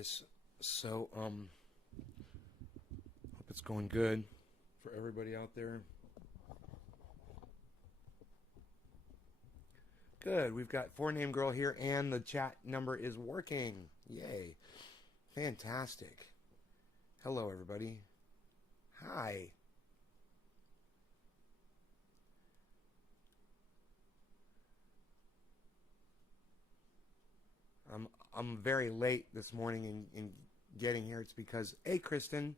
guys. So, hope it's going good for everybody out there. Good. We've got 4Name Girl here, and the chat number is working. Yay. Fantastic. Hello, everybody. Hi. I'm very late this morning in getting here. It's because, hey, Kristen,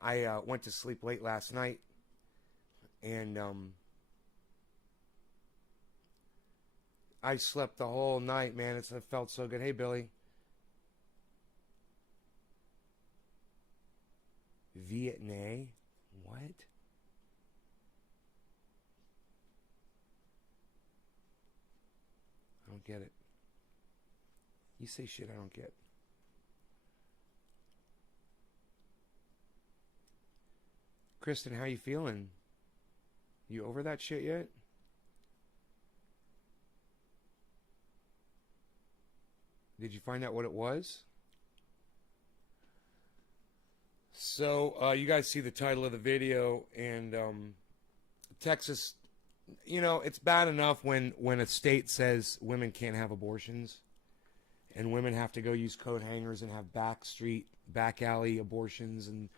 I went to sleep late last night, and I slept the whole night, man. It felt so good. Hey, Billy. Vietnam? What? I don't get it. You say shit I don't get. Kristen, how you feeling? You over that shit yet? Did you find out what it was? So, you guys see the title of the video, and Texas, you know, it's bad enough when a state says women can't have abortions, and women have to go use coat hangers and have back alley abortions and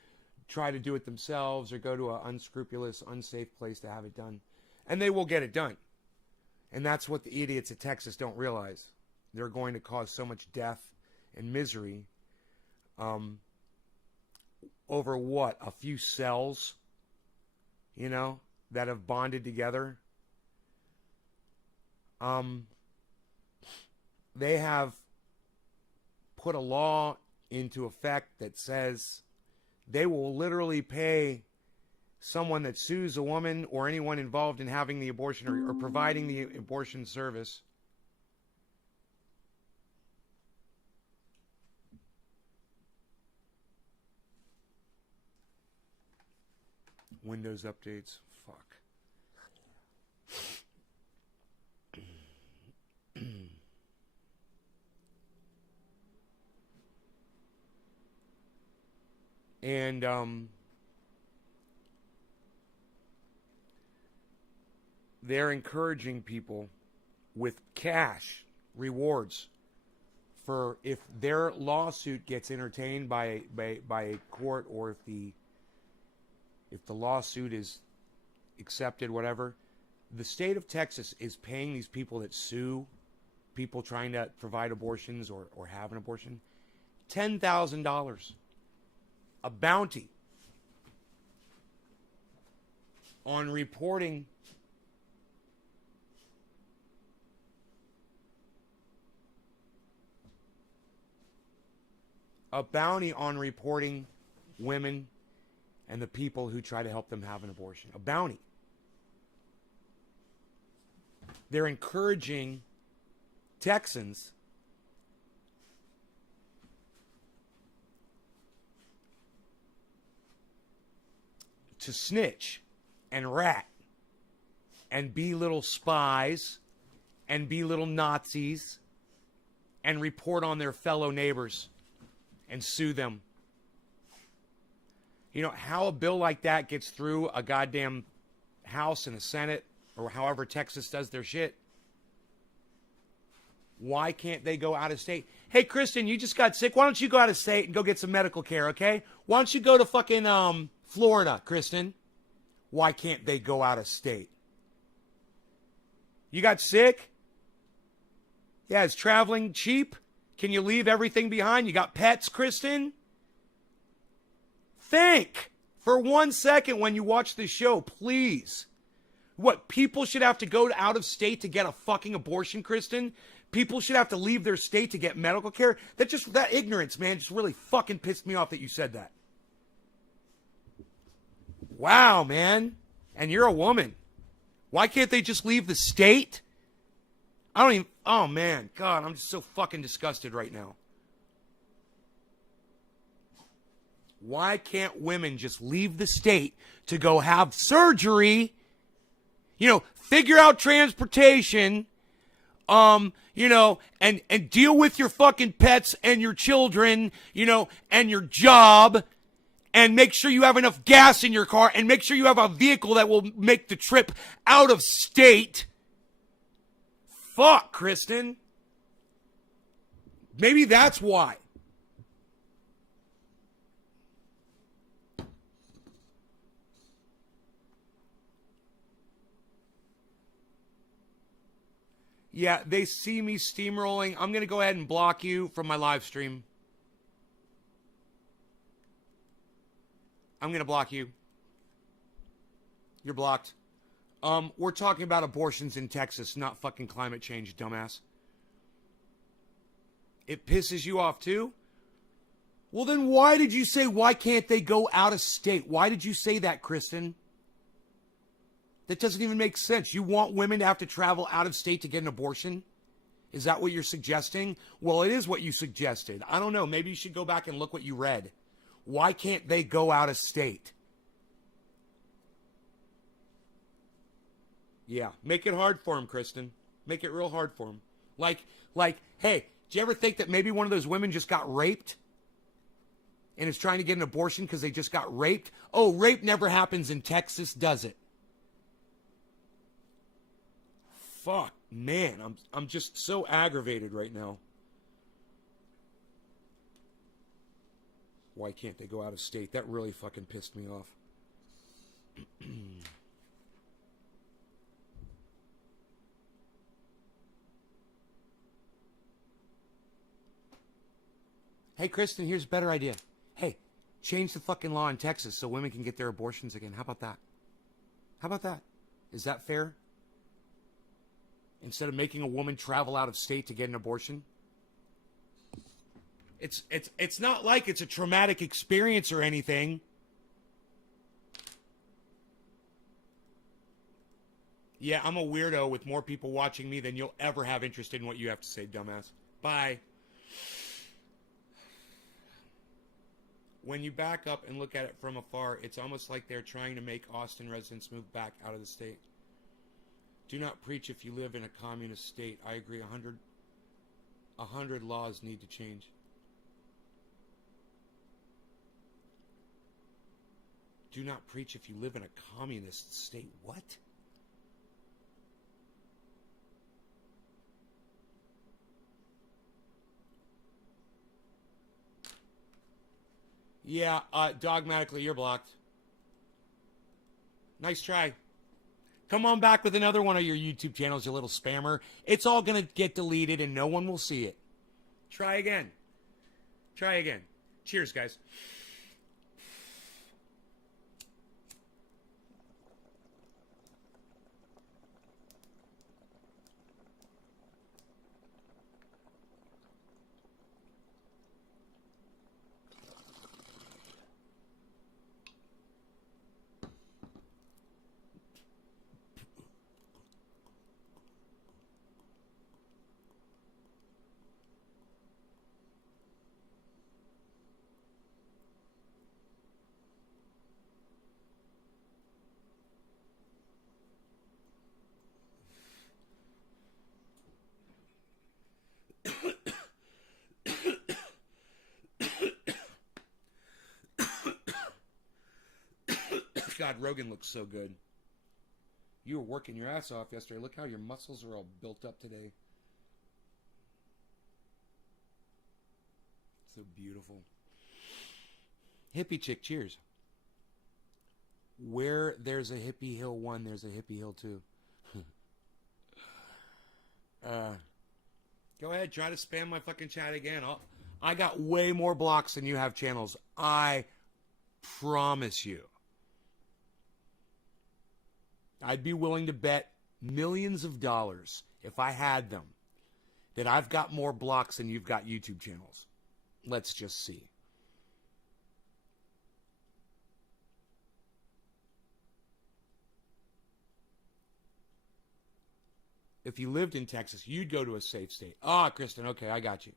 try to do it themselves or go to an unscrupulous, unsafe place to have it done. And they will get it done. And that's what the idiots at Texas don't realize. They're going to cause so much death and misery over what? A few cells, you know, that have bonded together. They have put a law into effect that says they will literally pay someone that sues a woman or anyone involved in having the abortion or providing the abortion service Windows updates. Fuck. And they're encouraging people with cash rewards for if their lawsuit gets entertained by a court, or if the lawsuit is accepted, whatever. The state of Texas is paying these people that sue people trying to provide abortions or have an abortion $10,000. A bounty on reporting women and the people who try to help them have an abortion. A bounty. They're encouraging Texans to snitch and rat and be little spies and be little Nazis and report on their fellow neighbors and sue them. You know, how a bill like that gets through a goddamn House and a Senate, or however Texas does their shit. Why can't they go out of state? Hey, Kristen, you just got sick. Why don't you go out of state and go get some medical care, okay? Why don't you go to fucking Florida, Kristen? Why can't they go out of state? You got sick? Yeah, is traveling cheap? Can you leave everything behind? You got pets, Kristen? Think for 1 second when you watch this show, please. What, people should have to go out of state to get a fucking abortion, Kristen? People should have to leave their state to get medical care? That ignorance, man, just really fucking pissed me off that you said that. Wow, man. And you're a woman. Why can't they just leave the state? Oh, man. God, I'm just so fucking disgusted right now. Why can't women just leave the state to go have surgery? You know, figure out transportation, and deal with your fucking pets and your children, and your job, and make sure you have enough gas in your car, and make sure you have a vehicle that will make the trip out of state. Fuck, Kristen. Maybe that's why. Yeah, they see me steamrolling. I'm going to go ahead and block you from my live stream. I'm going to block you. You're blocked. We're talking about abortions in Texas, not fucking climate change, dumbass. It pisses you off too? Well, then why did you say, why can't they go out of state? Why did you say that, Kristen? That doesn't even make sense. You want women to have to travel out of state to get an abortion? Is that what you're suggesting? Well, it is what you suggested. I don't know. Maybe you should go back and look what you read. Why can't they go out of state? Yeah, make it hard for him, Kristen. Make it real hard for him. Like, hey, do you ever think that maybe one of those women just got raped and is trying to get an abortion because they just got raped? Oh, rape never happens in Texas, does it? Fuck, man, I'm just so aggravated right now. Why can't they go out of state? That really fucking pissed me off. Hey, Kristen, here's a better idea. Hey, change the fucking law in Texas so women can get their abortions again. How about that? How about that? Is that fair? Instead of making a woman travel out of state to get an abortion? It's not like it's a traumatic experience or anything. Yeah, I'm a weirdo with more people watching me than you'll ever have interest in what you have to say, dumbass. Bye. When you back up and look at it from afar, it's almost like they're trying to make Austin residents move back out of the state. Do not preach if you live in a communist state. I agree. 100 laws need to change. Do not preach if you live in a communist state. What? Yeah, dogmatically, you're blocked. Nice try. Come on back with another one of your YouTube channels, you little spammer. It's all going to get deleted and no one will see it. Try again. Try again. Cheers, guys. God, Rogan looks so good. You were working your ass off yesterday. Look how your muscles are all built up today. So beautiful. Hippie chick, cheers. Where there's a Hippie Hill 1, there's a Hippie Hill 2. Go ahead, try to spam my fucking chat again. I got way more blocks than you have channels. I promise you. I'd be willing to bet millions of dollars, if I had them, that I've got more blocks than you've got YouTube channels. Let's just see. If you lived in Texas, you'd go to a safe state. Ah, Kristen, okay, I got you.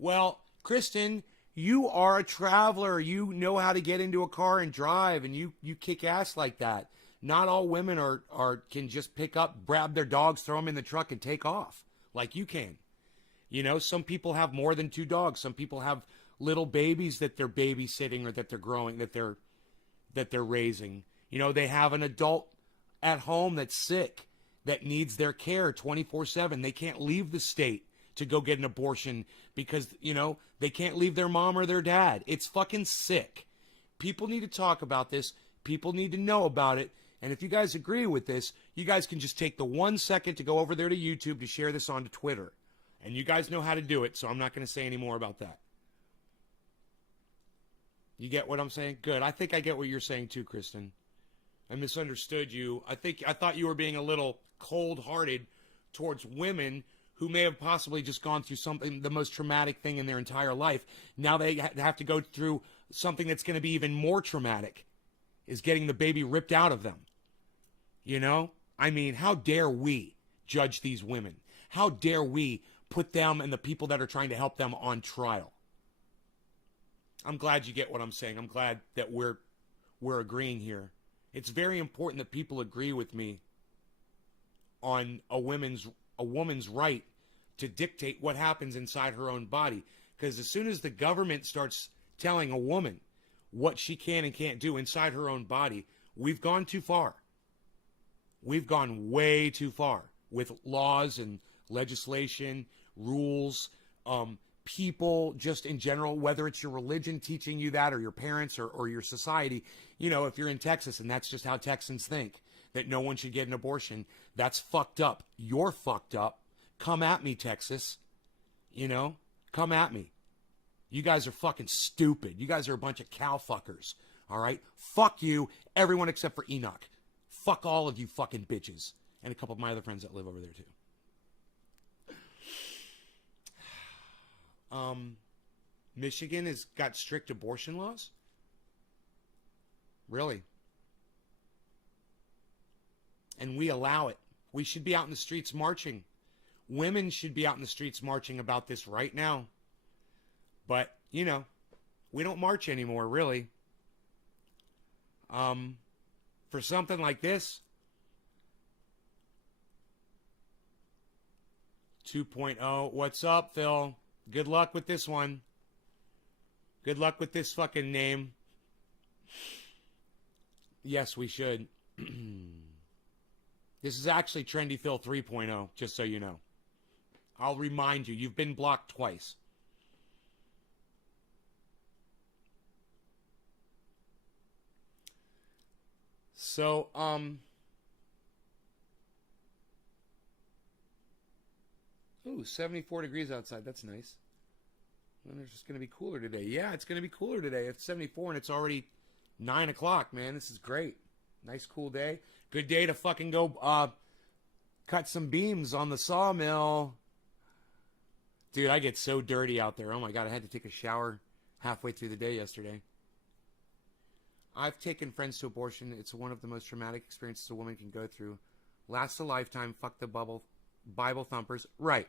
Well, Kristen, you are a traveler. You know how to get into a car and drive, and you kick ass like that. Not all women can just pick up, grab their dogs, throw them in the truck, and take off. like you can. You know, some people have more than 2 dogs. Some people have little babies that they're babysitting or that they're growing, that they're raising. You know, they have an adult at home that's sick, that needs their care 24/7. They can't leave the state to go get an abortion because, you know, they can't leave their mom or their dad. It's fucking sick. People need to talk about this. People need to know about it. And if you guys agree with this, you guys can just take the 1 second to go over there to YouTube to share this onto Twitter. And you guys know how to do it, so I'm not going to say any more about that. You get what I'm saying? Good. I think I get what you're saying too, Kristen. I misunderstood you. I thought you were being a little cold-hearted towards women who may have possibly just gone through something, the most traumatic thing in their entire life. Now they have to go through something that's going to be even more traumatic, is getting the baby ripped out of them. You know? I mean, how dare we judge these women? How dare we put them and the people that are trying to help them on trial? I'm glad you get what I'm saying. I'm glad that we're agreeing here. It's very important that people agree with me on a woman's right to dictate what happens inside her own body. Because as soon as the government starts telling a woman what she can and can't do inside her own body, we've gone too far. We've gone way too far with laws and legislation, rules, people just in general, whether it's your religion teaching you that or your parents or your society. You know, if you're in Texas and that's just how Texans think, that no one should get an abortion, that's fucked up. You're fucked up. Come at me, Texas. You know, come at me. You guys are fucking stupid. You guys are a bunch of cow fuckers. All right? Fuck you, everyone except for Enoch. Fuck all of you fucking bitches. And a couple of my other friends that live over there too. Michigan has got strict abortion laws? Really? And we allow it. We should be out in the streets marching. Women should be out in the streets marching about this right now. But, you know, we don't march anymore, really. For something like this, 2.0. What's up, Phil? Good luck with this one. Good luck with this fucking name. Yes, we should. This is actually Trendy Phil 3.0, just so you know. I'll remind you, you've been blocked twice. So, ooh, 74 degrees outside. That's nice. And it's just going to be cooler today. Yeah, it's going to be cooler today. It's 74 and it's already 9 o'clock, man. This is great. Nice, cool day. Good day to fucking go cut some beams on the sawmill. Dude, I get so dirty out there. Oh, my God. I had to take a shower halfway through the day yesterday. I've taken friends to abortion. It's one of the most traumatic experiences a woman can go through. Lasts a lifetime. Fuck the Bible thumpers. Right.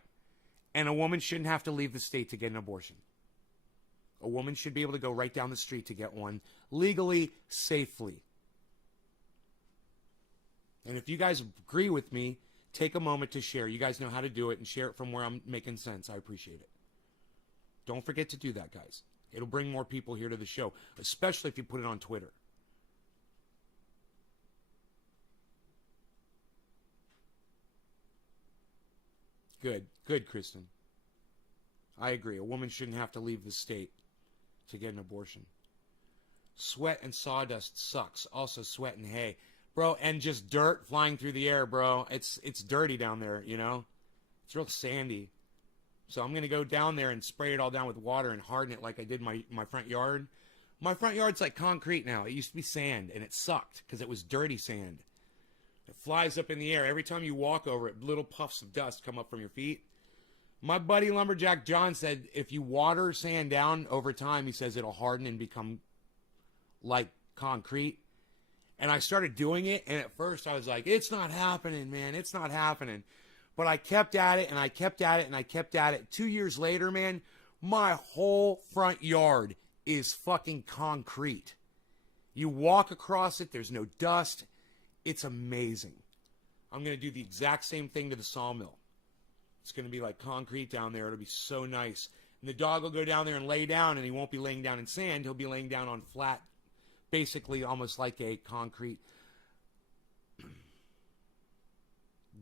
And a woman shouldn't have to leave the state to get an abortion. A woman should be able to go right down the street to get one legally, safely. And if you guys agree with me, take a moment to share. You guys know how to do it and share it from where I'm making sense. I appreciate it. Don't forget to do that, guys. It'll bring more people here to the show, especially if you put it on Twitter. Good. Good, Kristen. I agree. A woman shouldn't have to leave the state to get an abortion. Sweat and sawdust sucks. Also sweat and hay. Bro, and just dirt flying through the air, bro. It's dirty down there, you know? It's real sandy. So I'm going to go down there and spray it all down with water and harden it like I did my front yard. My front yard's like concrete now. It used to be sand, and it sucked because it was dirty sand. It flies up in the air. Every time you walk over it, little puffs of dust come up from your feet. My buddy Lumberjack John said if you water sand down over time, he says it'll harden and become like concrete. And I started doing it, and at first I was like, it's not happening, man. It's not happening. But I kept at it, and I kept at it, and I kept at it. 2 years later, man, my whole front yard is fucking concrete. You walk across it, there's no dust. It's amazing. I'm going to do the exact same thing to the sawmill. It's going to be like concrete down there. It'll be so nice. And the dog will go down there and lay down, and he won't be laying down in sand. He'll be laying down on flat, basically almost like a concrete.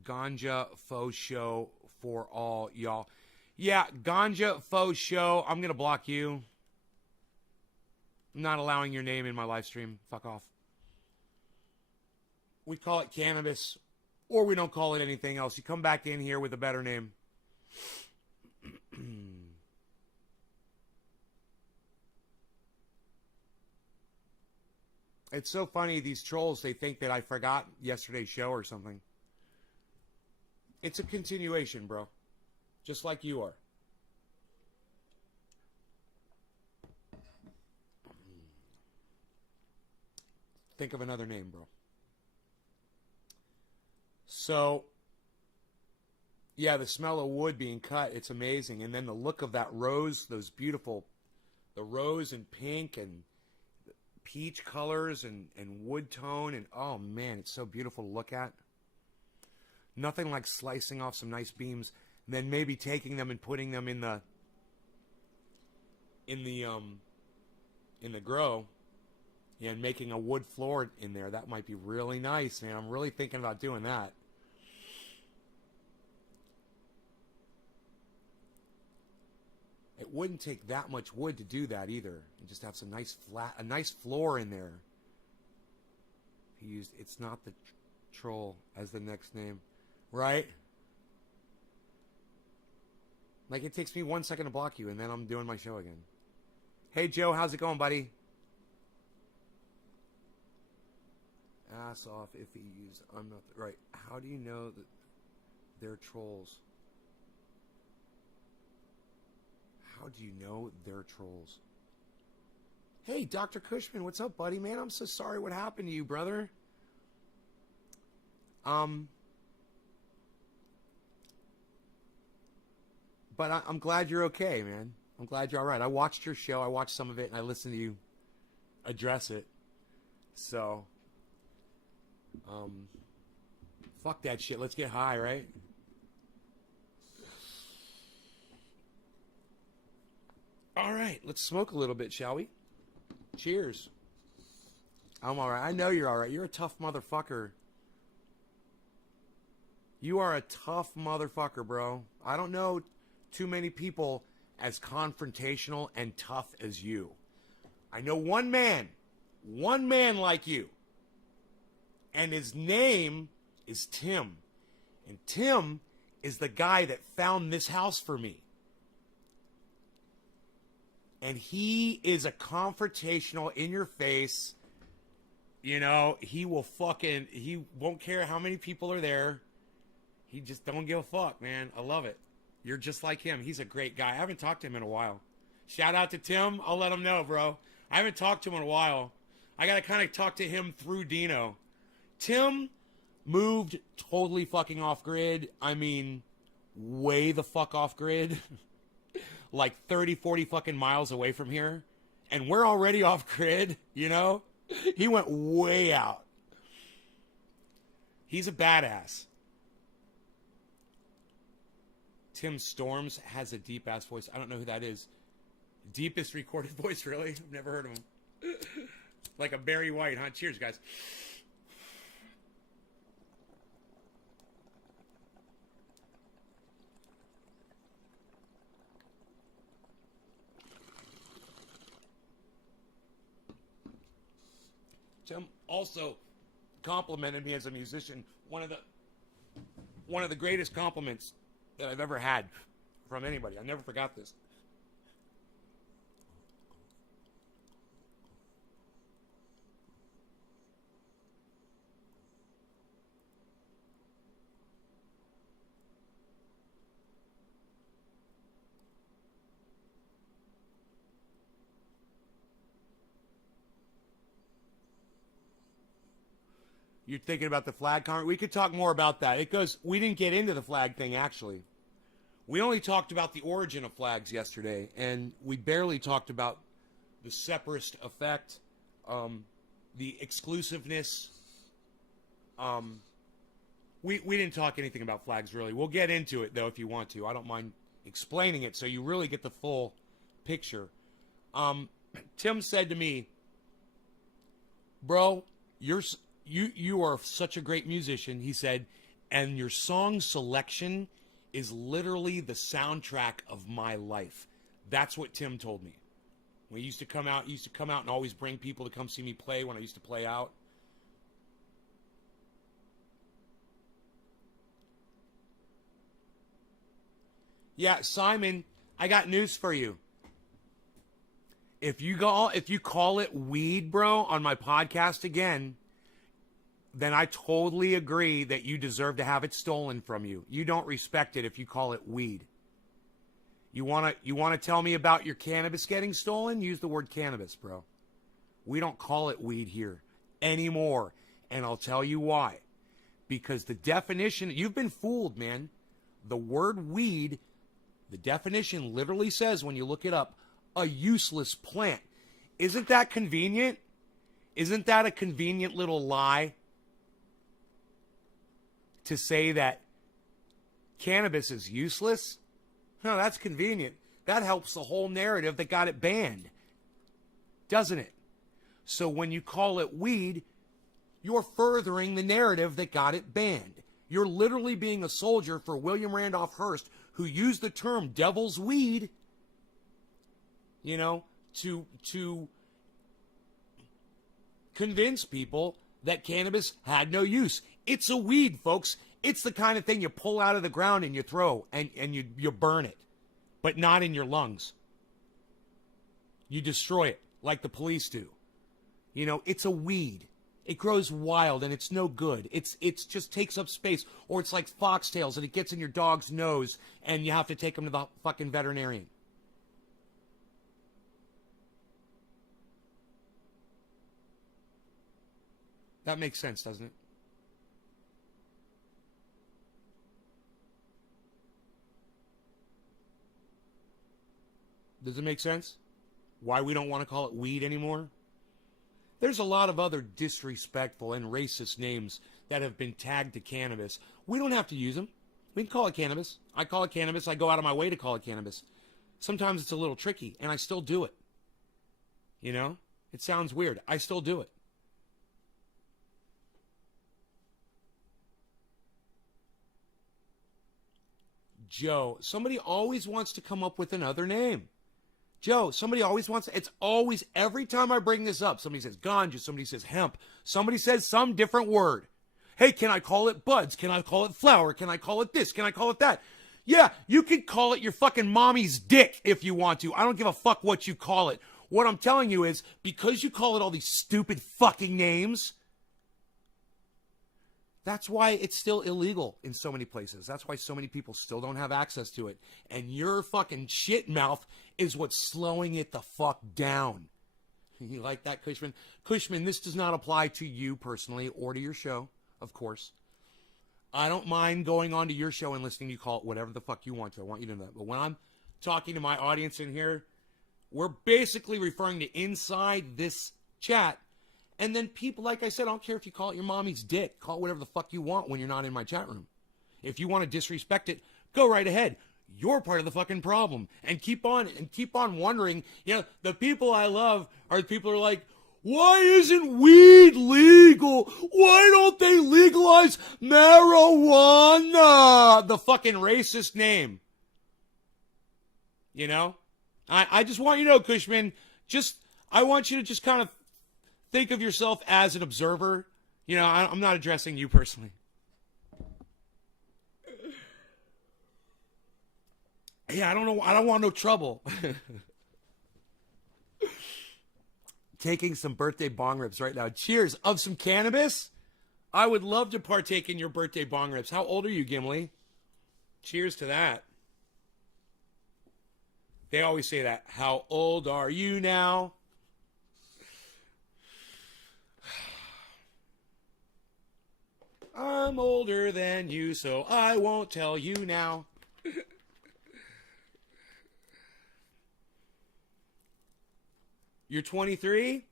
Ganja faux show for all y'all. Yeah, ganja faux show. I'm going to block you. I'm not allowing your name in my live stream. Fuck off. We call it cannabis, or we don't call it anything else. You come back in here with a better name. It's so funny, these trolls, they think that I forgot yesterday's show or something. It's a continuation, bro. Just like you are. Think of another name, bro. So, yeah, the smell of wood being cut, it's amazing. And then the look of that rose, those beautiful, the rose and pink and peach colors and wood tone. And, oh, man, it's so beautiful to look at. Nothing like slicing off some nice beams, and then maybe taking them and putting them in the grow, and making a wood floor in there. That might be really nice, man. I'm really thinking about doing that. It wouldn't take that much wood to do that either. You just have some nice a nice floor in there. He used it's not the troll as the next name. Right? Like, it takes me 1 second to block you, and then I'm doing my show again. Hey, Joe, how's it going, buddy? Ass off if he used... I'm not... Right. How do you know that they're trolls? How do you know they're trolls? Hey, Dr. Cushman, what's up, buddy? Man, I'm so sorry what happened to you, brother. But I'm glad you're okay, man. I'm glad you're all right. I watched your show. I watched some of it, and I listened to you address it. So, fuck that shit. Let's get high, right? All right. Let's smoke a little bit, shall we? Cheers. I'm all right. I know you're all right. You're a tough motherfucker. You are a tough motherfucker, bro. I don't know too many people as confrontational and tough as you. I know one man like you. And his name is Tim. And Tim is the guy that found this house for me. And he is a confrontational, in your face. You know, he won't care how many people are there. He just don't give a fuck, man. I love it. You're just like him. He's a great guy. I haven't talked to him in a while. Shout out to Tim. I'll let him know, bro. I haven't talked to him in a while. I got to kind of talk to him through Dino. Tim moved totally fucking off grid. I mean, way the fuck off grid. Like 30, 40 fucking miles away from here. And we're already off grid, you know? He went way out. He's a badass. Tim Storms has a deep-ass voice. I don't know who that is. Deepest recorded voice, really? I've never heard of him. Like a Barry White, huh? Cheers, guys. Tim also complimented me as a musician. One of the greatest compliments that I've ever had from anybody. I never forgot this. You're thinking about the flag comment? We could talk more about that. We didn't get into the flag thing, actually. We only talked about the origin of flags yesterday, and we barely talked about the separatist effect, the exclusiveness. we didn't talk anything about flags, really. We'll get into it, though, if you want to. I don't mind explaining it so you really get the full picture. Tim said to me, bro, you are such a great musician, he said, and your song selection is literally the soundtrack of my life. That's what Tim told me. When he used to come out, and always bring people to come see me play when I used to play out. Yeah, Simon, I got news for you. If you call it weed, bro, on my podcast again, then I totally agree that you deserve to have it stolen from you. You don't respect it if you call it weed. You wanna tell me about your cannabis getting stolen? Use the word cannabis, bro. We don't call it weed here anymore. And I'll tell you why. Because the definition, you've been fooled, man. The word weed, the definition literally says, when you look it up, a useless plant. Isn't that convenient? Isn't that a convenient little lie? To say that cannabis is useless? No, that's convenient. That helps the whole narrative that got it banned. Doesn't it? So when you call it weed, you're furthering the narrative that got it banned. You're literally being a soldier for William Randolph Hearst, who used the term devil's weed, to convince people that cannabis had no use. It's a weed, folks. It's the kind of thing you pull out of the ground and you throw and you burn it, but not in your lungs. You destroy it like the police do. It's a weed. It grows wild and it's no good. It's just takes up space. Or it's like foxtails and it gets in your dog's nose and you have to take them to the fucking veterinarian. That makes sense, doesn't it? Does it make sense? Why we don't want to call it weed anymore? There's a lot of other disrespectful and racist names that have been tagged to cannabis. We don't have to use them. We can call it cannabis. I call it cannabis. I go out of my way to call it cannabis. Sometimes it's a little tricky, and I still do it. It sounds weird. I still do it. Joe, somebody always wants to come up with another name. Joe, somebody always wants, it's always, every time I bring this up, somebody says ganja, somebody says hemp, somebody says some different word. Hey, can I call it buds? Can I call it flower? Can I call it this? Can I call it that? Yeah, you can call it your fucking mommy's dick if you want to. I don't give a fuck what you call it. What I'm telling you is, because you call it all these stupid fucking names, that's why it's still illegal in so many places. That's why so many people still don't have access to it. And your fucking shit mouth is what's slowing it the fuck down. You like that, Cushman? Cushman, this does not apply to you personally or to your show, of course. I don't mind going on to your show and listening. You call it whatever the fuck you want to. I want you to know that. But when I'm talking to my audience in here, we're basically referring to inside this chat. And then people, like I said, I don't care if you call it your mommy's dick. Call it whatever the fuck you want when you're not in my chat room. If you want to disrespect it, go right ahead. You're part of the fucking problem. And keep on wondering. The people I love are the people who are like, why isn't weed legal? Why don't they legalize marijuana? The fucking racist name. I just want you to know, Cushman, I want you to just kind of think of yourself as an observer. I'm not addressing you personally. Yeah, I don't know. I don't want no trouble. Taking some birthday bong rips right now. Cheers. Of some cannabis? I would love to partake in your birthday bong rips. How old are you, Gimli? Cheers to that. They always say that. How old are you now? I'm older than you, so I won't tell you now. You're 23?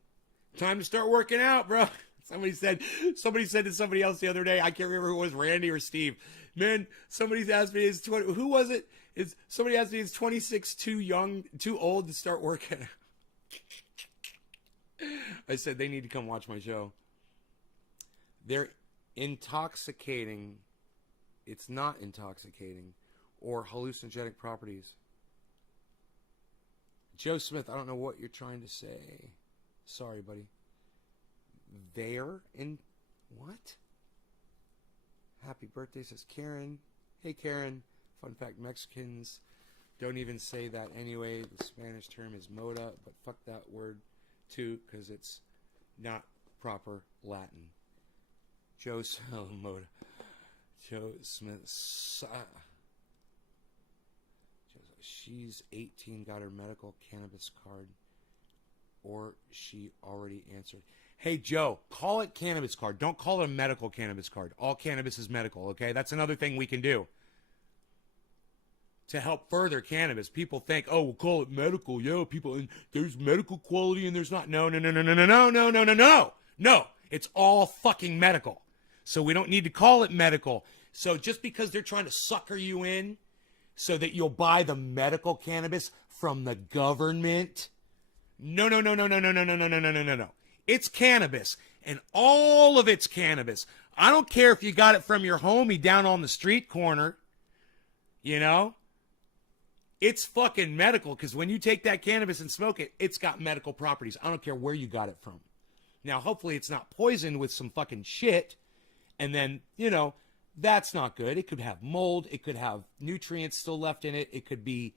Time to start working out, bro. Somebody said to somebody else the other day, I can't remember who it was, Randy or Steve. Man, somebody asked me, who was it? Somebody asked me, is 26 too old to start working? I said, they need to come watch my show. They're intoxicating. It's not intoxicating or hallucinogenic properties. Joe Smith, I don't know what you're trying to say. Sorry, buddy. They're in what? Happy birthday, says Karen. Hey, Karen. Fun fact, Mexicans don't even say that anyway. The Spanish term is moda, but fuck that word too, because it's not proper Latin. Joe Moda. Joe Smith. She's 18, got her medical cannabis card, or she already answered. Hey, Joe, call it cannabis card. Don't call it a medical cannabis card. All cannabis is medical, okay? That's another thing we can do to help further cannabis. People think, oh, we'll call it medical. Yeah, people, and there's medical quality and there's not. No. No, it's all fucking medical. So we don't need to call it medical. So just because they're trying to sucker you in so that you'll buy the medical cannabis from the government, no. It's cannabis, and all of it's cannabis. I don't care if you got it from your homie down on the street corner, you know? It's fucking medical, because when you take that cannabis and smoke it, it's got medical properties. I don't care where you got it from. Now, hopefully it's not poisoned with some fucking shit, and then, you know, that's not good. It could have mold. It could have nutrients still left in it. It could be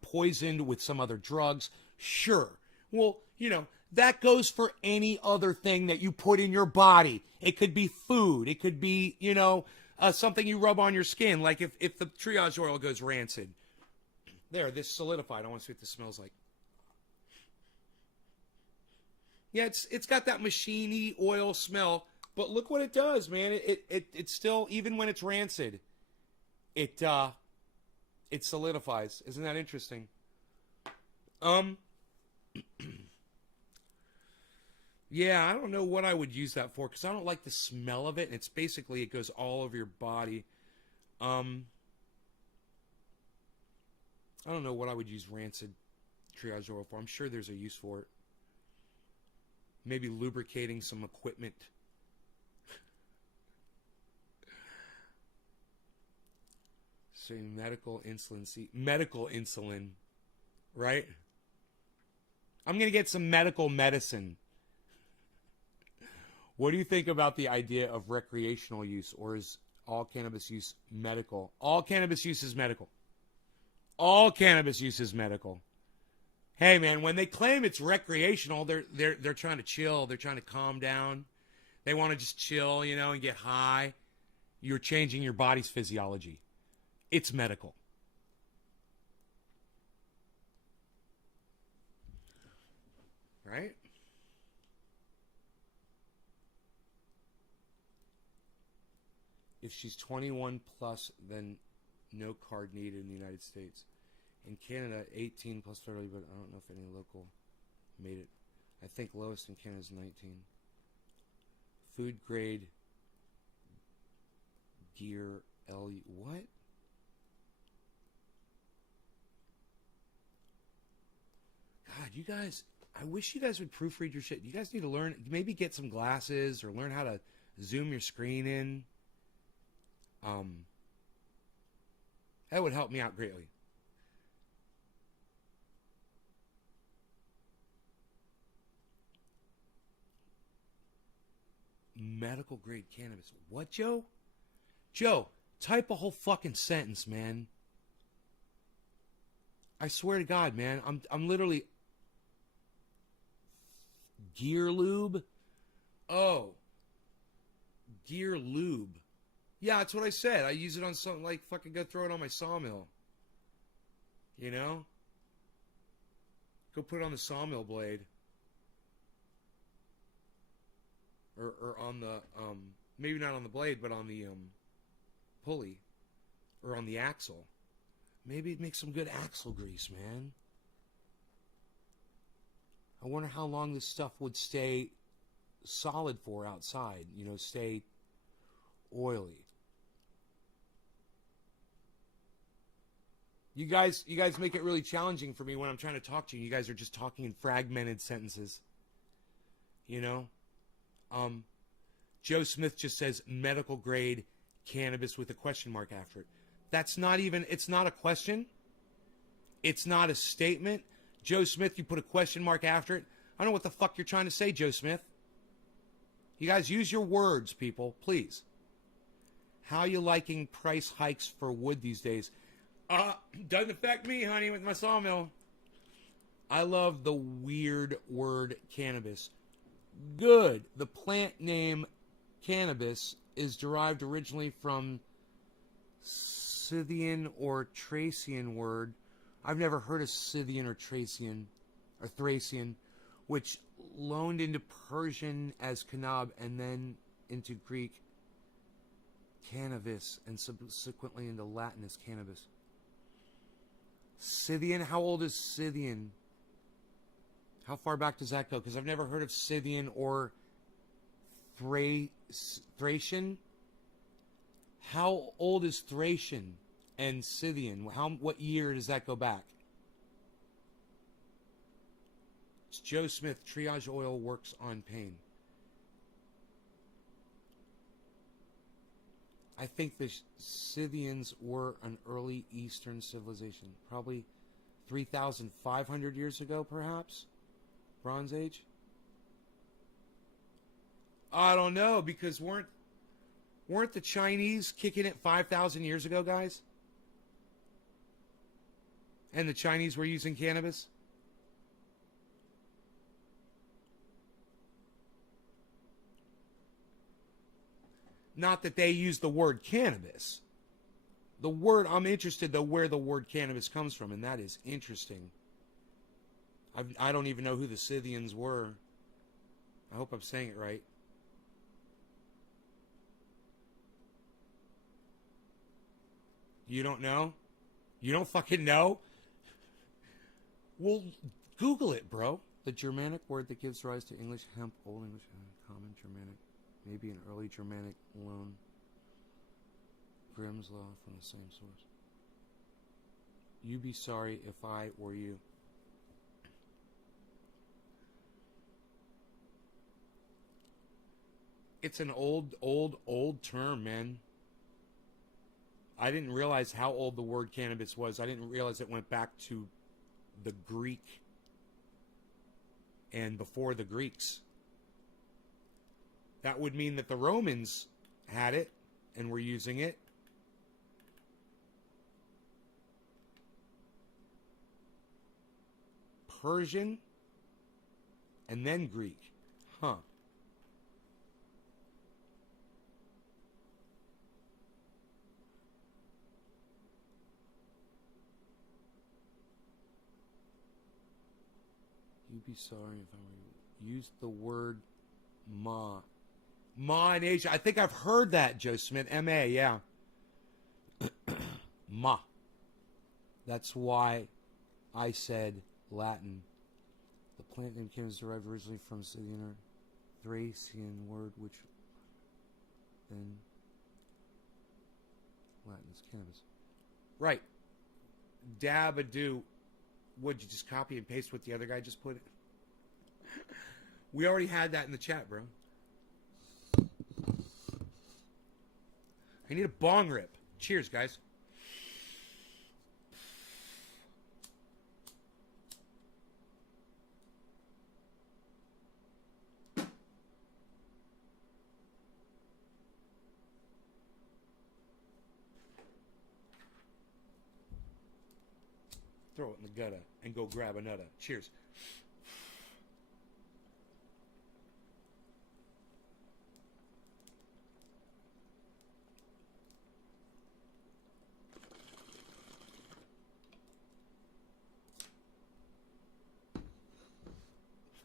poisoned with some other drugs. Sure. Well, you know, that goes for any other thing that you put in your body. It could be food. It could be, you know, something you rub on your skin. Like if the triage oil goes rancid. There, this solidified. I want to see what this smells like. Yeah, it's got that machine-y oil smell. But look what it does, man. It still, even when it's rancid, it solidifies. Isn't that interesting? Yeah, I don't know what I would use that for, because I don't like the smell of it, and it's basically, it goes all over your body. I don't know what I would use rancid triage oil for. I'm sure there's a use for it. Maybe lubricating some equipment. So medical insulin, right? I'm going to get some medical medicine. What do you think about the idea of recreational use, or is all cannabis use medical? All cannabis use is medical. All cannabis use is medical. Hey, man, when they claim it's recreational, they're trying to chill. They're trying to calm down. They want to just chill, you know, and get high. You're changing your body's physiology. It's medical. Right? If she's 21 plus, then no card needed in the United States. In Canada, 18 plus federally, but I don't know if any local made it. I think lowest in Canada is 19. Food grade gear LU. What? God, you guys, I wish you guys would proofread your shit. You guys need to learn, maybe get some glasses or learn how to zoom your screen in. That would help me out greatly. Medical grade cannabis. What, Joe? Joe, type a whole fucking sentence, man. I swear to God, man. I'm literally Gear lube? Oh. Gear lube. Yeah, that's what I said. I use it on something like fucking go throw it on my sawmill. You know? Go put it on the sawmill blade. Or on the, maybe not on the blade, but on the pulley. Or on the axle. Maybe it makes some good axle grease, man. I wonder how long this stuff would stay solid for outside. You know, stay oily. You guys make it really challenging for me when I'm trying to talk to you. You guys are just talking in fragmented sentences. You know? Joe Smith just says medical grade cannabis with a question mark after it. That's not even, it's not a question. It's not a statement. Joe Smith, you put a question mark after it. I don't know what the fuck you're trying to say, Joe Smith. You guys use your words, people, please. How you liking price hikes for wood these days? Doesn't affect me, honey, with my sawmill. I love the weird word cannabis. Good. The plant name cannabis is derived originally from Scythian or Thracian word. I've never heard of Scythian or Thracian, which loaned into Persian as kanab and then into Greek cannabis and subsequently into Latin as cannabis. Scythian? How old is Scythian? How far back does that go? Because I've never heard of Scythian or Thracian. How old is Thracian and Scythian? What year does that go back? It's Joe Smith. Triage oil works on pain. I think the Scythians were an early Eastern civilization, probably 3,500 years ago, perhaps? Bronze Age? I don't know, because weren't the Chinese kicking it 5,000 years ago, guys? And the Chinese were using cannabis? Not that they use the word cannabis. The word, I'm interested though where the word cannabis comes from, and that is interesting. I don't even know who the Scythians were. I hope I'm saying it right. You don't know? You don't fucking know? Well, Google it, bro. The Germanic word that gives rise to English, hemp, Old English, Common Germanic. Maybe an early Germanic loan. Grimm's Law from the same source. You'd be sorry if I were you. It's an old term, man. I didn't realize how old the word cannabis was. I didn't realize it went back to the Greek and before the Greeks. That would mean that the Romans had it and were using it. Persian and then Greek. Huh. You'd be sorry if I were used the word ma. Ma in Asia. I think I've heard that, Joe Smith. M-A, yeah. Ma. That's why I said Latin. The plant name cannabis derived originally from Scythian or Thracian word, which then Latin is cannabis. Right. Dabadoo. Would you just copy and paste what the other guy just put? We already had that in the chat, bro. I need a bong rip. Cheers, guys. Throw it in the gutter and go grab another. Cheers.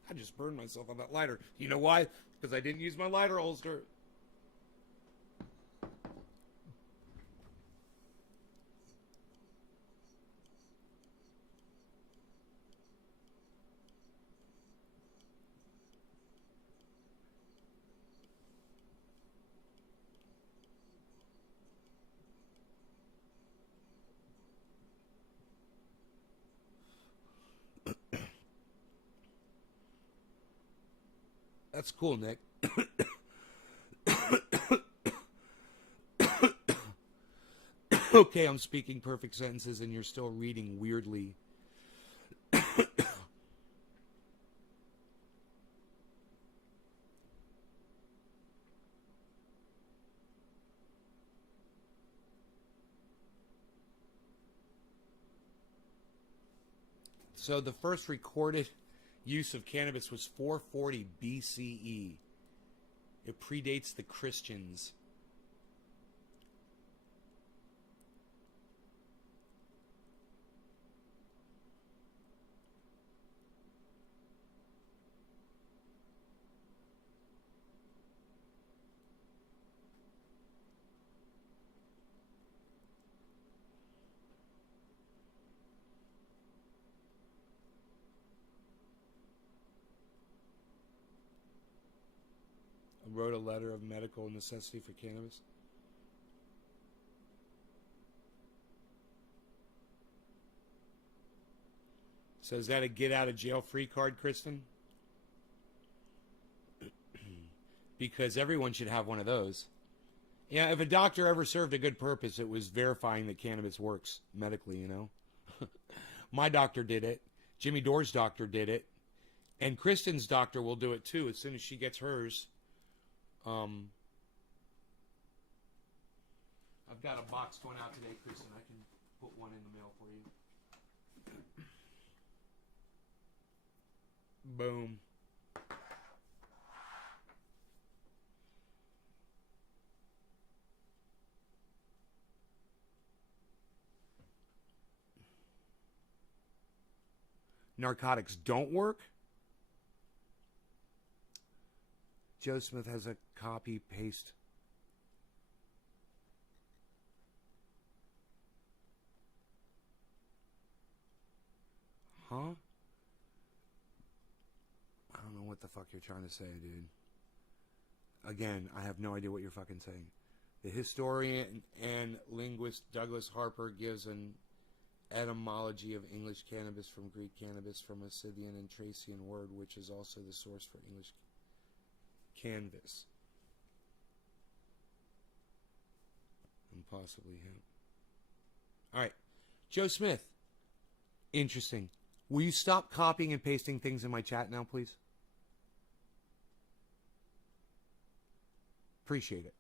I just burned myself on that lighter. You know why? Because I didn't use my lighter holster. That's cool, Nick. Okay, I'm speaking perfect sentences and you're still reading weirdly. So the first recorded use of cannabis was 440 BCE. It predates the Christians. Wrote a letter of medical necessity for cannabis. So is that a get out of jail free card, Kristen? Because everyone should have one of those. Yeah, if a doctor ever served a good purpose, it was verifying that cannabis works medically, you know? My doctor did it. Jimmy Dore's doctor did it. And Kristen's doctor will do it too as soon as she gets hers. I've got a box going out today, Kristen. I can put one in the mail for you. Boom. Narcotics don't work? Joe Smith has a copy paste. Huh? I don't know what the fuck you're trying to say, dude. Again, I have no idea what you're fucking saying. The historian and linguist Douglas Harper gives an etymology of English cannabis from Greek cannabis from a Scythian and Thracian word, which is also the source for English canvas. And possibly him. Alright. Joe Smith. Interesting. Will you stop copying and pasting things in my chat now, please? Appreciate it.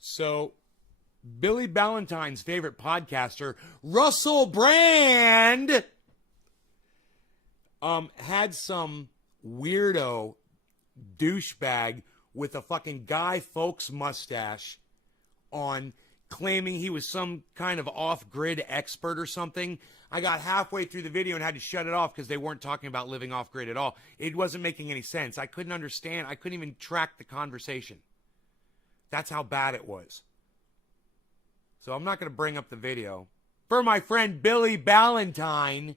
So, Billy Ballantyne's favorite podcaster, Russell Brand, had some weirdo douchebag with a fucking Guy Fawkes mustache on, claiming he was some kind of off-grid expert or something. I got halfway through the video and had to shut it off because they weren't talking about living off-grid at all. It wasn't making any sense. I couldn't understand. I couldn't even track the conversation. That's how bad it was. So I'm not going to bring up the video. For my friend Billy Ballantyne,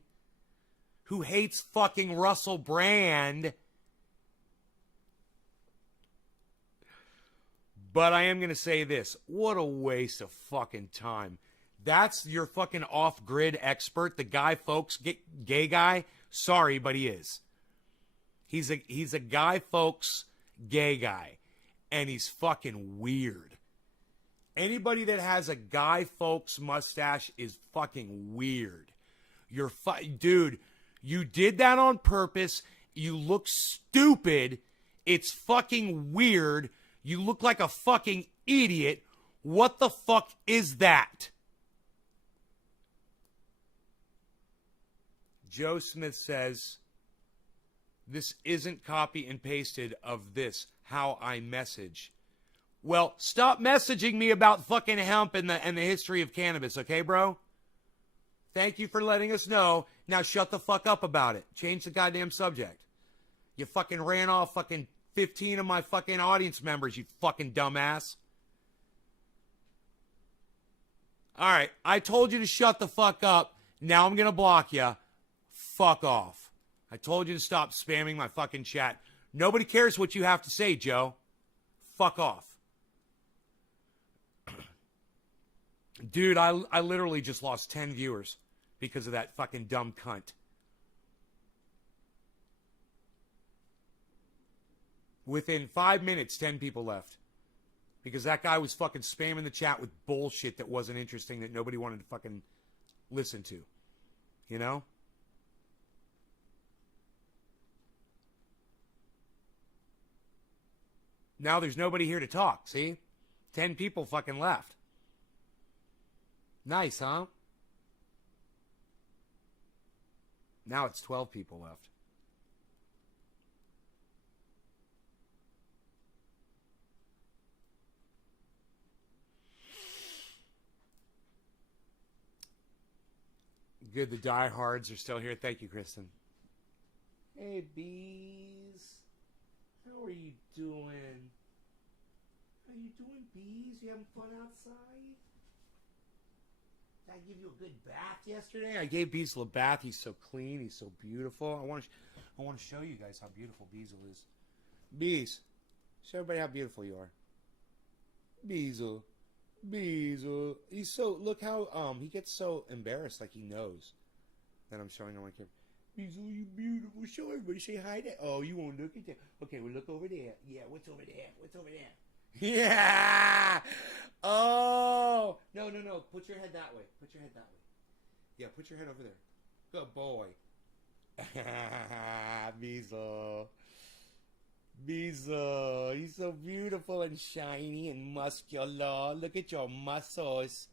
who hates fucking Russell Brand. But I am going to say this. What a waste of fucking time. That's your fucking off-grid expert, the Guy Fawkes gay guy? Sorry, but he is. He's a Guy Fawkes gay guy. And he's fucking weird. Anybody that has a Guy Fawkes mustache is fucking weird. Dude, you did that on purpose. You look stupid. It's fucking weird. You look like a fucking idiot. What the fuck is that? Joe Smith says, this isn't copy and pasted of this, how I message. Well, stop messaging me about fucking hemp and the history of cannabis, okay, bro? Thank you for letting us know. Now shut the fuck up about it. Change the goddamn subject. You fucking ran off fucking 15 of my fucking audience members, you fucking dumbass. All right, I told you to shut the fuck up. Now I'm going to block you. Fuck off. I told you to stop spamming my fucking chat. Nobody cares what you have to say, Joe. Fuck off. Dude, I literally just lost 10 viewers because of that fucking dumb cunt. Within 5 minutes, 10 people left. Because that guy was fucking spamming the chat with bullshit that wasn't interesting, that nobody wanted to fucking listen to. You know? Now there's nobody here to talk, see? 10 people fucking left. Nice, huh? Now it's 12 people left. Good, the diehards are still here. Thank you, Kristen. Hey, bees. How are you doing? How you doing, bees? You having fun outside? Did I give you a good bath yesterday? I gave Beazle a bath. He's so clean. He's so beautiful. I want to show you guys how beautiful Beazle is. Bees, show everybody how beautiful you are. Beazle. Beazle. He's so, look how, he gets so embarrassed, like he knows that I'm showing on my camera. Beazle, you beautiful. Show everybody. Say hi there. Oh, you won't look at that. Okay, we'll look over there. Yeah, what's over there? What's over there? Yeah. Oh. No. Put your head that way. Put your head that way. Yeah, put your head over there. Good boy. Beazle. Beazle. He's so beautiful and shiny and muscular. Look at your muscles.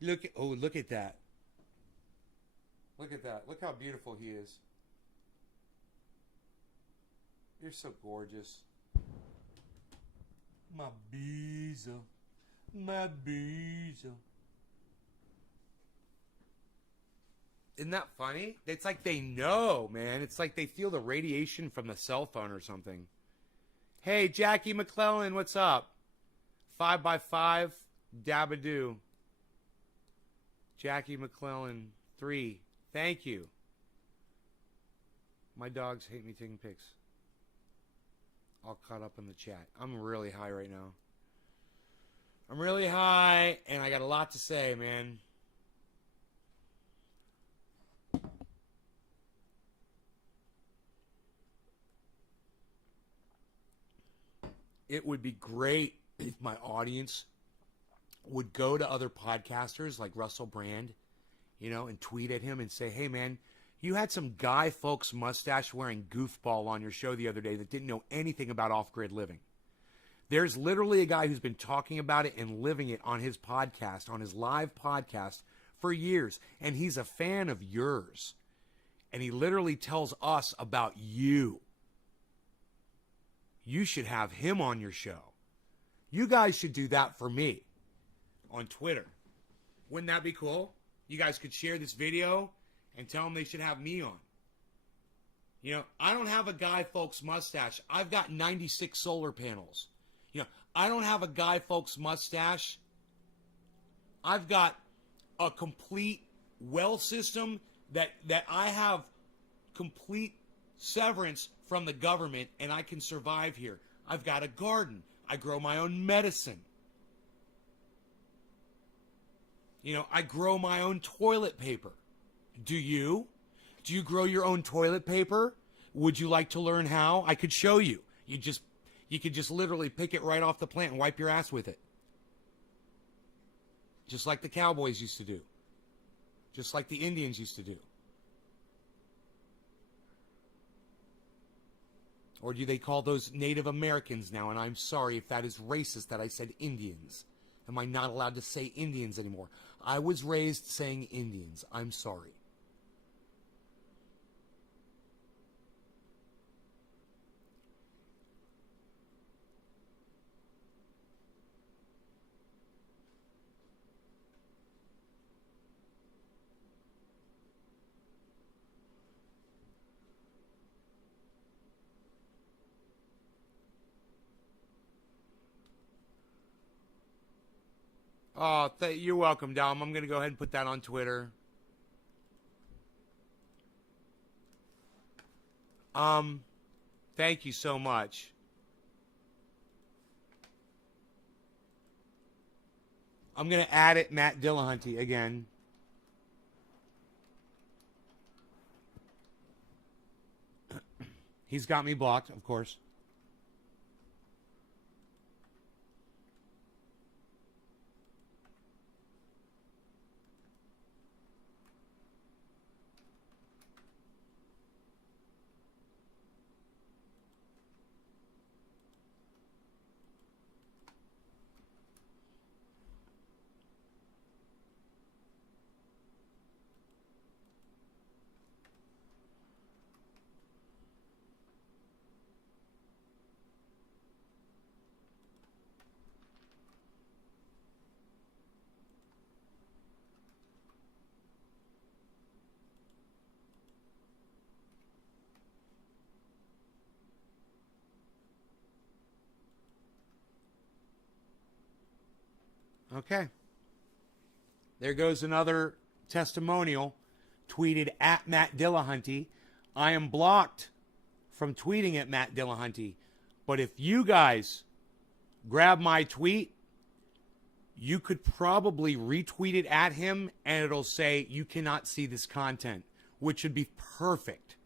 Look at that. Look at that. Look how beautiful he is. You're so gorgeous. My Beazle. My Beazle. Isn't that funny? It's like they know, man. It's like they feel the radiation from the cell phone or something. Hey, Jackie McClellan, what's up? 5x5, Dabadoo. Jackie McClellan, 3. Thank you. My dogs hate me taking pics. All caught up in the chat. I'm really high right now. I'm really high, and I got a lot to say, man. It would be great if my audience would go to other podcasters like Russell Brand, you know, and tweet at him and say, hey, man, you had some Guy Fawkes mustache wearing goofball on your show the other day that didn't know anything about off-grid living. There's literally a guy who's been talking about it and living it on his podcast, on his live podcast for years, and he's a fan of yours. And he literally tells us about you. You should have him on your show. You guys should do that for me on Twitter. Wouldn't that be cool? You guys could share this video and tell them they should have me on. You know, I don't have a Guy Fawkes mustache. I've got 96 solar panels. You know, I don't have a Guy Fawkes mustache. I've got a complete well system that I have complete severance from the government, and I can survive here. I've got a garden. I grow my own medicine. You know, I grow my own toilet paper. Do you? Do you grow your own toilet paper? Would you like to learn how? I could show you. You could just literally pick it right off the plant and wipe your ass with it. Just like the cowboys used to do. Just like the Indians used to do. Or do they call those Native Americans now? And I'm sorry if that is racist that I said Indians. Am I not allowed to say Indians anymore? I was raised saying Indians. I'm sorry. Oh, you're welcome, Dom. I'm going to go ahead and put that on Twitter. Thank you so much. I'm going to add it, Matt Dillahunty, again. He's got me blocked, of course. Okay. There goes another testimonial tweeted at Matt Dillahunty. I am blocked from tweeting at Matt Dillahunty. But if you guys grab my tweet, you could probably retweet it at him and it'll say you cannot see this content, which would be perfect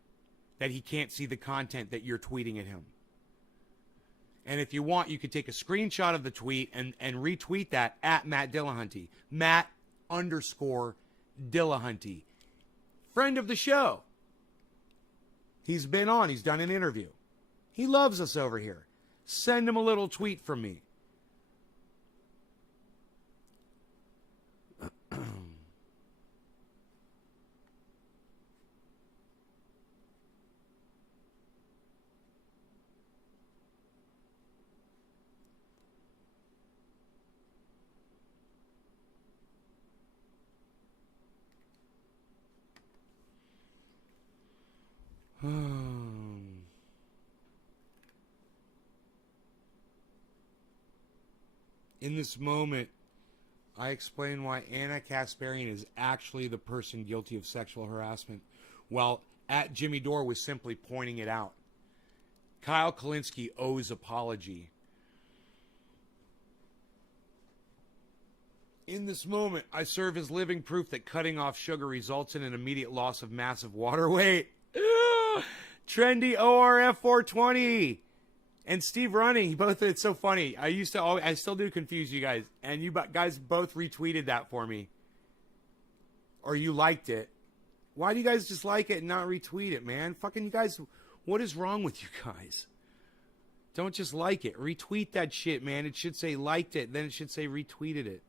that he can't see the content that you're tweeting at him. And if you want, you could take a screenshot of the tweet and retweet that at Matt Dillahunty. Matt_Dillahunty. Friend of the show. He's been on. He's done an interview. He loves us over here. Send him a little tweet from me. In this moment, I explain why Anna Kasparian is actually the person guilty of sexual harassment, while at Jimmy Dore was simply pointing it out. Kyle Kulinski owes apology. In this moment, I serve as living proof that cutting off sugar results in an immediate loss of massive water weight. Trendy ORF 420 and Steve Running, both, it's so funny. I still do confuse you guys, and you guys both retweeted that for me, or you liked it. Why do you guys just like it and not retweet it, man? Fucking you guys, what is wrong with you guys? Don't just like it. Retweet that shit, man. It should say liked it, then it should say retweeted it.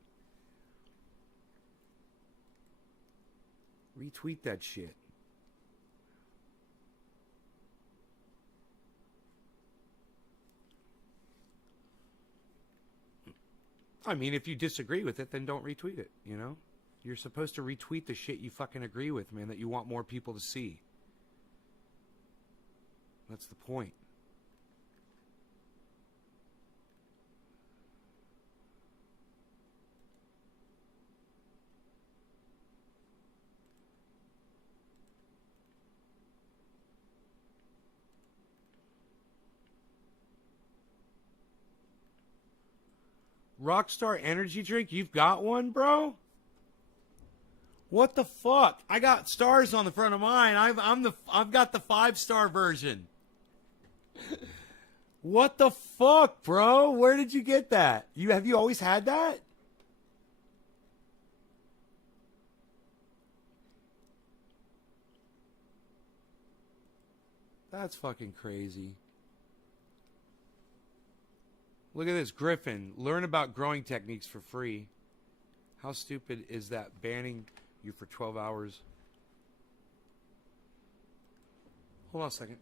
Retweet that shit. I mean, if you disagree with it, then don't retweet it, you know? You're supposed to retweet the shit you fucking agree with, man, that you want more people to see. That's the point. Rockstar energy drink? You've got one, bro? What the fuck? I got stars on the front of mine. I've got the 5-star version. What the fuck, bro? Where did you get that? Have you always had that? That's fucking crazy. Look at this, Griffin. Learn about growing techniques for free. How stupid is that? Banning you for 12 hours. Hold on a second.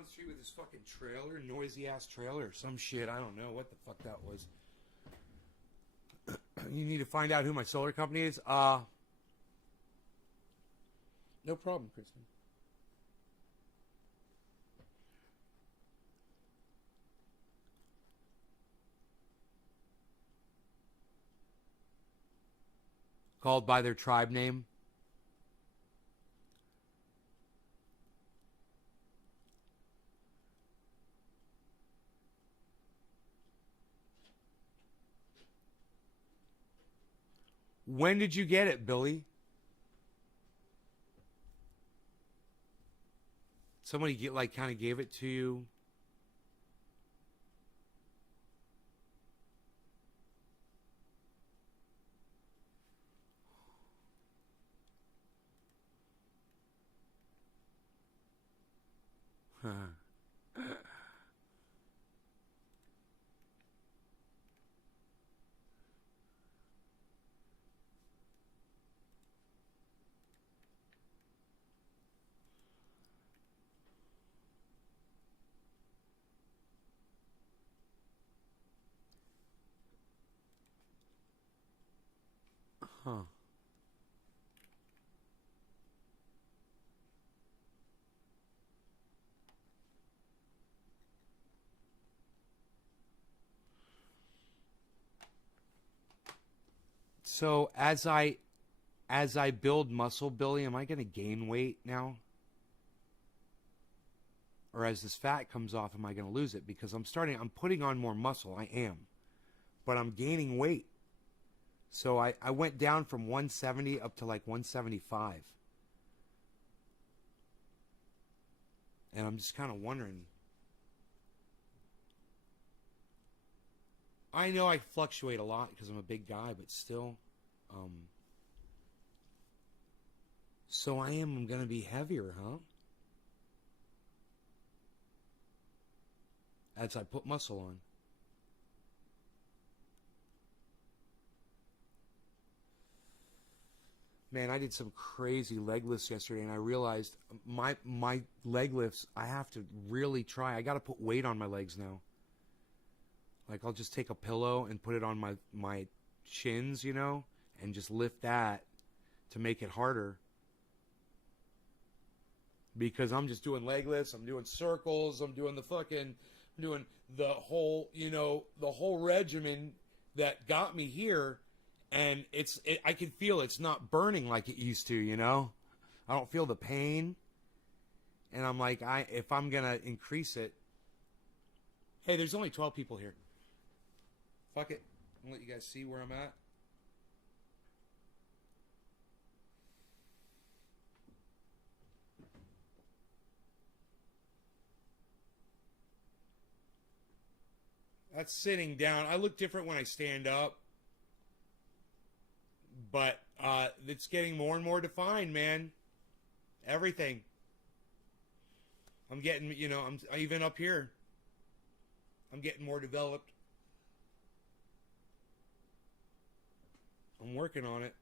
down the street with this fucking trailer, noisy ass trailer or some shit. I don't know what the fuck that was. You need to find out who my solar company is? No problem, Kristen. Called by their tribe name. When did you get it, Billy? Somebody kind of gave it to you. Huh. So as I build muscle, Billy, am I going to gain weight now? Or as this fat comes off, am I going to lose it? Because I'm putting on more muscle. I am. But I'm gaining weight. So I went down from 170 up to like 175. And I'm just kind of wondering. I know I fluctuate a lot because I'm a big guy, but still. So I'm going to be heavier, huh? As I put muscle on. Man, I did some crazy leg lifts yesterday, and I realized my leg lifts, I have to really try. I got to put weight on my legs now. Like, I'll just take a pillow and put it on my shins, and just lift that to make it harder. Because I'm just doing leg lifts, I'm doing circles, I'm doing the whole, the whole regimen that got me here. And I can feel it's not burning like it used to, I don't feel the pain. And I'm like, if I'm going to increase it. Hey, there's only 12 people here. Fuck it. I'll let you guys see where I'm at. That's sitting down. I look different when I stand up. But it's getting more and more defined, man. Everything. I'm getting, I'm even up here. I'm getting more developed. I'm working on it.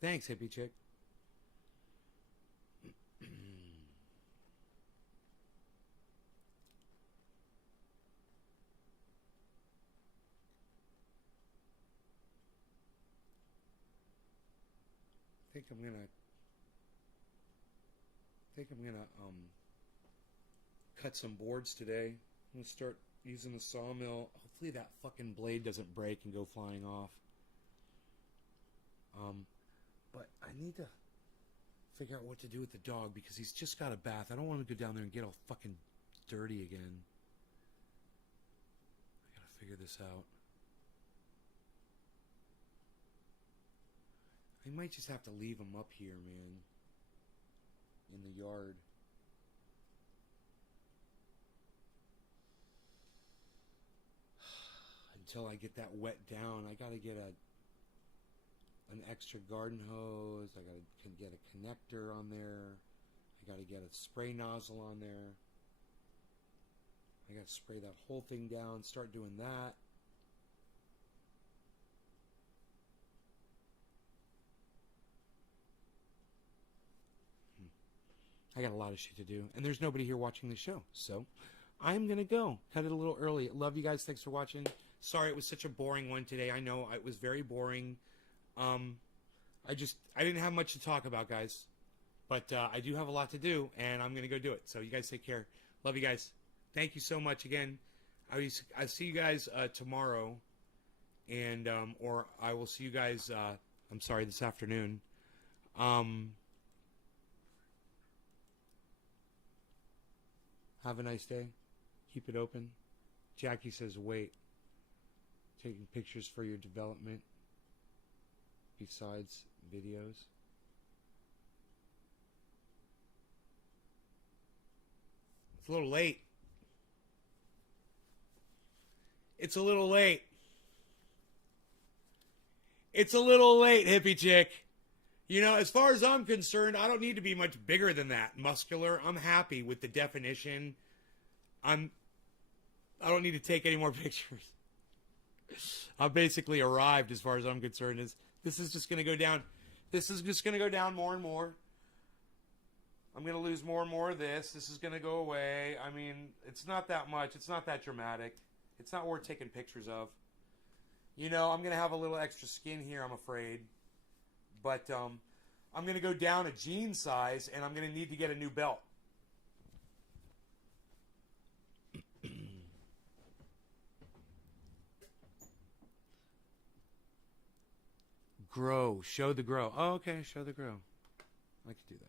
Thanks, hippie chick. I think I'm gonna cut some boards today. I'm gonna start using the sawmill. Hopefully that fucking blade doesn't break and go flying off. But I need to figure out what to do with the dog because he's just got a bath. I don't want to go down there and get all fucking dirty again. I gotta figure this out. I might just have to leave him up here, man. In the yard. Until I get that wet down, I gotta get an extra garden hose. I gotta get a connector on there. I gotta get a spray nozzle on there. I got to spray that whole thing down, start doing that. I got a lot of shit to do, and there's nobody here watching the show, so I'm going to go. Cut it a little early. Love you guys. Thanks for watching. Sorry it was such a boring one today. I know it was very boring. I didn't have much to talk about, guys. But I do have a lot to do, and I'm going to go do it. So you guys take care. Love you guys. Thank you so much again. I see you guys tomorrow, and or I will see you guys, I'm sorry, this afternoon. Have a nice day. Keep it open. Jackie says, wait. Taking pictures for your development besides videos. It's a little late. It's a little late. It's a little late, hippie chick. You know, as far as I'm concerned, I don't need to be much bigger than that. Muscular. I'm happy with the definition. I don't need to take any more pictures. I've basically arrived as far as I'm concerned. This is just going to go down. This is just going to go down more and more. I'm going to lose more and more of this. This is going to go away. I mean, it's not that much. It's not that dramatic. It's not worth taking pictures of. You know, I'm going to have a little extra skin here, I'm afraid. But I'm going to go down a jean size, and I'm going to need to get a new belt. Grow. Show the grow. Oh, okay. Show the grow. I could do that.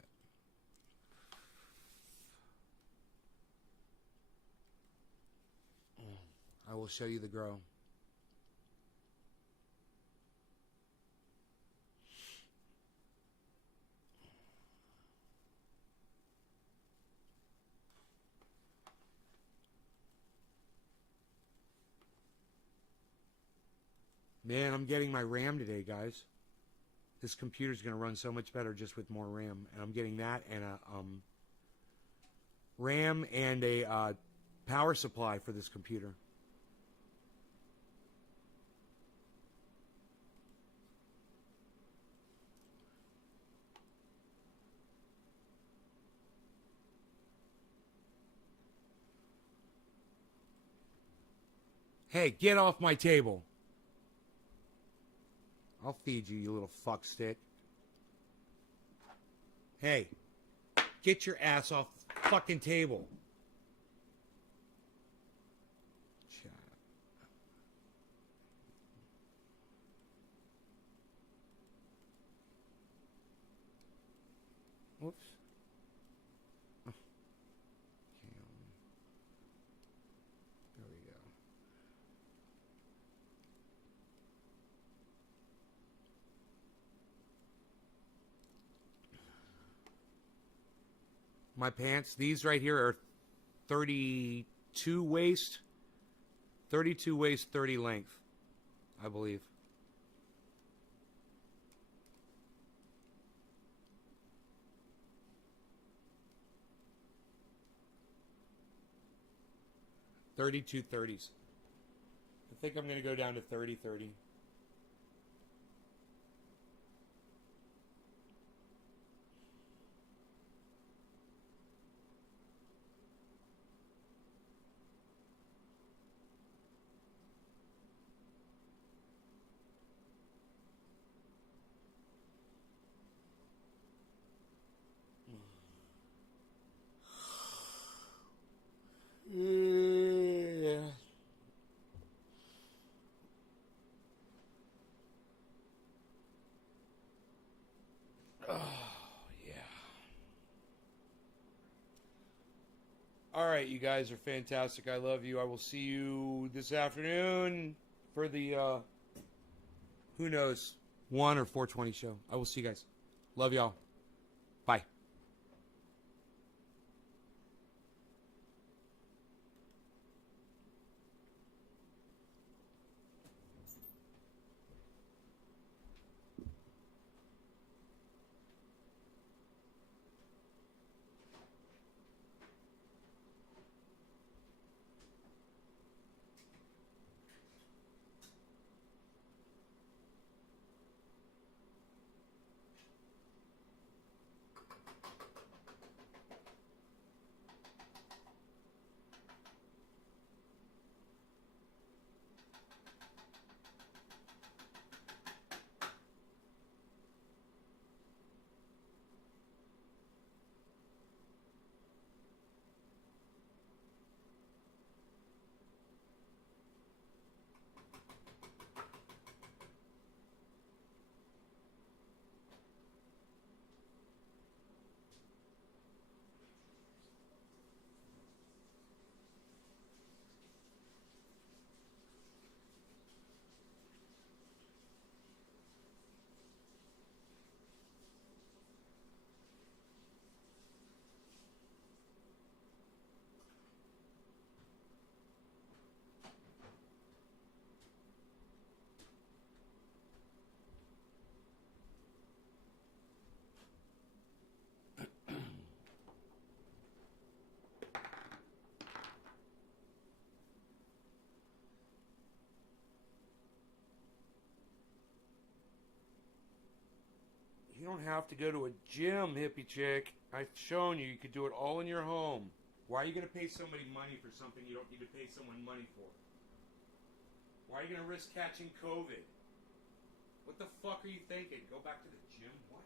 I will show you the grow. Man, I'm getting my RAM today, guys. This computer's going to run so much better just with more RAM. And I'm getting that and a RAM and a power supply for this computer. Hey, get off my table. I'll feed you, you little fuckstick. Hey, get your ass off the fucking table. Shut up. Whoops. Oh. There we go. My pants, these right here are 32 waist, 32 waist, 30 length, I believe. $32 30s. I think I'm going to go down to 30. Yeah. Oh, yeah. All right, you guys are fantastic. I love you. I will see you this afternoon for the, who knows, 1 or 420 show. I will see you guys. Love y'all. Bye. You don't have to go to a gym, hippie chick. I've shown you. You could do it all in your home. Why are you going to pay somebody money for something you don't need to pay someone money for? Why are you going to risk catching COVID? What the fuck are you thinking? Go back to the gym? What?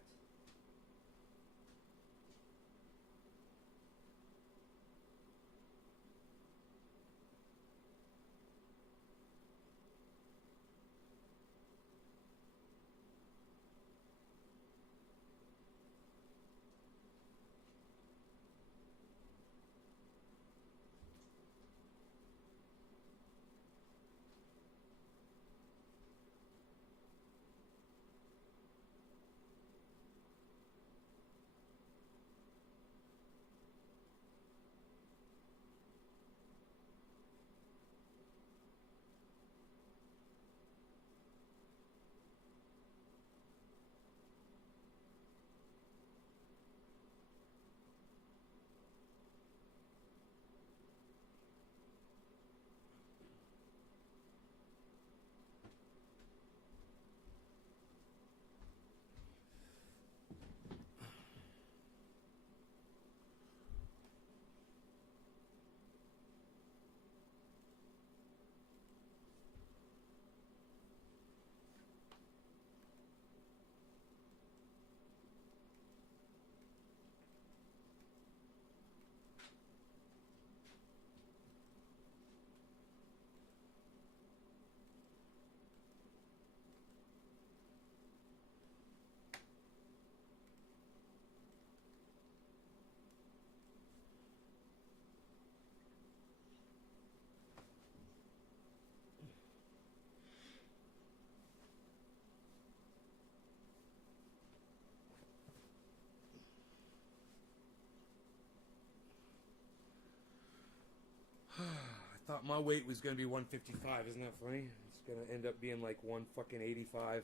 I thought my weight was going to be 155. Isn't that funny? It's going to end up being like 1 fucking 85.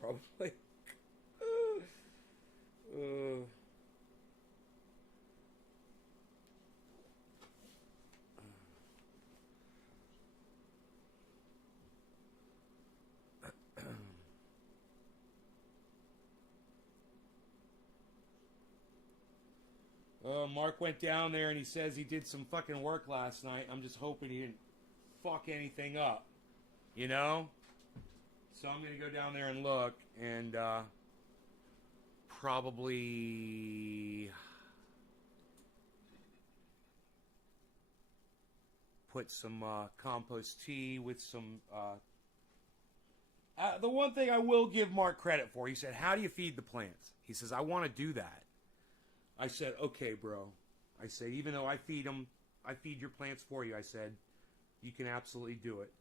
Probably. Mark went down there and he says he did some fucking work last night. I'm just hoping he didn't fuck anything up. You know? So I'm going to go down there and look and probably put some compost tea with some... the one thing I will give Mark credit for, he said, how do you feed the plants? He says, I want to do that. I said, okay, bro. I said, even though I feed your plants for you, I said, you can absolutely do it.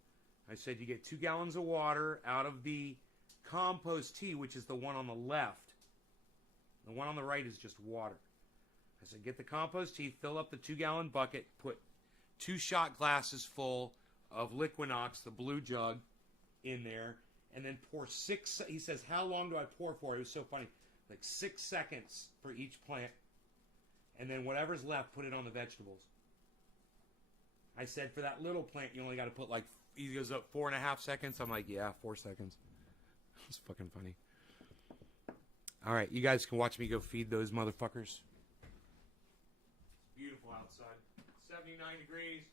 I said, you get 2 gallons of water out of the compost tea, which is the one on the left. The one on the right is just water. I said, get the compost tea, fill up the 2-gallon bucket, put 2 shot glasses full of Liquinox, the blue jug, in there, and then pour 6, he says, how long do I pour for? It was so funny. Like 6 seconds for each plant. And then whatever's left, put it on the vegetables. I said, for that little plant, you only got to put like, he goes up 4.5 seconds. I'm like, yeah, 4 seconds. It's fucking funny. All right, you guys can watch me go feed those motherfuckers. Beautiful outside. 79 degrees.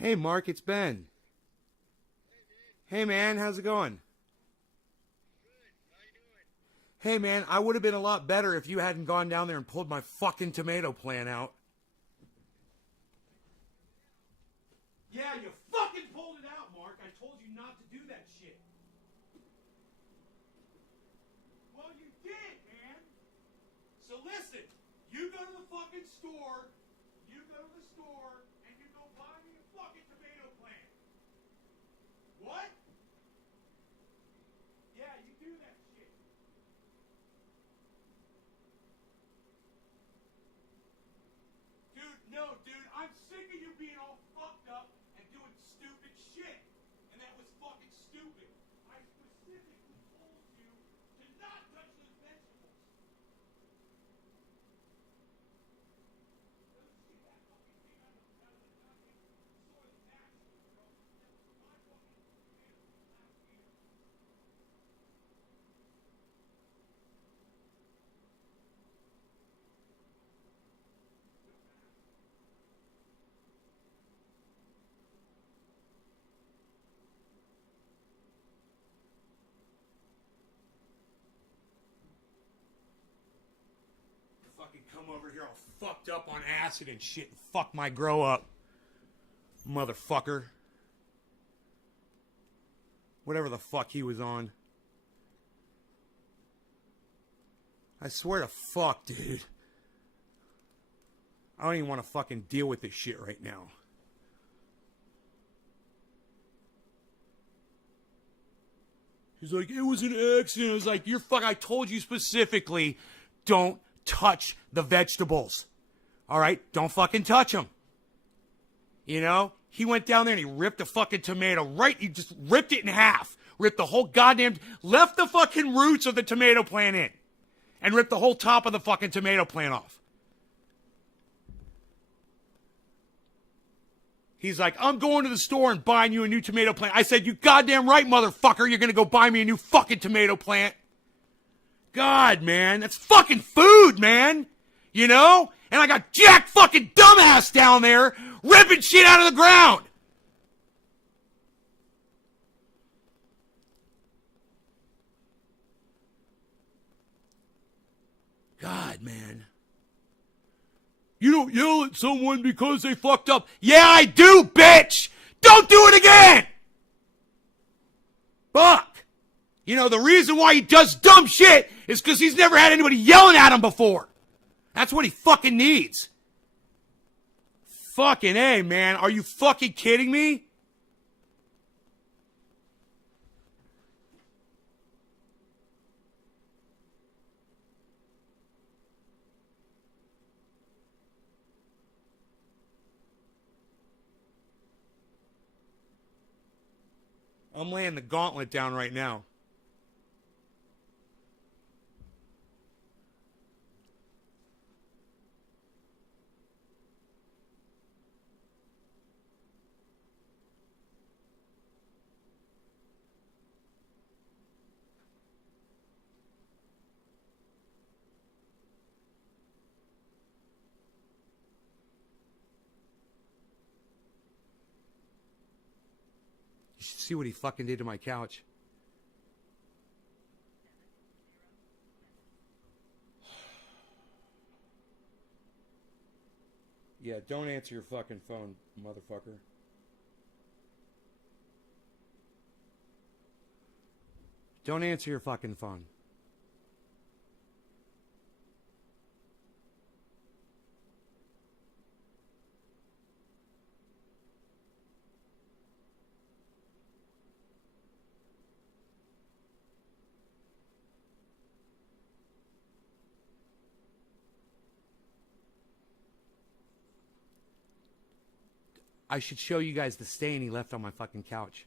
Hey, Mark, it's Ben. Hey, man, how's it going? Hey, man, I would have been a lot better if you hadn't gone down there and pulled my fucking tomato plant out. Yeah, you fucking pulled it out, Mark. I told you not to do that shit. Well, you did, man. So listen, you go to the fucking store, and you go buy me a fucking tomato plant. What? Yeah, you do that shit. Dude, I'm sick of you being all fucked up and doing stupid shit. And that was fucking stupid. I specifically told you to not touch those vegetables. Doesn't see that fucking thing out of the nothing. Sort of natural, bro. That was my fucking tomato last year. Fucking come over here all fucked up on acid and shit and fuck my grow up. Motherfucker. Whatever the fuck he was on. I swear to fuck, dude. I don't even want to fucking deal with this shit right now. He's like, it was an accident. I was like, I told you specifically, don't touch the vegetables. All right? Don't fucking touch them. You know? He went down there and he ripped a fucking tomato he just ripped it in half. Ripped the whole left the fucking roots of the tomato plant in. And ripped the whole top of the fucking tomato plant off. He's like, I'm going to the store and buying you a new tomato plant. I said, you goddamn right, motherfucker. You're going to go buy me a new fucking tomato plant. God, man. That's fucking food, man. You know? And I got Jack fucking dumbass down there ripping shit out of the ground. God, man. You don't yell at someone because they fucked up. Yeah, I do, bitch! Don't do it again! Fuck! You know, the reason why he does dumb shit is because he's never had anybody yelling at him before. That's what he fucking needs. Fucking A, man. Are you fucking kidding me? I'm laying the gauntlet down right now. You should see what he fucking did to my couch. Yeah, don't answer your fucking phone, motherfucker. Don't answer your fucking phone. I should show you guys the stain he left on my fucking couch.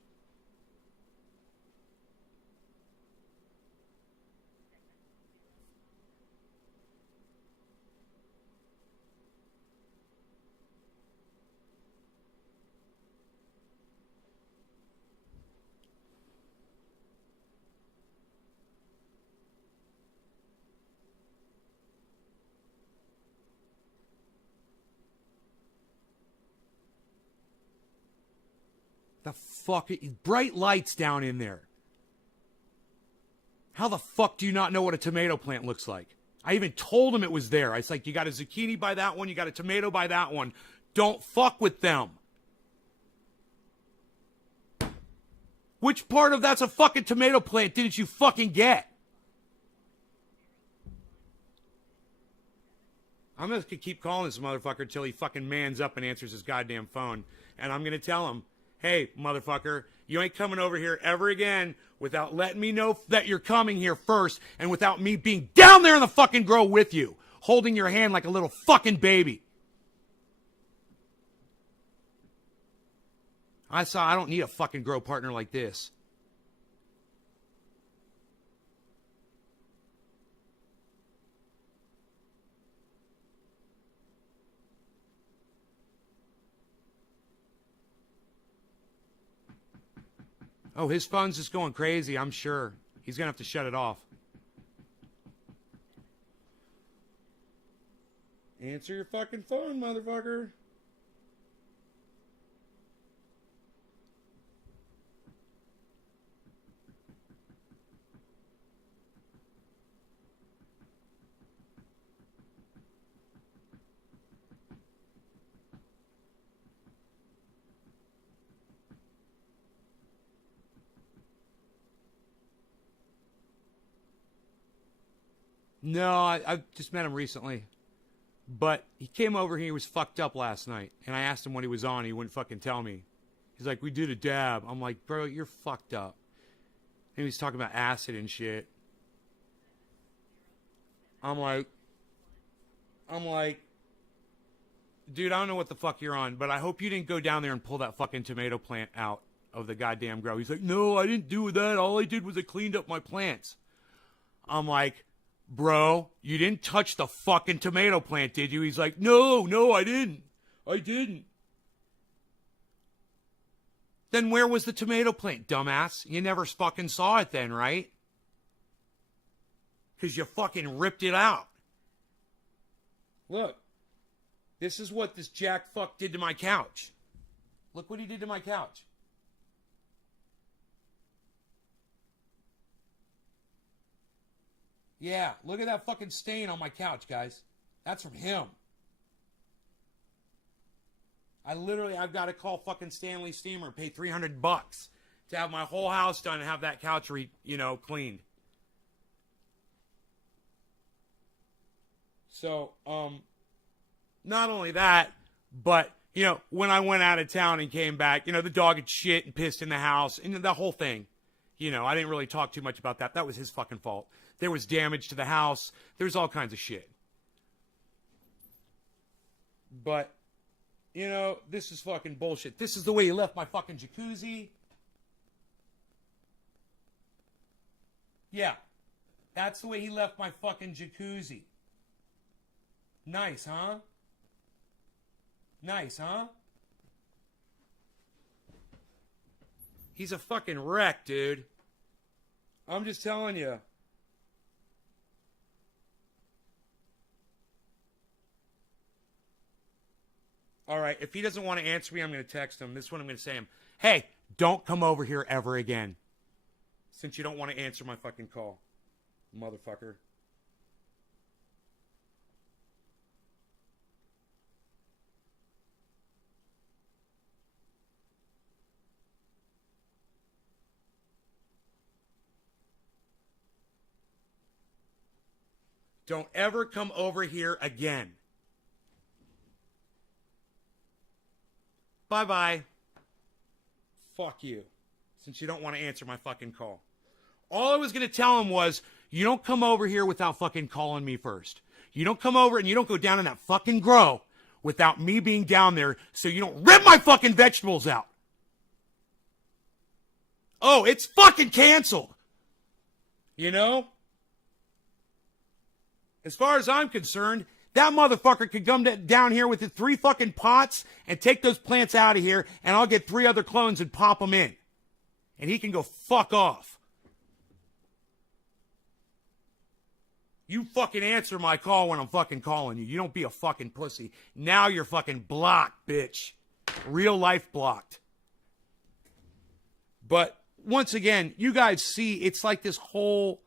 The fuck? Bright lights down in there. How the fuck do you not know what a tomato plant looks like? I even told him it was there. I was like, you got a zucchini by that one, you got a tomato by that one. Don't fuck with them. Which part of that's a fucking tomato plant didn't you fucking get? I'm just gonna keep calling this motherfucker until he fucking mans up and answers his goddamn phone. And I'm gonna tell him, hey, motherfucker, you ain't coming over here ever again without letting me know that you're coming here first and without me being down there in the fucking grow with you, holding your hand like a little fucking baby. I don't need a fucking grow partner like this. Oh, his phone's just going crazy, I'm sure. He's going to have to shut it off. Answer your fucking phone, motherfucker. No, I just met him recently. But he came over here, he was fucked up last night. And I asked him what he was on, he wouldn't fucking tell me. He's like, we did a dab. I'm like, bro, you're fucked up. And he was talking about acid and shit. I'm like, dude, I don't know what the fuck you're on, but I hope you didn't go down there and pull that fucking tomato plant out of the goddamn grow. He's like, no, I didn't do that. All I did was I cleaned up my plants. I'm like, bro, you didn't touch the fucking tomato plant, did you? He's like, no, I didn't. I didn't. Then where was the tomato plant, dumbass? You never fucking saw it then, right? Because you fucking ripped it out. Look, this is what this jack fuck did to my couch. Look what he did to my couch. Yeah, look at that fucking stain on my couch, guys. That's from him. I've got to call fucking Stanley Steamer and pay $300 to have my whole house done and have that couch cleaned. So, not only that, but, when I went out of town and came back, the dog had shit and pissed in the house and the whole thing. I didn't really talk too much about that. That was his fucking fault. There was damage to the house. There's all kinds of shit. But, this is fucking bullshit. This is the way he left my fucking jacuzzi. Yeah. That's the way he left my fucking jacuzzi. Nice, huh? Nice, huh? He's a fucking wreck, dude. I'm just telling you. All right, if he doesn't want to answer me, I'm going to text him. This is what I'm going to say to him. Hey, don't come over here ever again. Since you don't want to answer my fucking call. Motherfucker. Don't ever come over here again. Bye-bye. Fuck you. Since you don't want to answer my fucking call. All I was going to tell him was, you don't come over here without fucking calling me first. You don't come over and you don't go down in that fucking grow without me being down there so you don't rip my fucking vegetables out. Oh, it's fucking canceled. As far as I'm concerned, that motherfucker could come down here with his 3 fucking pots and take those plants out of here, and I'll get 3 other clones and pop them in. And he can go fuck off. You fucking answer my call when I'm fucking calling you. You don't be a fucking pussy. Now you're fucking blocked, bitch. Real life blocked. But once again, you guys see it's like this whole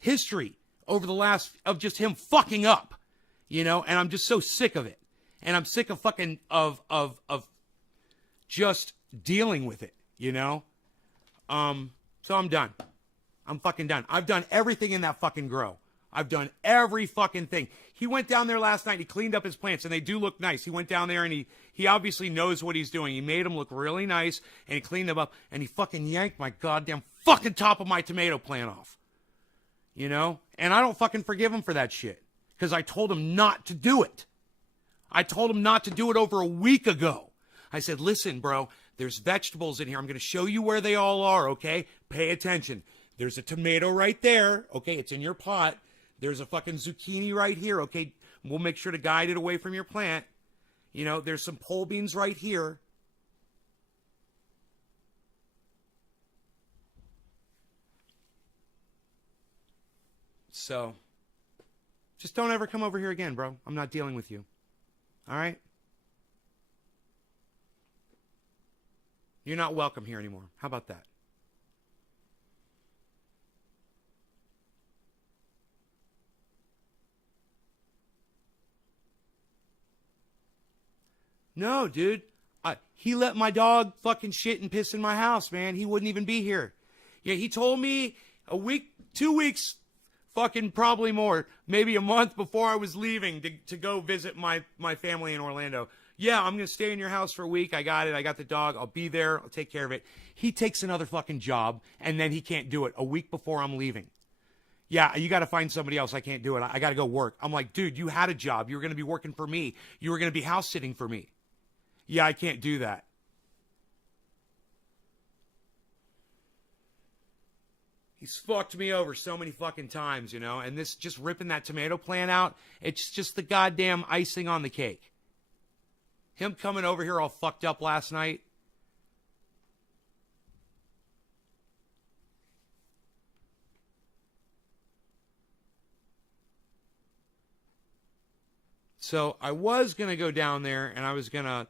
history over the last of just him fucking up, you know, and I'm just so sick of it. And I'm sick of fucking of just dealing with it, you know? So I'm done. I'm fucking done. I've done everything in that fucking grow. I've done every fucking thing. He went down there last night. He cleaned up his plants, and they do look nice. He went down there, and he obviously knows what he's doing. He made them look really nice, and he cleaned them up, and he fucking yanked my goddamn fucking top of my tomato plant off. You know? And I don't fucking forgive him for that shit, because I told him not to do it. I told him not to do it over a week ago. I said, listen, bro, there's vegetables in here. I'm going to show you where they all are, okay? Pay attention. There's a tomato right there, okay? It's in your pot. There's a fucking zucchini right here, okay? We'll make sure to guide it away from your plant. You know, there's some pole beans right here. So, just don't ever come over here again, bro. I'm not dealing with you. All right? You're not welcome here anymore. How about that? No, dude. He let my dog fucking shit and piss in my house, man. He wouldn't even be here. Yeah, he told me a week, 2 weeks, fucking probably more, maybe a month before I was leaving to go visit my family in Orlando. Yeah, I'm going to stay in your house for a week. I got it. I got the dog. I'll be there. I'll take care of it. He takes another fucking job, and then he can't do it a week before I'm leaving. Yeah, you got to find somebody else. I can't do it. I got to go work. I'm like, dude, you had a job. You were going to be working for me. You were going to be house sitting for me. Yeah, I can't do that. He's fucked me over so many fucking times, you know, and this just ripping that tomato plant out, it's just the goddamn icing on the cake. Him coming over here all fucked up last night. So I was going to go down there and I was going to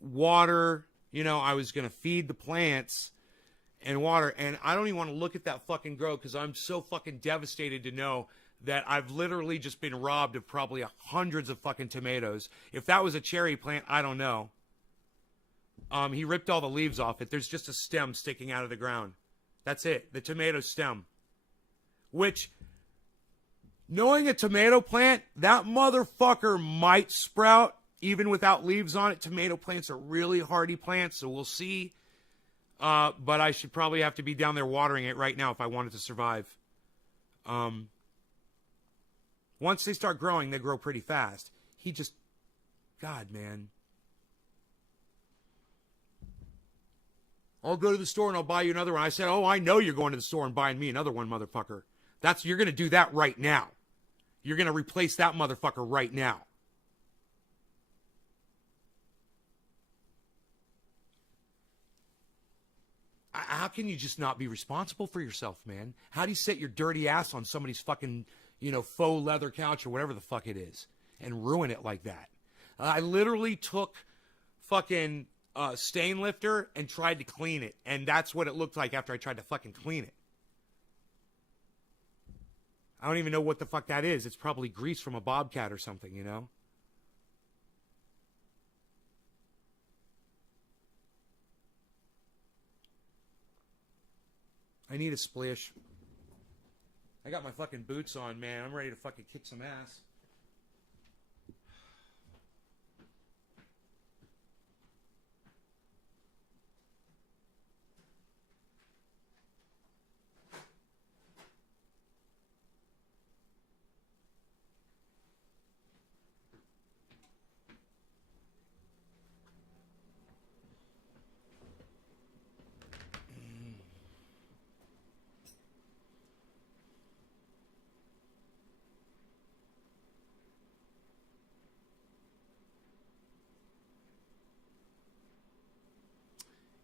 water, you know, I was going to feed the plants and water. And I don't even want to look at that fucking grow because I'm so fucking devastated to know that I've literally just been robbed of probably hundreds of fucking tomatoes. If that was a cherry plant, I don't know. He ripped all the leaves off it. There's just a stem sticking out of the ground. That's it. The tomato stem. Which, knowing a tomato plant, that motherfucker might sprout even without leaves on it. Tomato plants are really hardy plants, so we'll see. But I should probably have to be down there watering it right now if I wanted to survive. Once they start growing, they grow pretty fast. He just, God, man. I'll go to the store and I'll buy you another one. I said, oh, I know you're going to the store and buying me another one, motherfucker. You're going to do that right now. You're going to replace that motherfucker right now. How can you just not be responsible for yourself, man? How do you sit your dirty ass on somebody's fucking, you know, faux leather couch or whatever the fuck it is and ruin it like that? I literally took fucking stain lifter and tried to clean it, and that's what it looked like after I tried to fucking clean it. I don't even know what the fuck that is. It's probably grease from a bobcat or something, you know? I need a splish. I got my fucking boots on, man. I'm ready to fucking kick some ass.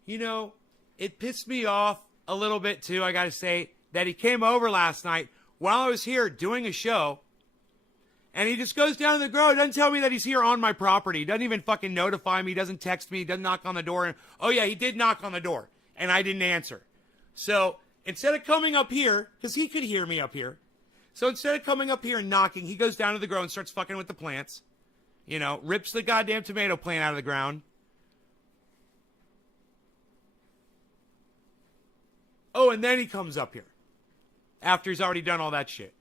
You know, it pissed me off a little bit, too, I gotta say, that he came over last night while I was here doing a show, And he just goes down to the grow. Doesn't tell me that he's here on my property. Doesn't even fucking notify me. Doesn't text me. Doesn't knock on the door. And, oh, yeah, he did knock on the door. And I didn't answer. So instead of coming up here, because he could hear me up here. So instead of coming up here and knocking, he goes down to the grow and starts fucking with the plants. You know, rips the goddamn tomato plant out of the ground. Oh, and then he comes up here. After he's already done all that shit.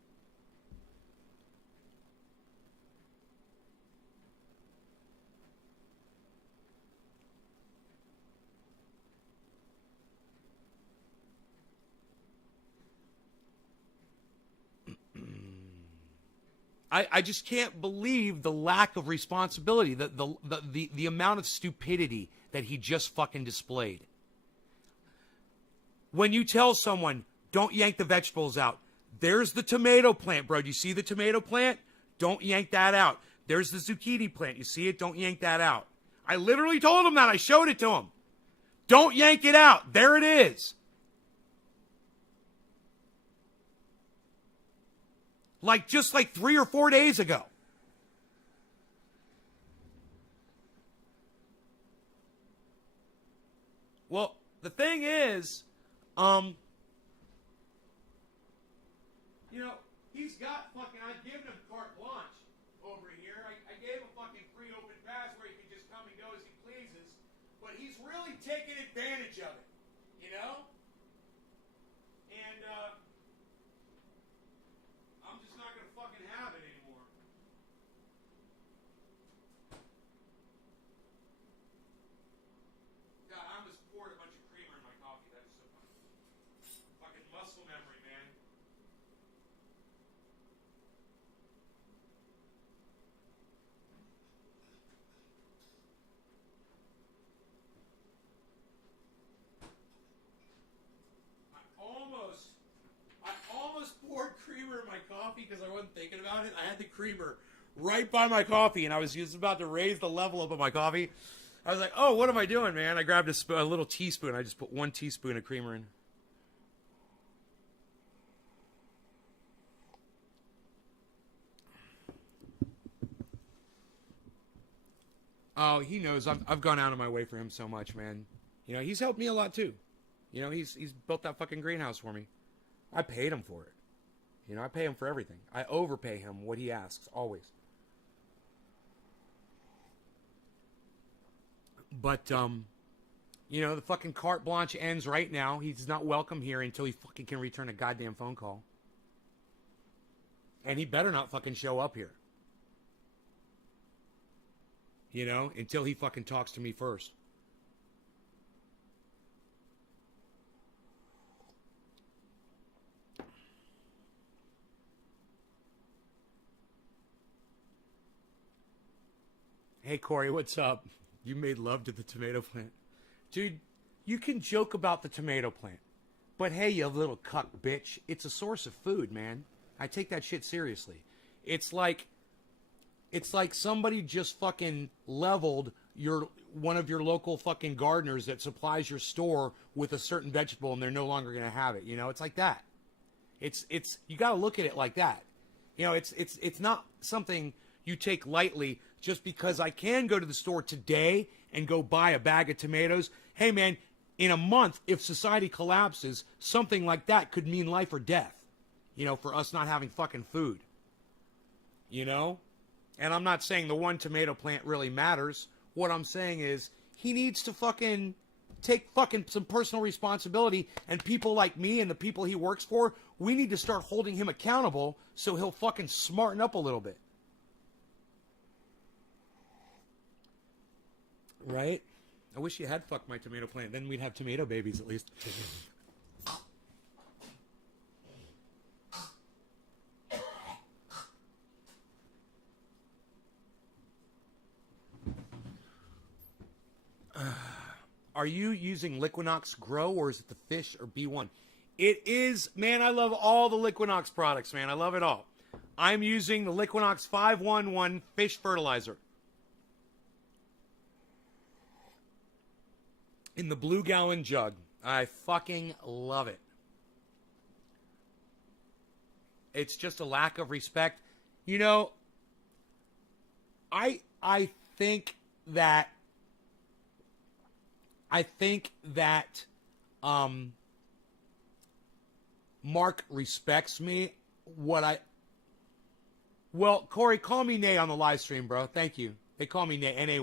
I just can't believe the lack of responsibility, the amount of stupidity that he just fucking displayed. When you tell someone, don't yank the vegetables out, there's the tomato plant, bro. Do you see the tomato plant? Don't yank that out. There's the zucchini plant. You see it? Don't yank that out. I literally told him that. I showed it to him. Don't yank it out. There it is. Just 3 or 4 days ago. Well, the thing is, he's got fucking, I've given him carte blanche over here. I gave him fucking free open pass where he can just come and go as he pleases. But he's really taking advantage of it, And, I'm just not going to fucking have it anymore. God, I almost poured a bunch of creamer in my coffee. That was so funny. Fucking muscle memory, man. I almost poured creamer in my coffee because I wasn't thinking about it. I had the creamer right by my coffee, and I was just about to raise the level up of my coffee. I was like, oh, what am I doing, man? I grabbed a little teaspoon. I just put 1 teaspoon of creamer in. Oh, he knows I've gone out of my way for him so much, man. He's helped me a lot, too. He's built that fucking greenhouse for me. I paid him for it. I pay him for everything. I overpay him what he asks, always. But, the fucking carte blanche ends right now. He's not welcome here until he fucking can return a goddamn phone call. And he better not fucking show up here. Until he fucking talks to me first. Hey, Corey, what's up? You made love to the tomato plant. Dude, you can joke about the tomato plant. But hey, you little cuck bitch, it's a source of food, man. I take that shit seriously. It's like somebody just fucking leveled one of your local fucking gardeners that supplies your store with a certain vegetable and they're no longer going to have it. It's like that. It's you got to look at it like that. It's not something you take lightly just because I can go to the store today and go buy a bag of tomatoes. Hey, man, in a month, if society collapses, something like that could mean life or death, for us not having fucking food, And I'm not saying the one tomato plant really matters. What I'm saying is he needs to fucking take fucking some personal responsibility, and people like me and the people he works for, we need to start holding him accountable so he'll fucking smarten up a little bit. Right? I wish you had fucked my tomato plant. Then we'd have tomato babies at least. Are you using Liquinox Grow or is it the Fish or B1? It is, man, I love all the Liquinox products, man. I love it all. I'm using the Liquinox 511 Fish Fertilizer. In the blue gallon jug. I fucking love it. It's just a lack of respect. I think that Mark respects me. Well, Corey, call me Nay on the live stream, bro. Thank you. They call me Nay, Nay.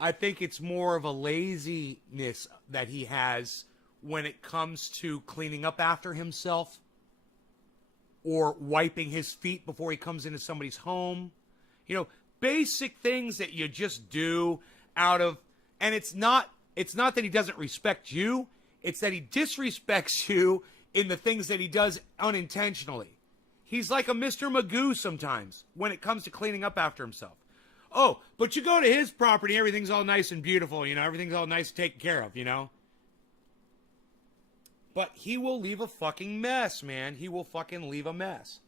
I think it's more of a laziness that he has when it comes to cleaning up after himself or wiping his feet before he comes into somebody's home. You know, basic things that you just do out of, and it's not that he doesn't respect you, it's that he disrespects you in the things that he does unintentionally. He's like a Mr. Magoo sometimes when it comes to cleaning up after himself. Oh, but you go to his property, everything's all nice and beautiful, you know, everything's all nice and taken care of, you know? But he will leave a fucking mess, man. He will fucking leave a mess.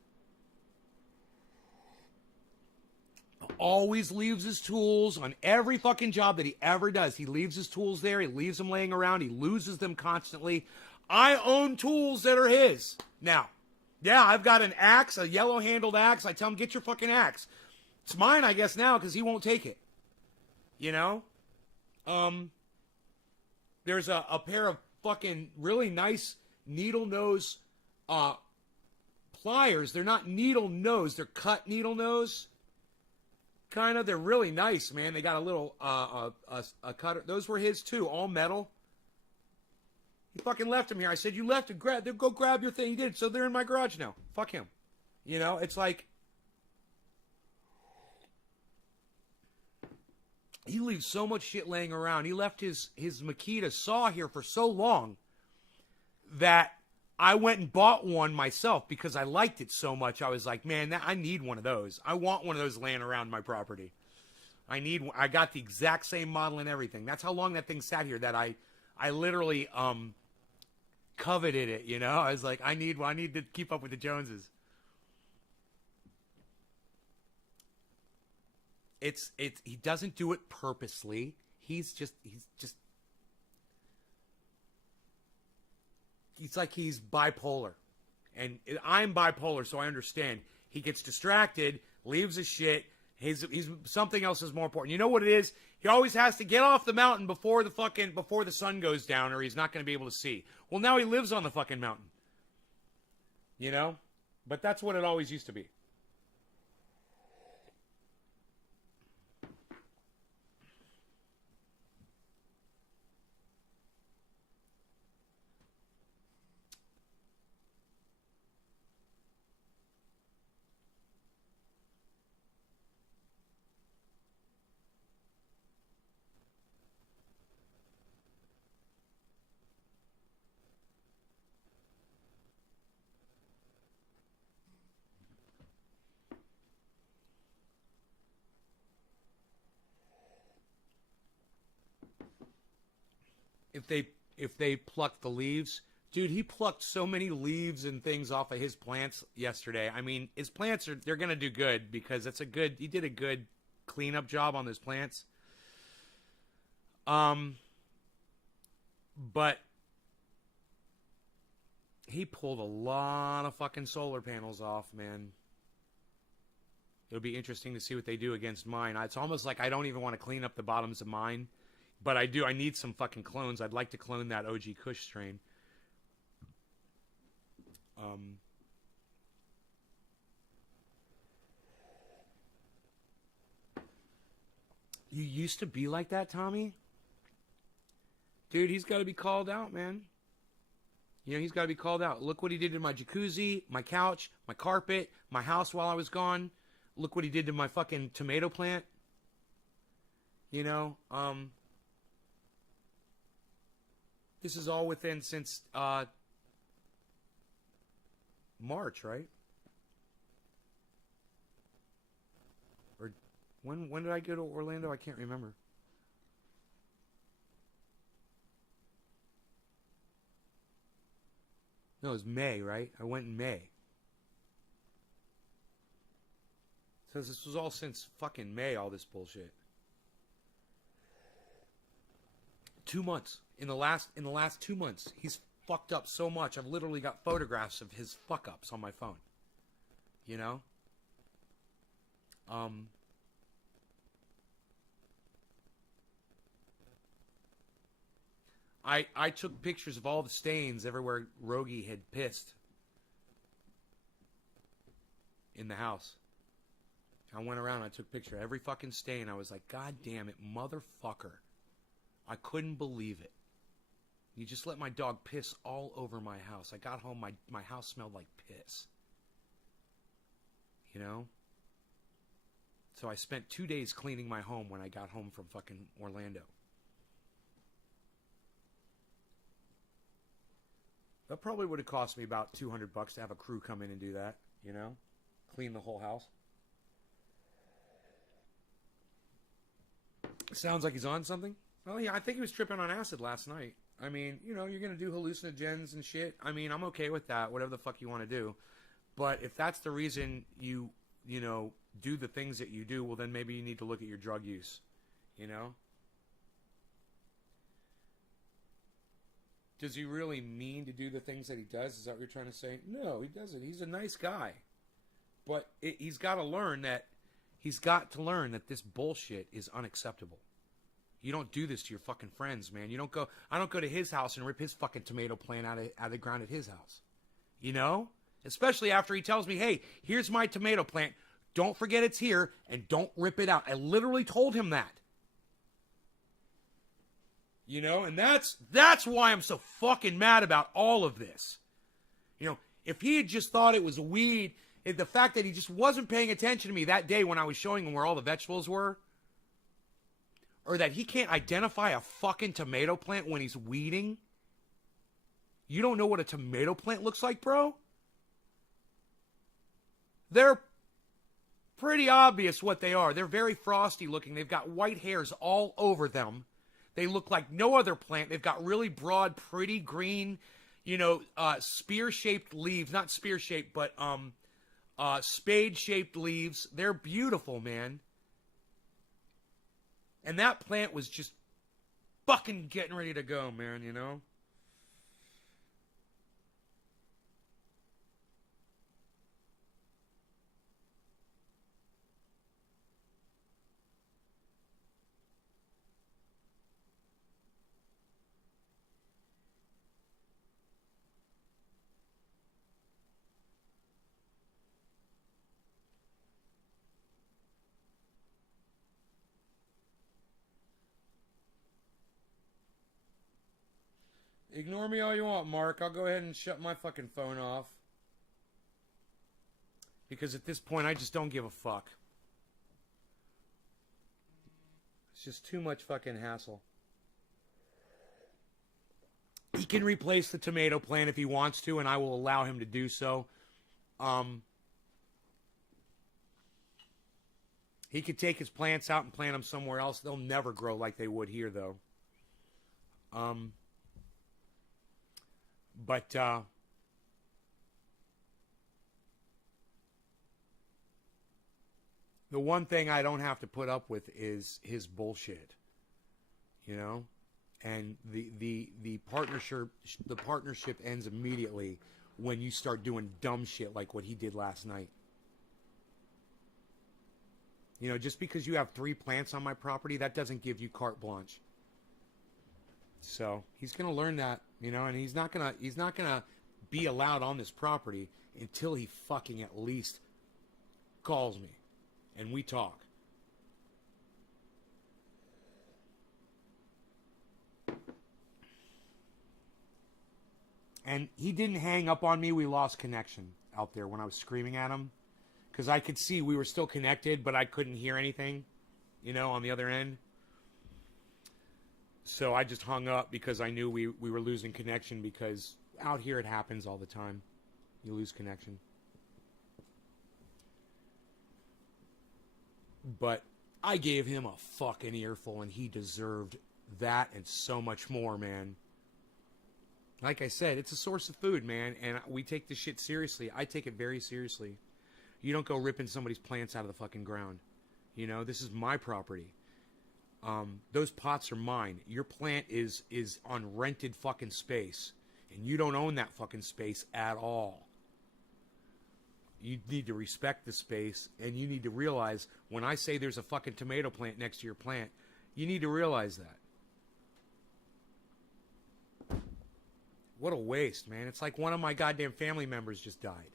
Always leaves his tools on every fucking job that he ever does. He leaves his tools there. He leaves them laying around. He loses them constantly. I own tools that are his. Now, yeah, I've got an axe, a yellow-handled axe. I tell him, get your fucking axe. It's mine, I guess, now, because he won't take it. You know? There's a pair of fucking really nice needle nose pliers. They're not needle nose. They're cut needle nose. Kind of. They're really nice, man. They got a little a cutter. Those were his, too. All metal. He fucking left them here. I said, you left it. Go grab your thing. He did. So they're in my garage now. Fuck him. You know, it's like... He leaves so much shit laying around. He left his Makita saw here for so long that I went and bought one myself because I liked it so much. I was like, man, I need one of those. I want one of those laying around my property. I got the exact same model and everything. That's how long that thing sat here that I literally coveted it, you know? I was like, I need to keep up with the Joneses. It's he doesn't do it purposely. He's like he's bipolar. And I'm bipolar, so I understand. He gets distracted, leaves his shit. He's something else is more important. You know what it is? He always has to get off the mountain before the sun goes down, or he's not going to be able to see. Well, now he lives on the fucking mountain. You know? But that's what it always used to be. If they pluck the leaves, dude, he plucked so many leaves and things off of his plants yesterday. I mean, his plants they're gonna do good because he did a good cleanup job on those plants. But he pulled a lot of fucking solar panels off, man. It'll be interesting to see what they do against mine. It's almost like I don't even want to clean up the bottoms of mine. But I do. I need some fucking clones. I'd like to clone that OG Kush strain. You used to be like that, Tommy? Dude, he's got to be called out, man. You know, he's got to be called out. Look what he did to my jacuzzi, my couch, my carpet, my house while I was gone. Look what he did to my fucking tomato plant. You know, this is all within since March, right? Or when did I go to Orlando? I can't remember. No, it was May, right? I went in May. So this was all since fucking May, all this bullshit. 2 months. In the last 2 months, fucked up so much. I've literally got photographs of his fuck-ups on my phone. You know? I took pictures of all the stains everywhere Rogie had pissed in the house. I went around, I took a picture of every fucking stain. I was like, God damn it, motherfucker. I couldn't believe it. You just let my dog piss all over my house. I got home, my house smelled like piss. You know? So I spent 2 days cleaning my home when I got home from fucking Orlando. That probably would have cost me about $200 to have a crew come in and do that, you know? Clean the whole house. Sounds like he's on something. Well, yeah, I think he was tripping on acid last night. I mean, you know, you're going to do hallucinogens and shit. I mean, I'm okay with that, whatever the fuck you want to do. But if that's the reason you know, do the things that you do, well, then maybe you need to look at your drug use, you know? Does he really mean to do the things that he does? Is that what you're trying to say? No, he doesn't. He's a nice guy. But he's got to learn that this bullshit is unacceptable. You don't do this to your fucking friends, man. I don't go to his house and rip his fucking tomato plant out of the ground at his house. You know? Especially after he tells me, hey, here's my tomato plant. Don't forget it's here, and don't rip it out. I literally told him that. You know, and that's why I'm so fucking mad about all of this. You know, if he had just thought it was a weed, the fact that he just wasn't paying attention to me that day when I was showing him where all the vegetables were, or that he can't identify a fucking tomato plant when he's weeding. You don't know what a tomato plant looks like, bro? They're pretty obvious what they are. They're very frosty looking. They've got white hairs all over them. They look like no other plant. They've got really broad, pretty green, you know, spear-shaped leaves. Not spear-shaped, but spade-shaped leaves. They're beautiful, man. And that plant was just fucking getting ready to go, man, you know? Ignore me all you want, Mark. I'll go ahead and shut my fucking phone off. Because at this point, I just don't give a fuck. It's just too much fucking hassle. He can replace the tomato plant if he wants to, and I will allow him to do so. He could take his plants out and plant them somewhere else. They'll never grow like they would here, though. But the one thing I don't have to put up with is his bullshit, you know, and the partnership ends immediately when you start doing dumb shit like what he did last night. You know, just because you have 3 plants on my property, that doesn't give you carte blanche. So he's gonna learn that, you know, and he's not gonna be allowed on this property until he fucking at least calls me and we talk. And he didn't hang up on me. We lost connection out there when I was screaming at him, because I could see we were still connected, but I couldn't hear anything, you know, on the other end. So I just hung up because I knew we were losing connection, because out here it happens all the time. You lose connection. But I gave him a fucking earful, and he deserved that and so much more, man. Like I said, it's a source of food, man, and we take this shit seriously. I take it very seriously. You don't go ripping somebody's plants out of the fucking ground. You know, this is my property. Those pots are mine. Your plant is on rented fucking space. And you don't own that fucking space at all. You need to respect the space, and you need to realize when I say there's a fucking tomato plant next to your plant, you need to realize that. What a waste, man. It's like one of my goddamn family members just died.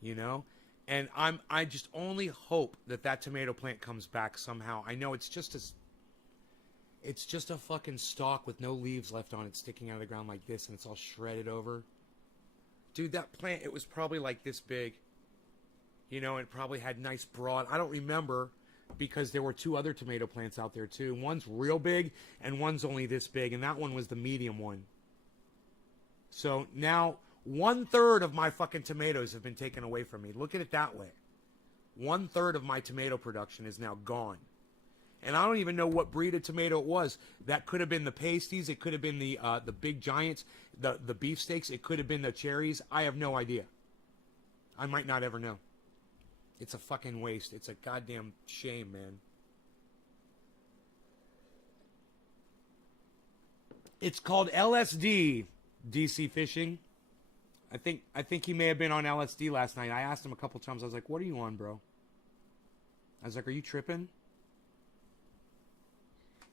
You know? And I just only hope that tomato plant comes back somehow. I know it's just a fucking stalk with no leaves left on it sticking out of the ground like this, and it's all shredded over. Dude, that plant, it was probably like this big. You know, it probably had nice broad. I don't remember because there were two other tomato plants out there too. One's real big and one's only this big, and that one was the medium one. So now 1/3 of my fucking tomatoes have been taken away from me. Look at it that way. 1/3 of my tomato production is now gone. And I don't even know what breed of tomato it was. That could have been the pasties. It could have been the big giants, the beefsteaks. It could have been the cherries. I have no idea. I might not ever know. It's a fucking waste. It's a goddamn shame, man. It's called LSD, DC Fishing. I think he may have been on LSD last night. I asked him a couple times. I was like, "What are you on, bro?" I was like, "Are you tripping?"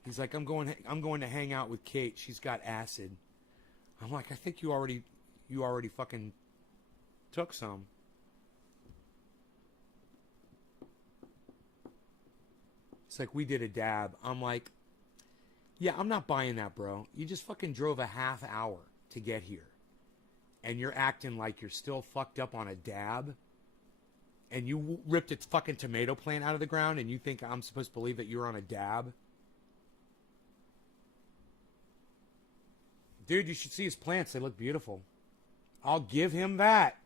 He's like, I'm going to hang out with Kate. She's got acid." I'm like, "I think you already fucking took some." It's like, "We did a dab." I'm like, "Yeah, I'm not buying that, bro. You just fucking drove a half hour to get here. And you're acting like you're still fucked up on a dab. And you ripped a fucking tomato plant out of the ground and you think I'm supposed to believe that you're on a dab?" Dude, you should see his plants. They look beautiful. I'll give him that.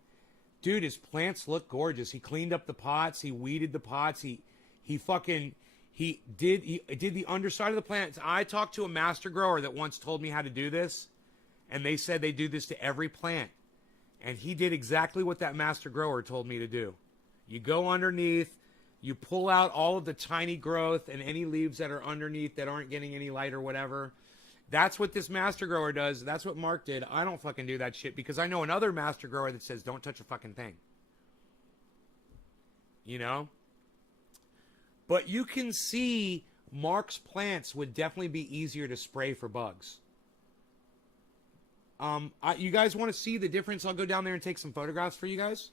Dude, his plants look gorgeous. He cleaned up the pots. He weeded the pots. He did the underside of the plants. I talked to a master grower that once told me how to do this, and they said they do this to every plant. And he did exactly what that master grower told me to do. You go underneath, you pull out all of the tiny growth and any leaves that are underneath that aren't getting any light or whatever. That's what this master grower does. That's what Mark did. I don't fucking do that shit because I know another master grower that says don't touch a fucking thing. You know? But you can see Mark's plants would definitely be easier to spray for bugs. You guys want to see the difference? I'll go down there and take some photographs for you guys.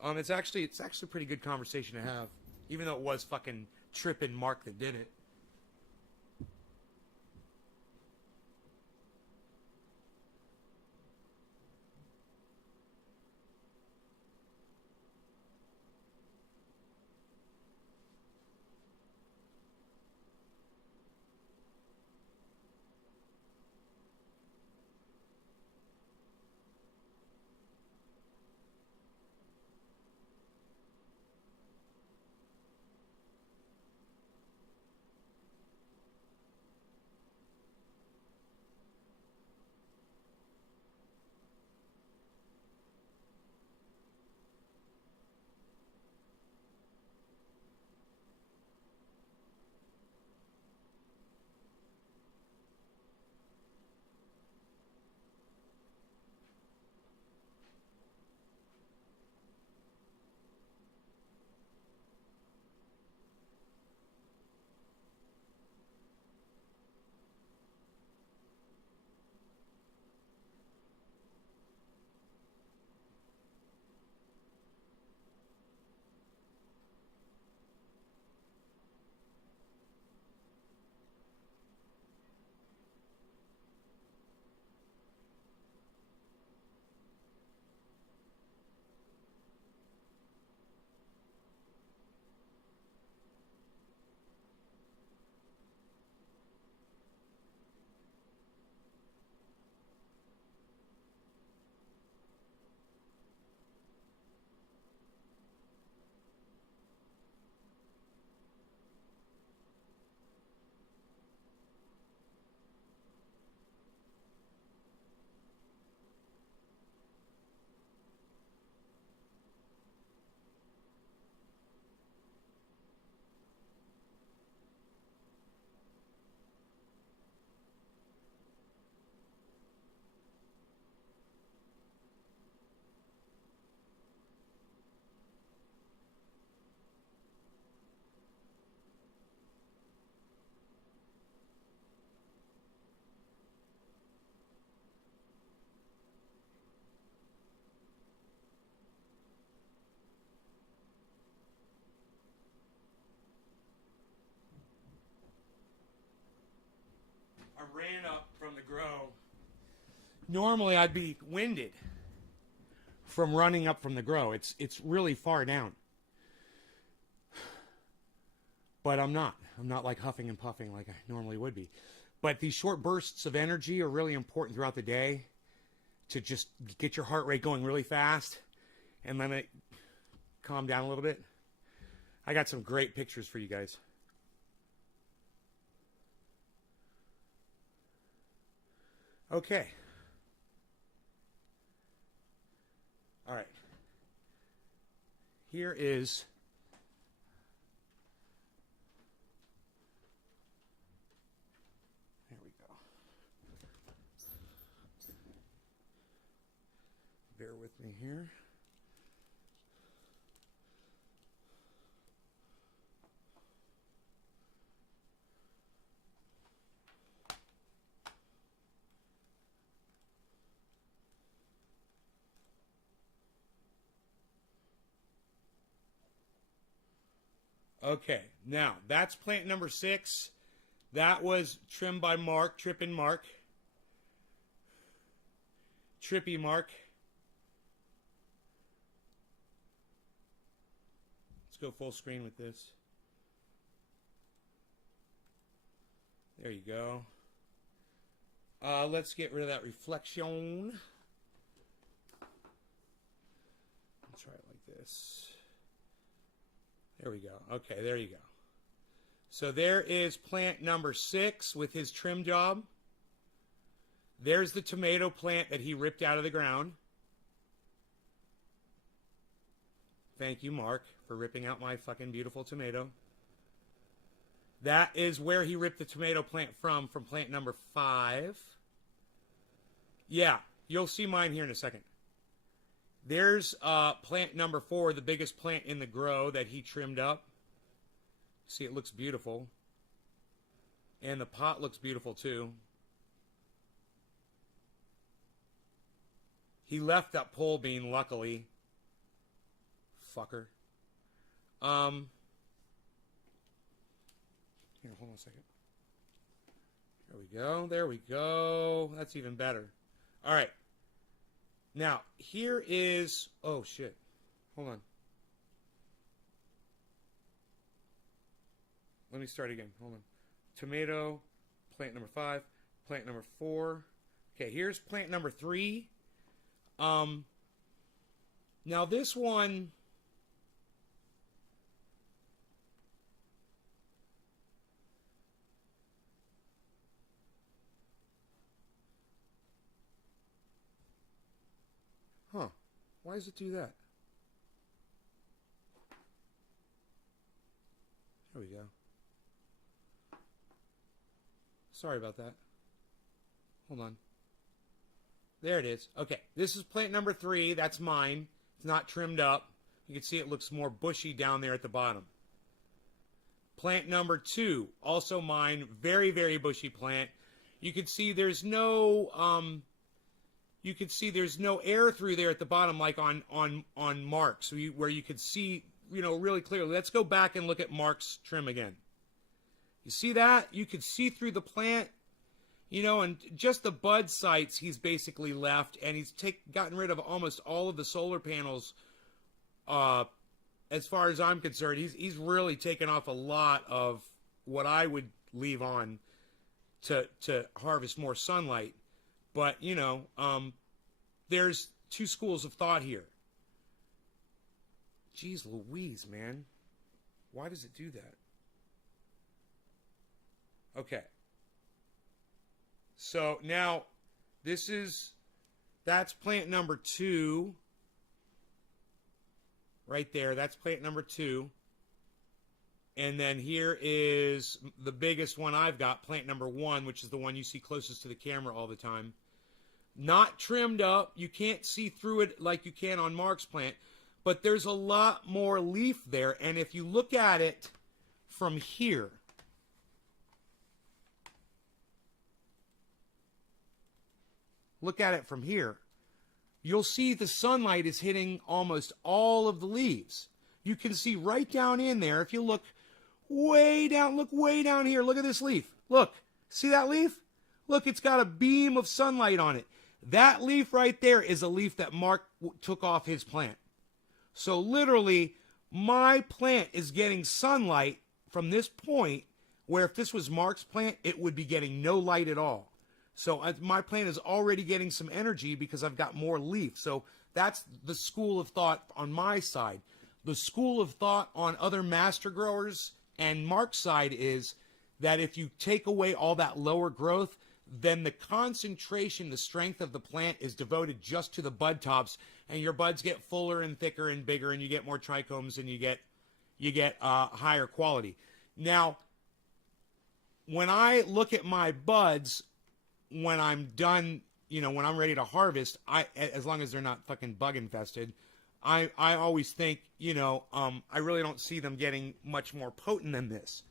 It's actually a pretty good conversation to have, even though it was fucking tripping Mark that did it. ran up from the grow. Normally I'd be winded from running up from the grow. It's really far down. But I'm not. I'm not like huffing and puffing like I normally would be. But these short bursts of energy are really important throughout the day to just get your heart rate going really fast and then it calm down a little bit. I got some great pictures for you guys. Okay. All right. Here is there we go. Bear with me here. Okay, now that's plant number 6. That was trimmed by Mark, Trippin' Mark. Trippy Mark. Let's go full screen with this. There you go. Let's get rid of that reflection. Let's try it like this. There we go. Okay, there you go. So there is plant number 6 with his trim job. There's the tomato plant that he ripped out of the ground. Thank you, Mark, for ripping out my fucking beautiful tomato. That is where he ripped the tomato plant from plant number 5. Yeah, you'll see mine here in a second. There's plant number 4, the biggest plant in the grow that he trimmed up. See, it looks beautiful. And the pot looks beautiful too. He left that pole bean, luckily. Fucker. Here, hold on a second. There we go. There we go. That's even better. All right. Now, here is... Oh, shit. Hold on. Let me start again. Hold on. Tomato, plant number 5, plant number 4. Okay, here's plant number 3. Now, this one... Huh. Why does it do that? There we go. Sorry about that. Hold on. There it is. Okay, this is plant number 3. That's mine. It's not trimmed up. You can see it looks more bushy down there at the bottom. Plant number 2, also mine. Very, very bushy plant. You can see there's no... You can see there's no air through there at the bottom like on Mark's, where you could see, really clearly. Let's go back and look at Mark's trim again. You see that? You could see through the plant, and just the bud sites he's basically left, and he's gotten rid of almost all of the solar panels. As far as I'm concerned, he's really taken off a lot of what I would leave on to harvest more sunlight. But, there's 2 schools of thought here. Jeez Louise, man. Why does it do that? Okay. So, now, that's plant number 2. Right there, that's plant number 2. And then here is the biggest one I've got, plant number 1, which is the one you see closest to the camera all the time. Not trimmed up. You can't see through it like you can on Mark's plant. But there's a lot more leaf there. And if you look at it from here, you'll see the sunlight is hitting almost all of the leaves. You can see right down in there. If you look way down here. Look at this leaf. Look. See that leaf? Look, it's got a beam of sunlight on it. That leaf right there is a leaf that Mark took off his plant. So literally, my plant is getting sunlight from this point, where if this was Mark's plant, it would be getting no light at all. So my plant is already getting some energy because I've got more leaf. So that's the school of thought on my side. The school of thought on other master growers and Mark's side is that if you take away all that lower growth, then the concentration, the strength of the plant is devoted just to the bud tops, and your buds get fuller and thicker and bigger, and you get more trichomes, and you get higher quality. Now, when I look at my buds, when I'm done, when I'm ready to harvest, as long as they're not fucking bug infested, I always think, I really don't see them getting much more potent than this.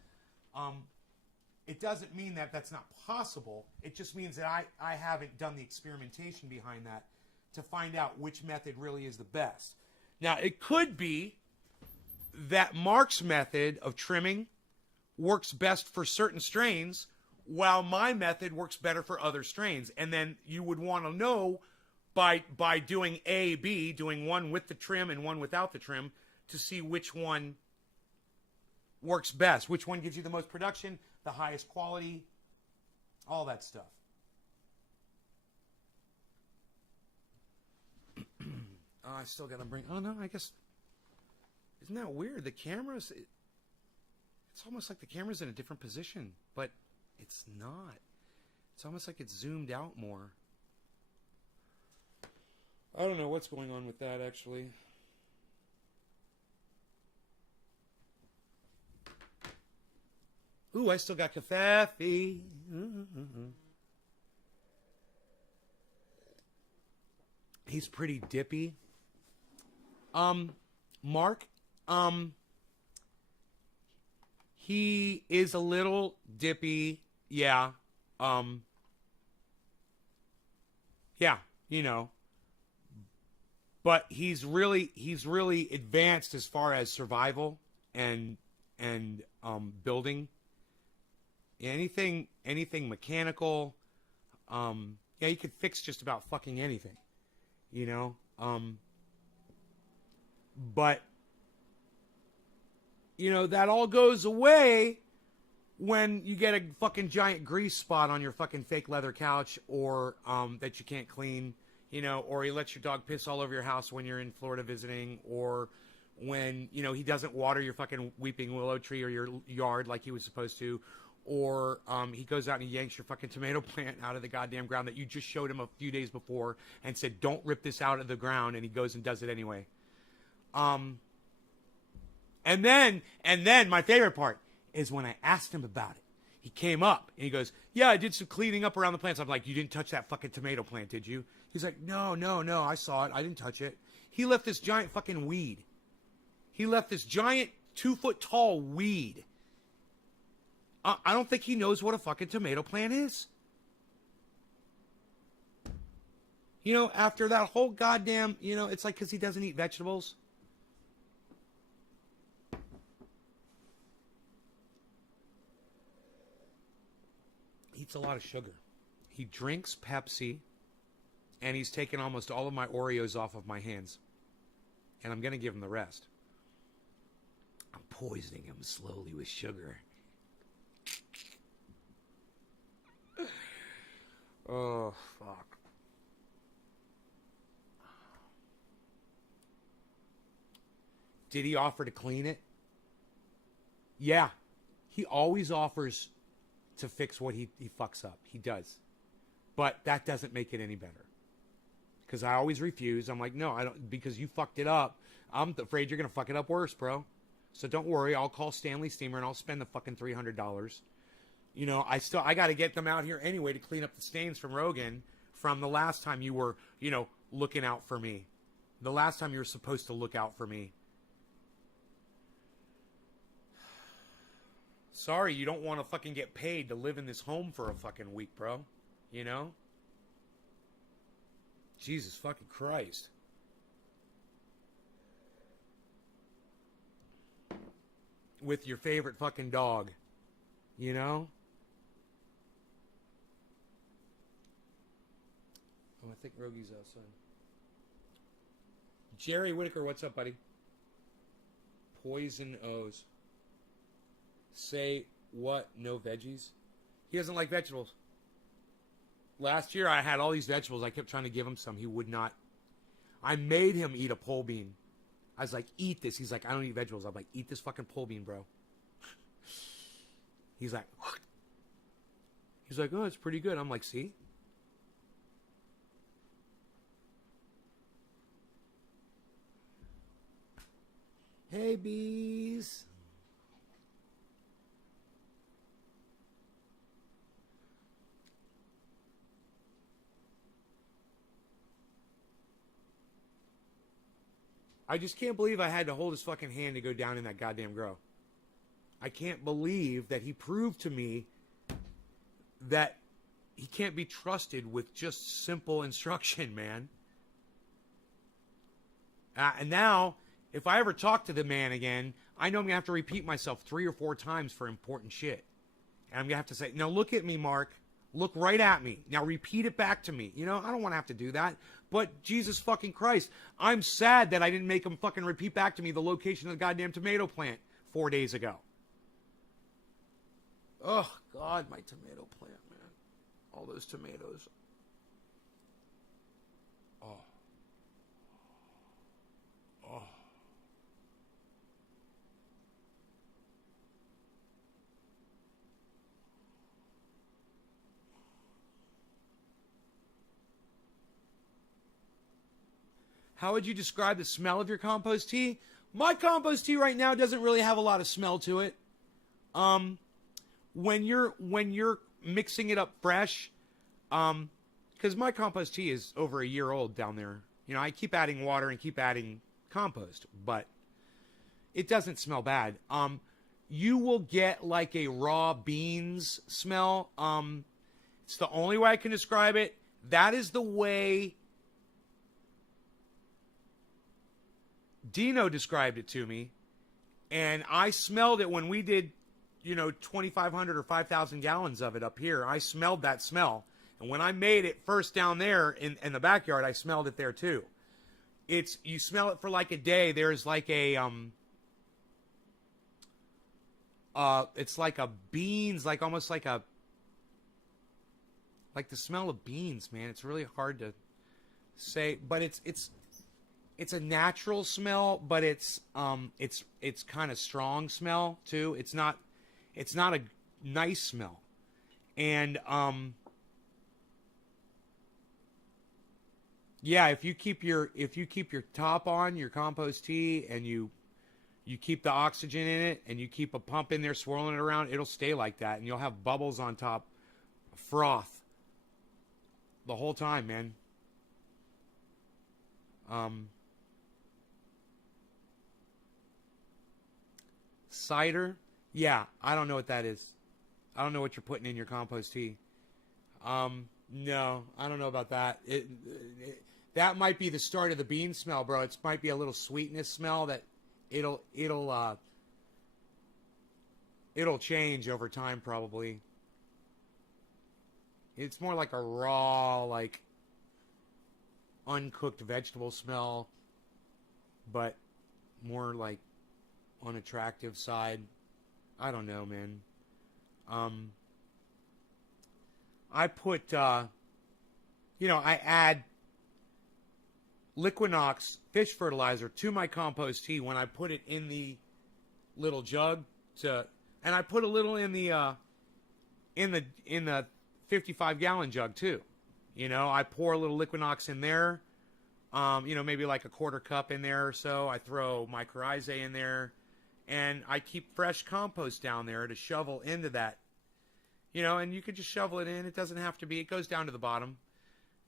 It doesn't mean that that's not possible. It just means that I haven't done the experimentation behind that to find out which method really is the best. Now, it could be that Mark's method of trimming works best for certain strains, while my method works better for other strains. And then you would want to know by doing A, B, doing one with the trim and one without the trim, to see which one works best, which one gives you the most production, the highest quality, all that stuff. I still got to bring... Oh, no, I guess... Isn't that weird? The camera's... It's almost like the camera's in a different position, but it's not. It's almost like it's zoomed out more. I don't know what's going on with that, actually. Ooh, I still got caffe. He's pretty dippy. Mark, he is a little dippy. Yeah. Yeah, but he's really advanced as far as survival and building. Anything mechanical, yeah, you could fix just about fucking anything, but that all goes away when you get a fucking giant grease spot on your fucking fake leather couch, or that you can't clean, or he lets your dog piss all over your house when you're in Florida visiting, or when, he doesn't water your fucking weeping willow tree or your yard like he was supposed to, or he goes out and he yanks your fucking tomato plant out of the goddamn ground that you just showed him a few days before and said, don't rip this out of the ground, and he goes and does it anyway. And then my favorite part is when I asked him about it. He came up and he goes, yeah, I did some cleaning up around the plants. I'm like, you didn't touch that fucking tomato plant, did you? He's like, no, I saw it. I didn't touch it. He left this giant fucking weed. He left this giant 2-foot tall weed. I don't think he knows what a fucking tomato plant is. After that whole goddamn, it's like because he doesn't eat vegetables. He eats a lot of sugar. He drinks Pepsi, and he's taken almost all of my Oreos off of my hands. And I'm going to give him the rest. I'm poisoning him slowly with sugar. Oh, fuck. Did he offer to clean it? Yeah. He always offers to fix what he fucks up. He does. But that doesn't make it any better. Because I always refuse. I'm like, no, I don't, because you fucked it up. I'm afraid you're going to fuck it up worse, bro. So don't worry. I'll call Stanley Steamer and I'll spend the fucking $300. I got to get them out here anyway to clean up the stains from Rogan from the last time you were, looking out for me. The last time you were supposed to look out for me. Sorry, you don't want to fucking get paid to live in this home for a fucking week, bro. Jesus fucking Christ. With your favorite fucking dog. think Rogi's outside. Jerry Whitaker, what's up, buddy? Poison O's. Say what? No veggies? He doesn't like vegetables. Last year I had all these vegetables. I kept trying to give him some. He would not. I made him eat a pole bean. I was like, eat this. He's like, I don't eat vegetables. I'm like, eat this fucking pole bean, bro. He's like, what? He's like, oh, it's pretty good. I'm like, see? Hey, bees. I just can't believe I had to hold his fucking hand to go down in that goddamn grow. I can't believe that he proved to me that he can't be trusted with just simple instruction, man. And now, if I ever talk to the man again, I know I'm going to have to repeat myself 3 or 4 times for important shit. And I'm going to have to say, now look at me, Mark. Look right at me. Now repeat it back to me. You know, I don't want to have to do that. But Jesus fucking Christ, I'm sad that I didn't make him fucking repeat back to me the location of the goddamn tomato plant 4 days ago. Oh, God, my tomato plant, man. All those tomatoes. Oh. Oh. How would you describe the smell of your compost tea? My compost tea right now doesn't really have a lot of smell to it. When you're mixing it up fresh, because my compost tea is over a year old down there. You know, I keep adding water and keep adding compost, but it doesn't smell bad. You will get like a raw beans smell. It's the only way I can describe it. That is the way Dino described it to me, and I smelled it when we did, 2,500 or 5,000 gallons of it up here. I smelled that smell, and when I made it first down there in the backyard, I smelled it there too. You smell it for like a day. There's like a it's like a beans, like almost like the smell of beans, man. It's really hard to say, but it's a natural smell, but it's kind of strong smell too. It's not a nice smell. And yeah, if you keep your top on your compost tea and you keep the oxygen in it and you keep a pump in there swirling it around, it'll stay like that, and you'll have bubbles on top, froth the whole time, man. Cider? Yeah, I don't know what that is. I don't know what you're putting in your compost tea. No, I don't know about that. That might be the start of the bean smell, bro. It might be a little sweetness smell that it'll change over time probably. It's more like a raw, like uncooked vegetable smell, but more like unattractive side. I don't know, man. I put I add Liquinox fish fertilizer to my compost tea when I put it in the little jug and I put a little in the 55-gallon jug too. I pour a little Liquinox in there. Maybe like a quarter cup in there or so. I throw mycorrhizae in there, and I keep fresh compost down there to shovel into that. And you could just shovel it in. It doesn't have to be. It goes down to the bottom.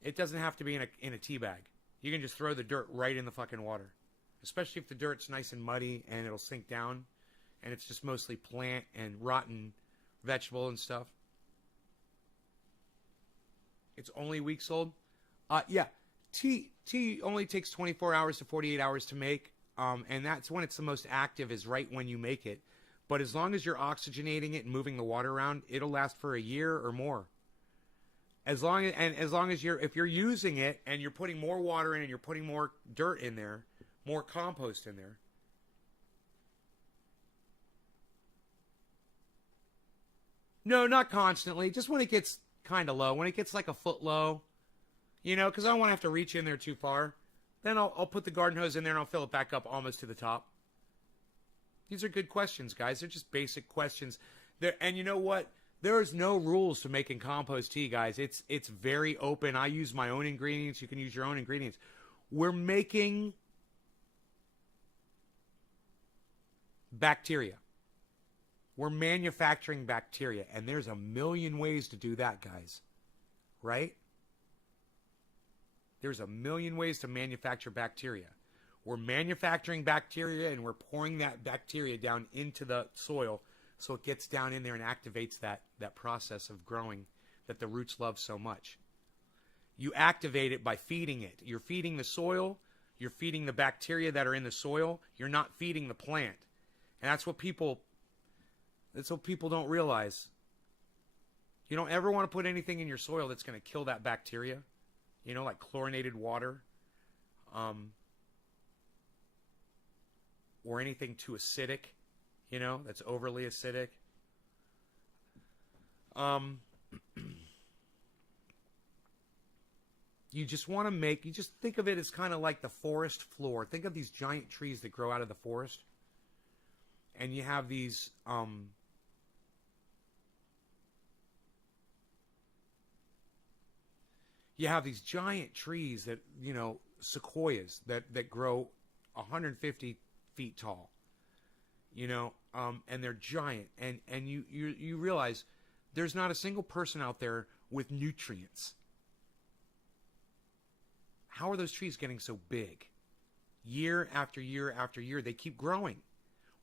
It doesn't have to be in a tea bag. You can just throw the dirt right in the fucking water, especially if the dirt's nice and muddy and it'll sink down, and it's just mostly plant and rotten vegetable and stuff. It's only weeks old. Yeah, tea only takes 24 hours to 48 hours to make, and that's when it's the most active, is right when you make it. But as long as you're oxygenating it and moving the water around, it'll last for a year or more. As long as you're if you're using it and you're putting more water in and you're putting more dirt in there, more compost in there. No, not constantly. Just when it gets kind of low, when it gets like a foot low, because I don't want to have to reach in there too far. Then I'll put the garden hose in there and I'll fill it back up almost to the top. These are good questions, guys. They're just basic questions. And you know what? There is no rules to making compost tea, guys. It's very open. I use my own ingredients. You can use your own ingredients. We're making bacteria. We're manufacturing bacteria, and there's a million ways to do that, guys. Right? There's a million ways to manufacture bacteria. We're manufacturing bacteria, and we're pouring that bacteria down into the soil so it gets down in there and activates that process of growing that the roots love so much. You activate it by feeding it. You're feeding the soil. You're feeding the bacteria that are in the soil. You're not feeding the plant. And that's what people don't realize. You don't ever want to put anything in your soil that's going to kill that bacteria. Like chlorinated water. Or anything too acidic. That's overly acidic. You just think of it as kind of like the forest floor. Think of these giant trees that grow out of the forest. And you have these, giant trees that, sequoias that grow 150 feet tall. And they're giant, and you realize there's not a single person out there with nutrients. How are those trees getting so big? Year after year after year, they keep growing.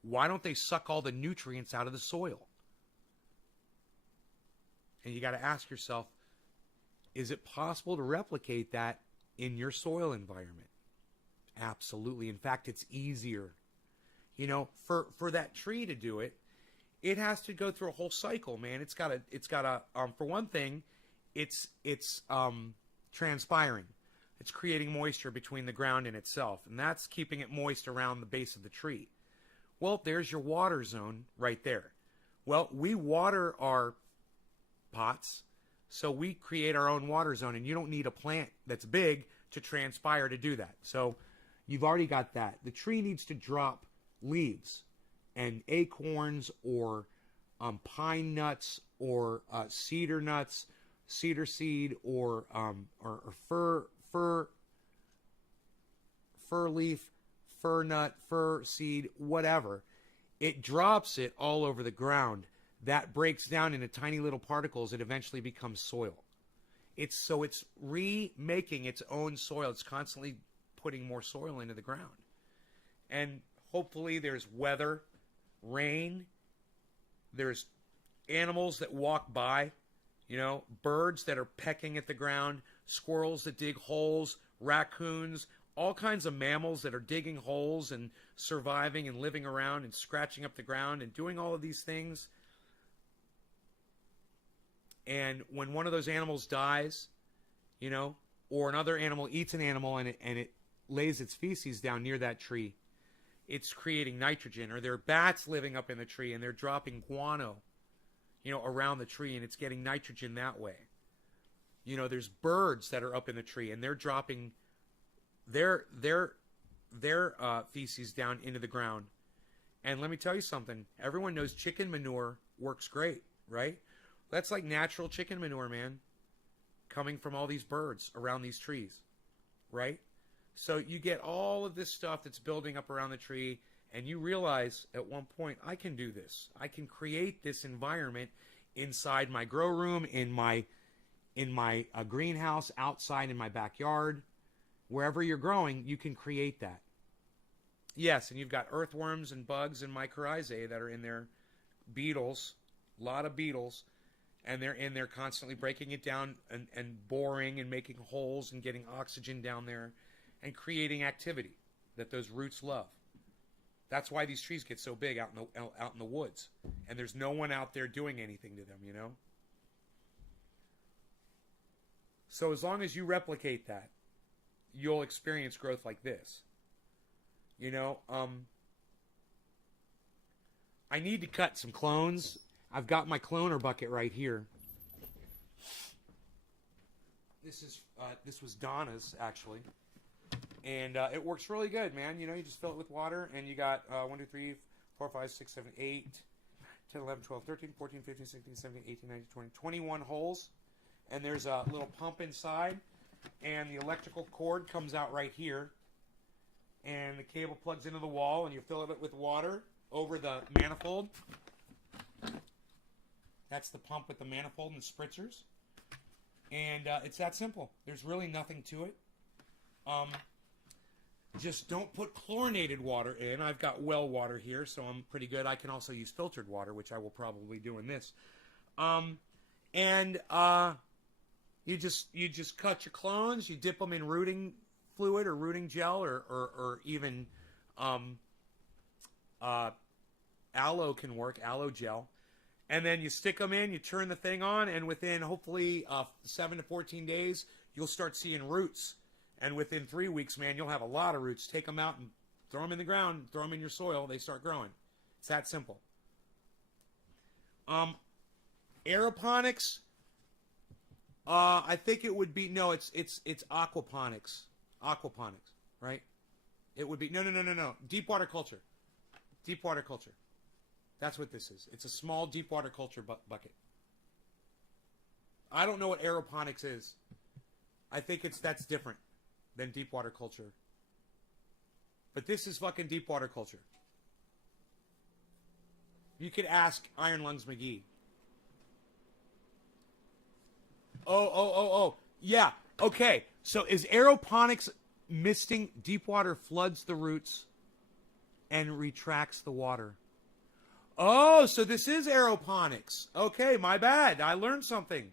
Why don't they suck all the nutrients out of the soil? And you got to ask yourself, is it possible to replicate that in your soil environment? Absolutely. In fact, it's easier. For that tree to do it, it has to go through a whole cycle, man. It's got to for one thing, it's transpiring. It's creating moisture between the ground and itself, and that's keeping it moist around the base of the tree. Well, there's your water zone right there. Well, we water our pots, so we create our own water zone, and you don't need a plant that's big to transpire to do that. So you've already got that. The tree needs to drop leaves and acorns or pine nuts or cedar nuts, cedar seed or fir leaf, fir nut, fir seed, whatever. It drops it all over the ground. That breaks down into tiny little particles. It eventually becomes soil. It's remaking its own soil. It's constantly putting more soil into the ground. And hopefully there's weather, rain, there's animals that walk by, birds that are pecking at the ground, squirrels that dig holes, raccoons, all kinds of mammals that are digging holes and surviving and living around and scratching up the ground and doing all of these things. And when one of those animals dies, or another animal eats an animal and it lays its feces down near that tree, it's creating nitrogen. Or there are bats living up in the tree and they're dropping guano, around the tree, and it's getting nitrogen that way. There's birds that are up in the tree and they're dropping their feces down into the ground. And let me tell you something. Everyone knows chicken manure works great, right? That's like natural chicken manure, man, coming from all these birds around these trees, right? So you get all of this stuff that's building up around the tree, and you realize at one point, I can do this. I can create this environment inside my grow room, in my greenhouse, outside in my backyard. Wherever you're growing, you can create that. Yes, and you've got earthworms and bugs and mycorrhizae that are in there, beetles, a lot of beetles, and they're in there constantly breaking it down and boring and making holes and getting oxygen down there and creating activity that those roots love. That's why these trees get so big out in the woods, and there's no one out there doing anything to them, So as long as you replicate that, you'll experience growth like this. You know, I need to cut some clones. I've got my cloner bucket right here. This was Donna's, actually. And it works really good, man. You know, you just fill it with water, and you got 1, 2, 3, 4, 5, 6, 7, 8, 10, 11, 12, 13, 14, 15, 16, 17, 18, 19, 20, 21 holes. And there's a little pump inside, and the electrical cord comes out right here. And the cable plugs into the wall, and you fill it with water over the manifold. That's the pump with the manifold and spritzers. And it's that simple. There's really nothing to it. Just don't put chlorinated water in. I've got well water here, so I'm pretty good. I can also use filtered water, which I will probably do in this. You just cut your clones. You dip them in rooting fluid or rooting gel, or even aloe can work, aloe gel. And then you stick them in, you turn the thing on, and within hopefully 7 to 14 days, you'll start seeing roots. And within 3 weeks, man, you'll have a lot of roots. Take them out and throw them in the ground, throw them in your soil, they start growing. It's that simple. Aeroponics, I think it would be, no, it's aquaponics. Aquaponics, right? It would be, no. Deep water culture. Deep water culture. That's what this is. It's a small deep water culture bucket. I don't know what aeroponics is. I think that's different than deep water culture. But this is fucking deep water culture. You could ask Iron Lungs McGee. Oh. Yeah. Okay. So is aeroponics misting deep water floods the roots and retracts the water? Oh, so this is aeroponics. Okay, my bad. I learned something.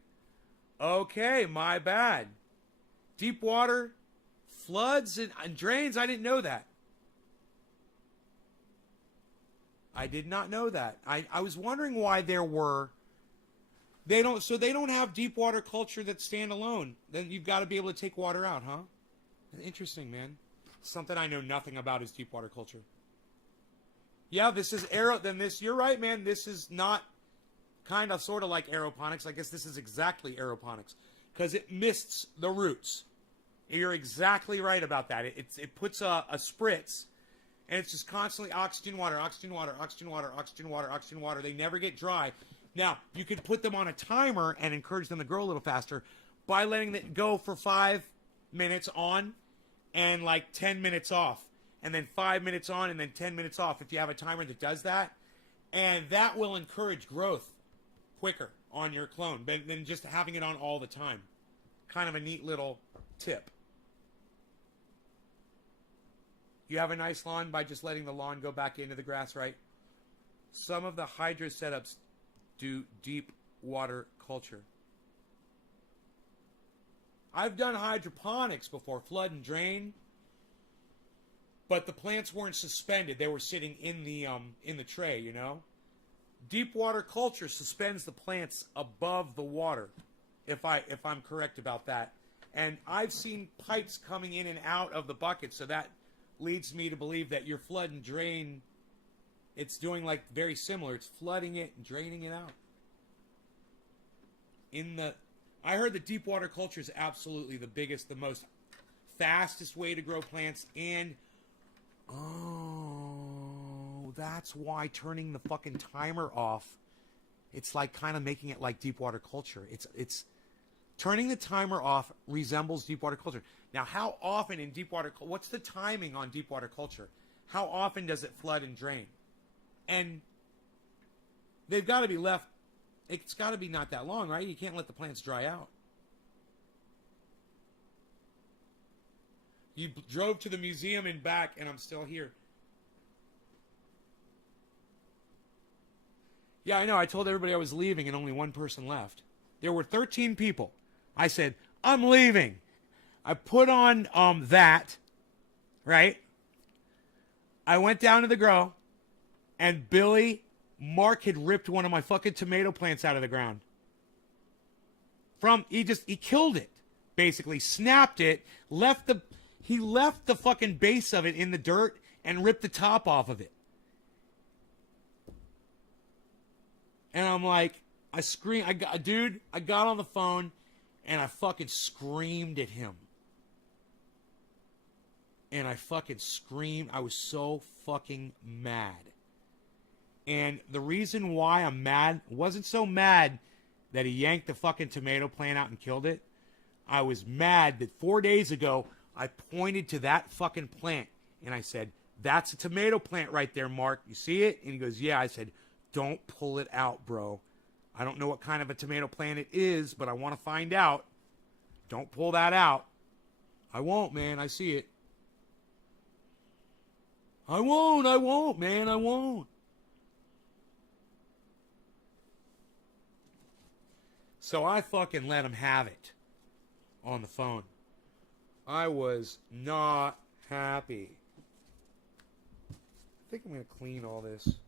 Okay, my bad. Deep water floods and drains. I didn't know that. I did not know that. I was wondering why there were. They don't have deep water culture that's standalone. Then you've got to be able to take water out, huh? Interesting, man. Something I know nothing about is deep water culture. Yeah, this is you're right, man. This is not kind of sort of like aeroponics. I guess this is exactly aeroponics because it mists the roots. You're exactly right about that. It puts a spritz, and it's just constantly oxygen, water, oxygen, water, oxygen, water, oxygen, water, oxygen, water. They never get dry. Now, you could put them on a timer and encourage them to grow a little faster by letting it go for 5 minutes on and like 10 minutes off. And then 5 minutes on and then 10 minutes off if you have a timer that does that. And that will encourage growth quicker on your clone than just having it on all the time. Kind of a neat little tip. You have a nice lawn by just letting the lawn go back into the grass, right? Some of the hydro setups do deep water culture. I've done hydroponics before, flood and drain. But the plants weren't suspended; they were sitting in the tray. You know, deep water culture suspends the plants above the water. If I'm correct about that, and I've seen pipes coming in and out of the bucket, so that leads me to believe that your flood and drain, it's doing like very similar. It's flooding it and draining it out. I heard that deep water culture is absolutely the biggest, the most fastest way to grow plants and. Oh, that's why turning the fucking timer off, it's like kind of making it like deep water culture. It's turning the timer off resembles deep water culture. Now, how often in deep water, what's the timing on deep water culture? How often does it flood and drain? And they've got to be left, it's got to be not that long, right? You can't let the plants dry out. You drove to the museum and back, and I'm still here. Yeah, I know. I told everybody I was leaving, and only one person left. There were 13 people. I said, I'm leaving. I put on that, right? I went down to the grow, and Mark had ripped one of my fucking tomato plants out of the ground. He killed it. basically snapped it, he left the fucking base of it in the dirt and ripped the top off of it. And I'm like, I got on the phone and I fucking screamed at him. And I fucking screamed. I was so fucking mad. And the reason why I'm mad wasn't so mad that he yanked the fucking tomato plant out and killed it. I was mad that 4 days ago I pointed to that fucking plant and I said, "That's a tomato plant right there, Mark. You see it?" And he goes, "Yeah." I said, "Don't pull it out, bro. I don't know what kind of a tomato plant it is, but I want to find out. Don't pull that out." "I won't, man. I see it." I won't, man. I won't. So I fucking let him have it on the phone. I was not happy. I think I'm going to clean all this.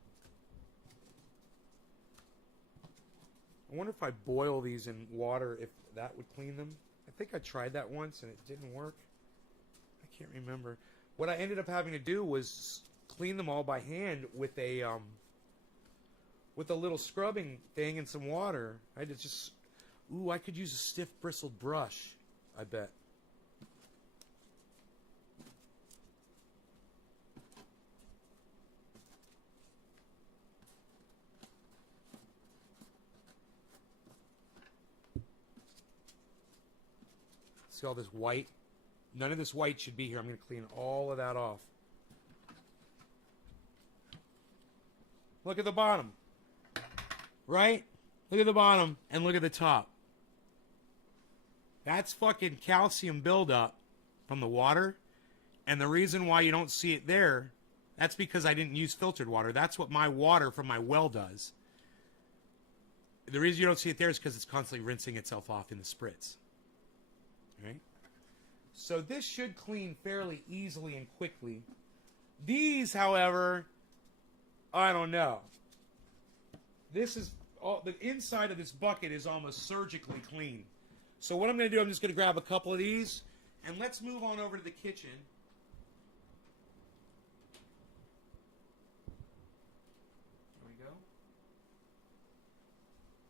I wonder if I boil these in water, if that would clean them. I think I tried that once and it didn't work. I can't remember. What I ended up having to do was clean them all by hand with a little scrubbing thing and some water. I had to just... Ooh, I could use a stiff bristled brush, I bet. See all this white? None of this white should be here. I'm going to clean all of that off. Look at the bottom. Right? Look at the bottom and look at the top. That's fucking calcium buildup from the water. And the reason why you don't see it there, that's because I didn't use filtered water. That's what my water from my well does. The reason you don't see it there is because it's constantly rinsing itself off in the spritz. Right? So this should clean fairly easily and quickly. These, however, I don't know. This is all, the inside of this bucket is almost surgically clean. So what I'm going to do, I'm just going to grab a couple of these, and let's move on over to the kitchen. There we go.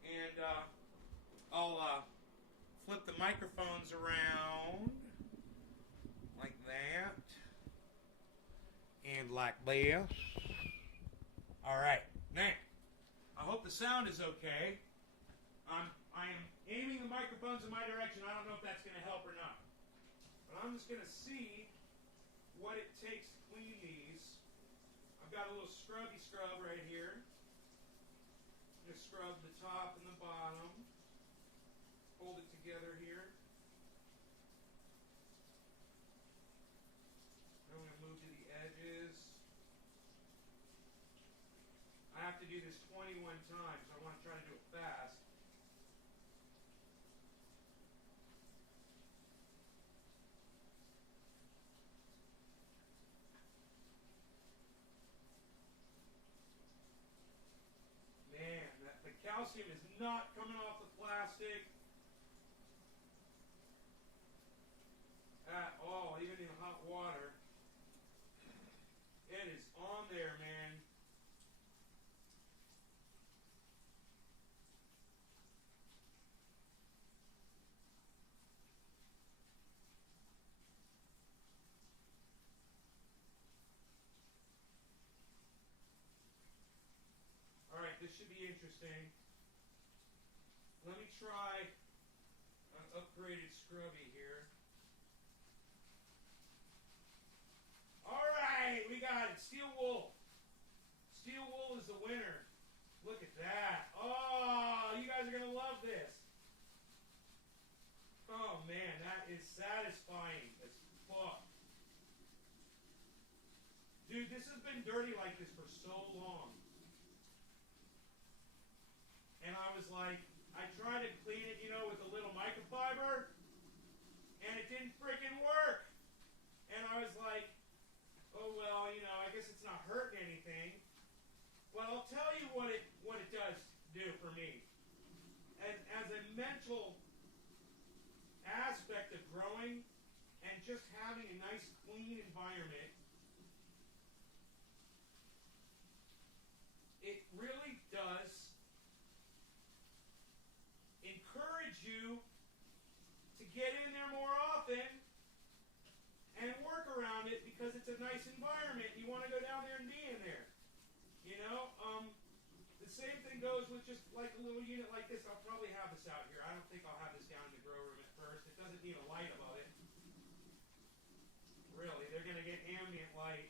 And I'll flip the microphones around like that, and like this. All right, now I hope the sound is okay. I am aiming the microphones in my direction. I don't know if that's going to help or not. But I'm just going to see what it takes to clean these. I've got a little scrubby scrub right here. I'm going to scrub the top and the bottom. Hold it together here. I'm going to move to the edges. I have to do this 21 times, so I want to try to do it fast. Man, the calcium is not coming off the plastic at all, even in hot water. It is on there, man. Alright, this should be interesting. Let me try an upgraded scrubby here. Alright, we got it. Steel wool. Steel wool is the winner. Look at that. Oh, you guys are going to love this. Oh, man, that is satisfying as fuck. Dude, this has been dirty like this for so long. And I was like, I tried to clean it, you know, with a little microfiber, and it didn't freaking work. And I was like, oh, well, you know, I guess it's not hurting anything. Well, I'll tell you what it does do for me. As a mental aspect aspect of growing and just having a nice clean environment, it really does encourage you to get in there more often and work around it because it's a nice environment. You want to go down there and be in there. You know, the same thing goes with just like a little unit like this. I'll probably have this out here. I don't think I'll have this down in the grow room at first. It doesn't need a light above it. Really, they're going to get ambient light.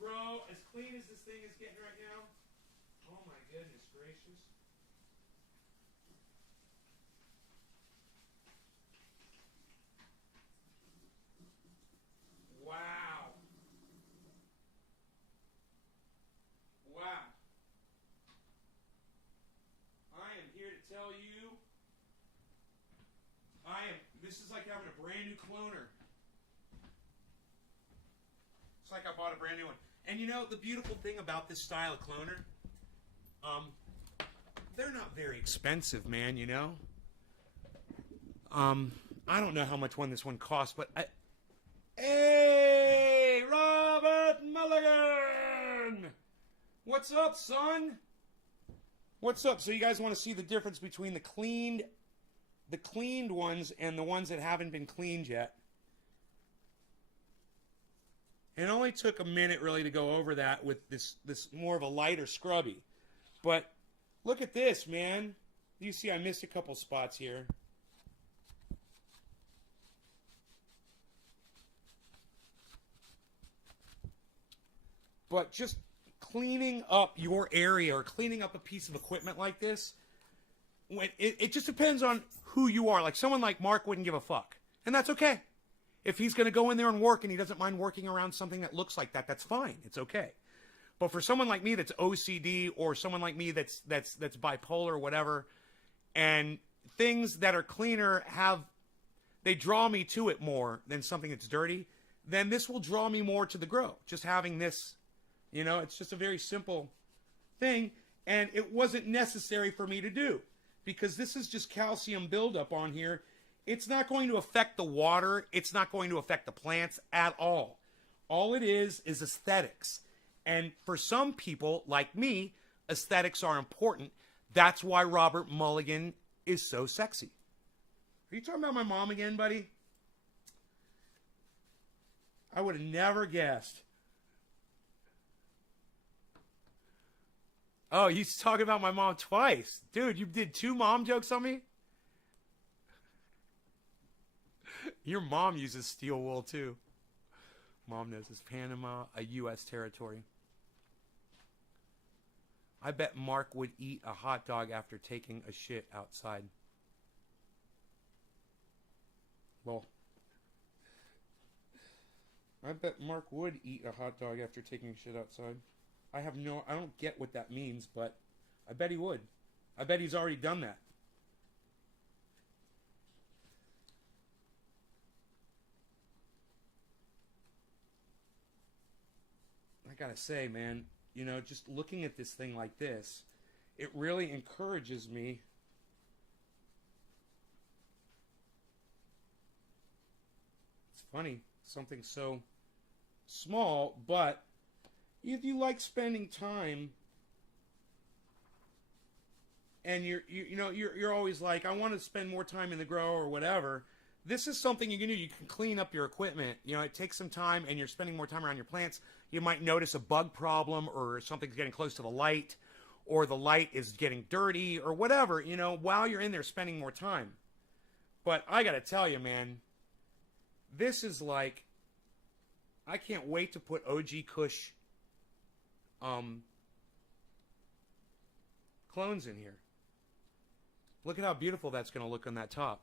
Grow as clean as this thing is getting right now. Oh my goodness gracious. Wow. Wow. I am here to tell you, this is like having a brand new cloner. It's like I bought a brand new one. And you know, the beautiful thing about this style of cloner, they're not very expensive, man, you know? I don't know how much this one costs, but hey, Robert Mulligan! What's up, son? What's up? So you guys want to see the difference between the cleaned ones and the ones that haven't been cleaned yet? It only took a minute really to go over that with this more of a lighter scrubby. But look at this, man. You see I missed a couple spots here. But just cleaning up your area or cleaning up a piece of equipment like this, it just depends on who you are. Like someone like Mark wouldn't give a fuck. And that's okay. If he's going to go in there and work and he doesn't mind working around something that looks like that, that's fine. It's okay. But for someone like me that's OCD or someone like me that's bipolar or whatever, and things that are cleaner they draw me to it more than something that's dirty, then this will draw me more to the grow. Just having this, you know, it's just a very simple thing, and it wasn't necessary for me to do because this is just calcium buildup on here. It's not going to affect the water. It's not going to affect the plants at all. All it is aesthetics. And for some people, like me, aesthetics are important. That's why Robert Mulligan is so sexy. Are you talking about my mom again, buddy? I would have never guessed. Oh, you talking about my mom twice. Dude, you did 2 mom jokes on me? Your mom uses steel wool, too. Mom knows it's Panama, a U.S. territory. I bet Mark would eat a hot dog after taking a shit outside. Well, I bet Mark would eat a hot dog after taking shit outside. I don't get what that means, but I bet he would. I bet he's already done that. I gotta say, man, you know, just looking at this thing like this, it really encourages me. It's funny, something so small, but if you like spending time and you're always like, I want to spend more time in the grow or whatever, this is something you can do. You can clean up your equipment. You know, it takes some time and you're spending more time around your plants. You might notice a bug problem or something's getting close to the light or the light is getting dirty or whatever, you know, while you're in there spending more time. But I got to tell you, man, this is like, I can't wait to put OG Kush clones in here. Look at how beautiful that's going to look on that top.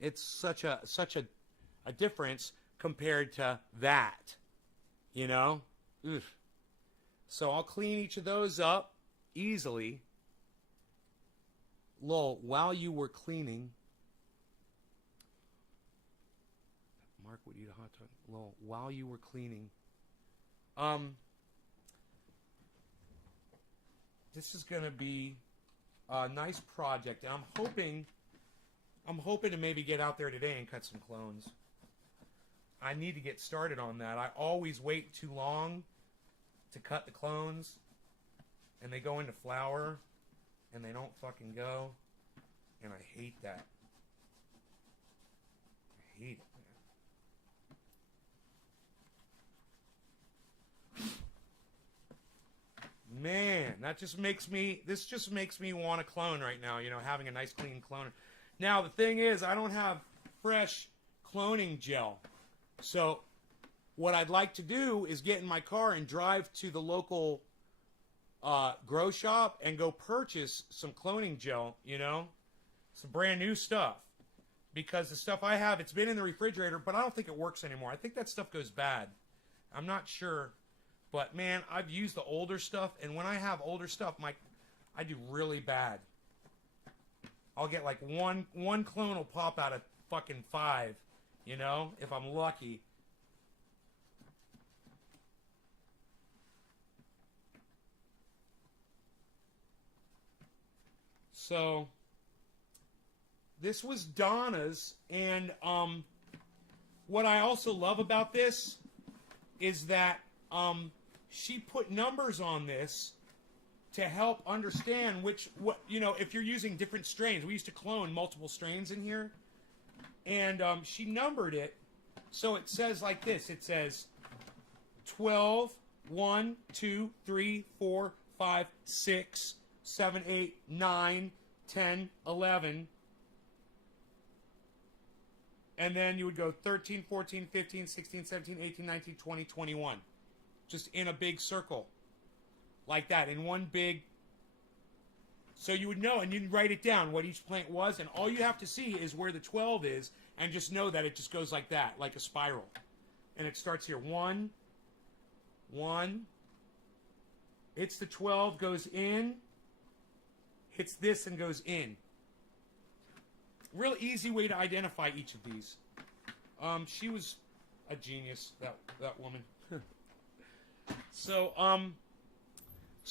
It's such a difference compared to that, you know? Oof. So I'll clean each of those up easily. Lol, while you were cleaning, Mark would eat a hot dog. Lol, while you were cleaning. This is going to be nice project, and I'm hoping to maybe get out there today and cut some clones. I need to get started on that. I always wait too long to cut the clones, and they go into flower, and they don't fucking go, and I hate that. I hate it, man. Man, this just makes me want to clone right now, having a nice clean cloner. Now, the thing is, I don't have fresh cloning gel. So, what I'd like to do is get in my car and drive to the local grow shop and go purchase some cloning gel, some brand new stuff. Because the stuff I have, it's been in the refrigerator, but I don't think it works anymore. I think that stuff goes bad. I'm not sure. But, man, I've used the older stuff, and when I have older stuff, I do really bad. I'll get like one clone will pop out of fucking 5, if I'm lucky. So, this was Donna's, and what I also love about this is that she put numbers on this to help understand if you're using different strains. We used to clone multiple strains in here, and she numbered it, so it says like this. It says 12, 1, 2, 3, 4, 5, 6, 7, 8, 9, 10, 11, and then you would go 13, 14, 15, 16, 17, 18, 19, 20, 21. Just in a big circle. Like that, in one big... So you would know, and you'd write it down, what each plant was, and all you have to see is where the 12 is, and just know that it just goes like that, like a spiral. And it starts here. 1, 1. Hits the 12, goes in. Hits this and goes in. Real easy way to identify each of these. She was a genius, that woman. So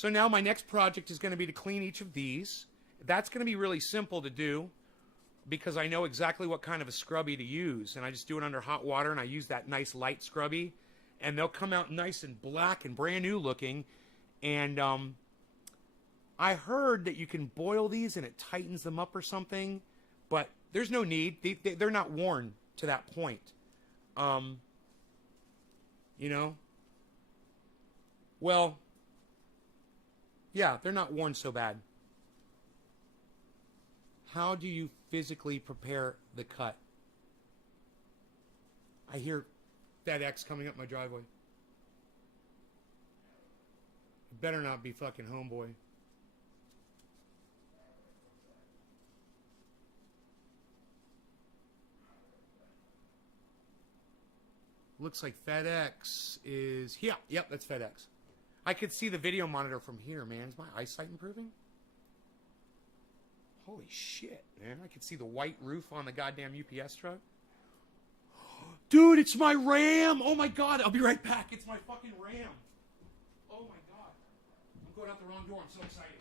now my next project is going to be to clean each of these. That's going to be really simple to do because I know exactly what kind of a scrubby to use. And I just do it under hot water, and I use that nice light scrubby. And they'll come out nice and black and brand new looking. And I heard that you can boil these and it tightens them up or something. But there's no need. They're not worn to that point. Well, yeah, they're not worn so bad. How do you physically prepare the cut? I hear FedEx coming up my driveway. It better not be fucking Homeboy. Looks like FedEx is... Yeah, yep, that's FedEx. I could see the video monitor from here, man. Is my eyesight improving? Holy shit, man. I could see the white roof on the goddamn UPS truck. Dude, it's my Ram! Oh my god, I'll be right back. It's my fucking Ram. Oh my god. I'm going out the wrong door. I'm so excited.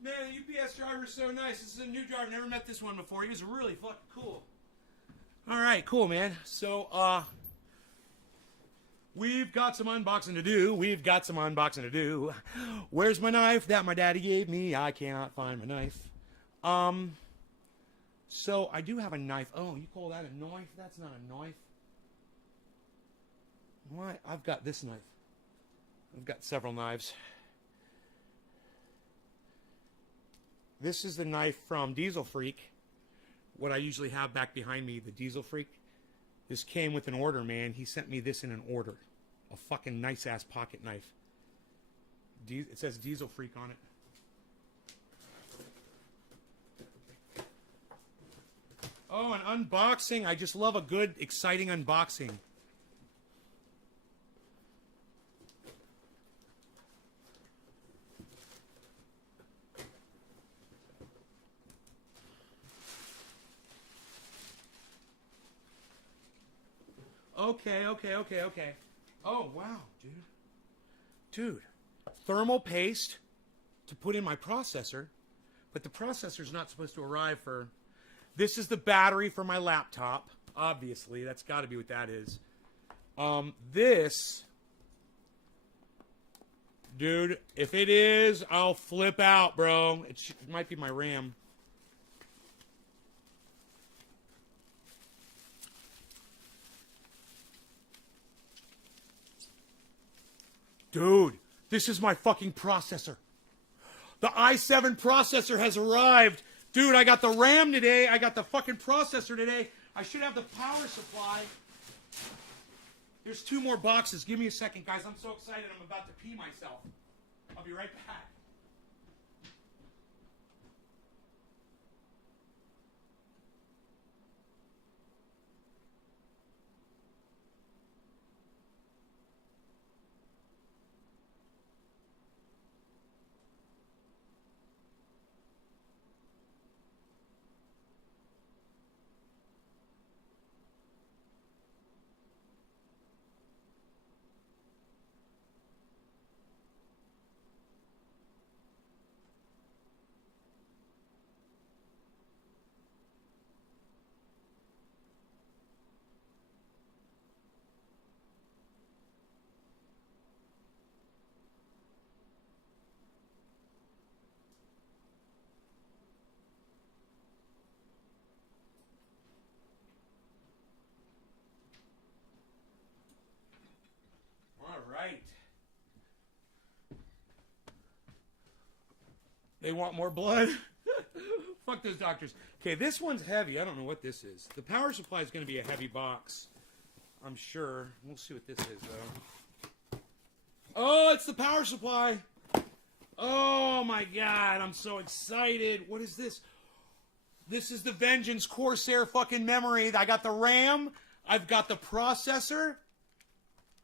Man, the UPS driver's so nice. This is a new driver. Never met this one before. He was really fucking cool. All right, cool, man. So, we've got some unboxing to do. Where's my knife that my daddy gave me? I cannot find my knife. So I do have a knife. Oh, you call that a knife? That's not a knife. What? I've got this knife. I've got several knives. This is the knife from Diesel Freak. What I usually have back behind me, the Diesel Freak. This came with an order, man. He sent me this in an order. A fucking nice-ass pocket knife. It says Diesel Freak on it. Oh, an unboxing. I just love a good, exciting unboxing. Okay. Oh, wow, dude. Dude, thermal paste to put in my processor, but the processor's not supposed to arrive for... This is the battery for my laptop, obviously. That's got to be what that is. This... Dude, if it is, I'll flip out, bro. It might be my RAM. Dude, this is my fucking processor. The i7 processor has arrived. Dude, I got the RAM today. I got the fucking processor today. I should have the power supply. There's 2 more boxes. Give me a second, guys. I'm so excited. I'm about to pee myself. I'll be right back. Right. They want more blood? Fuck those doctors. Okay, this one's heavy. I don't know what this is. The power supply is going to be a heavy box. I'm sure. We'll see what this is, though. Oh, it's the power supply. Oh, my God. I'm so excited. What is this? This is the Vengeance Corsair fucking memory. I got the RAM. I've got the processor.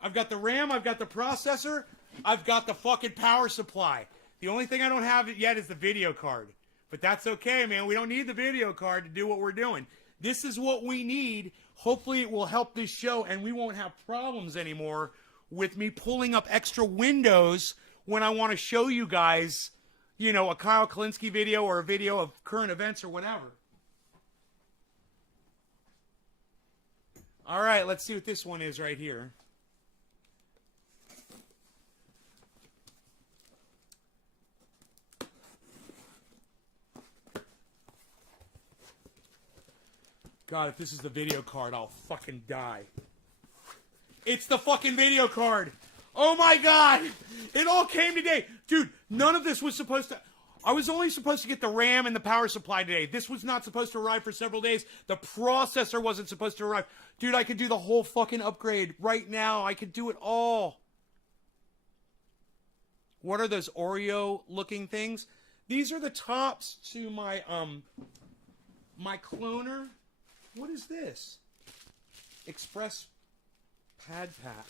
I've got the RAM, I've got the processor, I've got the fucking power supply. The only thing I don't have yet is the video card. But that's okay, man. We don't need the video card to do what we're doing. This is what we need. Hopefully it will help this show and we won't have problems anymore with me pulling up extra windows when I want to show you guys, you know, a Kyle Kalinske video or a video of current events or whatever. All right, let's see what this one is right here. God, if this is the video card, I'll fucking die. It's the fucking video card. Oh my God. It all came today. Dude, none of this was supposed to... I was only supposed to get the RAM and the power supply today. This was not supposed to arrive for several days. The processor wasn't supposed to arrive. Dude, I could do the whole fucking upgrade right now. I could do it all. What are those Oreo-looking things? These are the tops to my, my cloner. What is this? Express pad pack.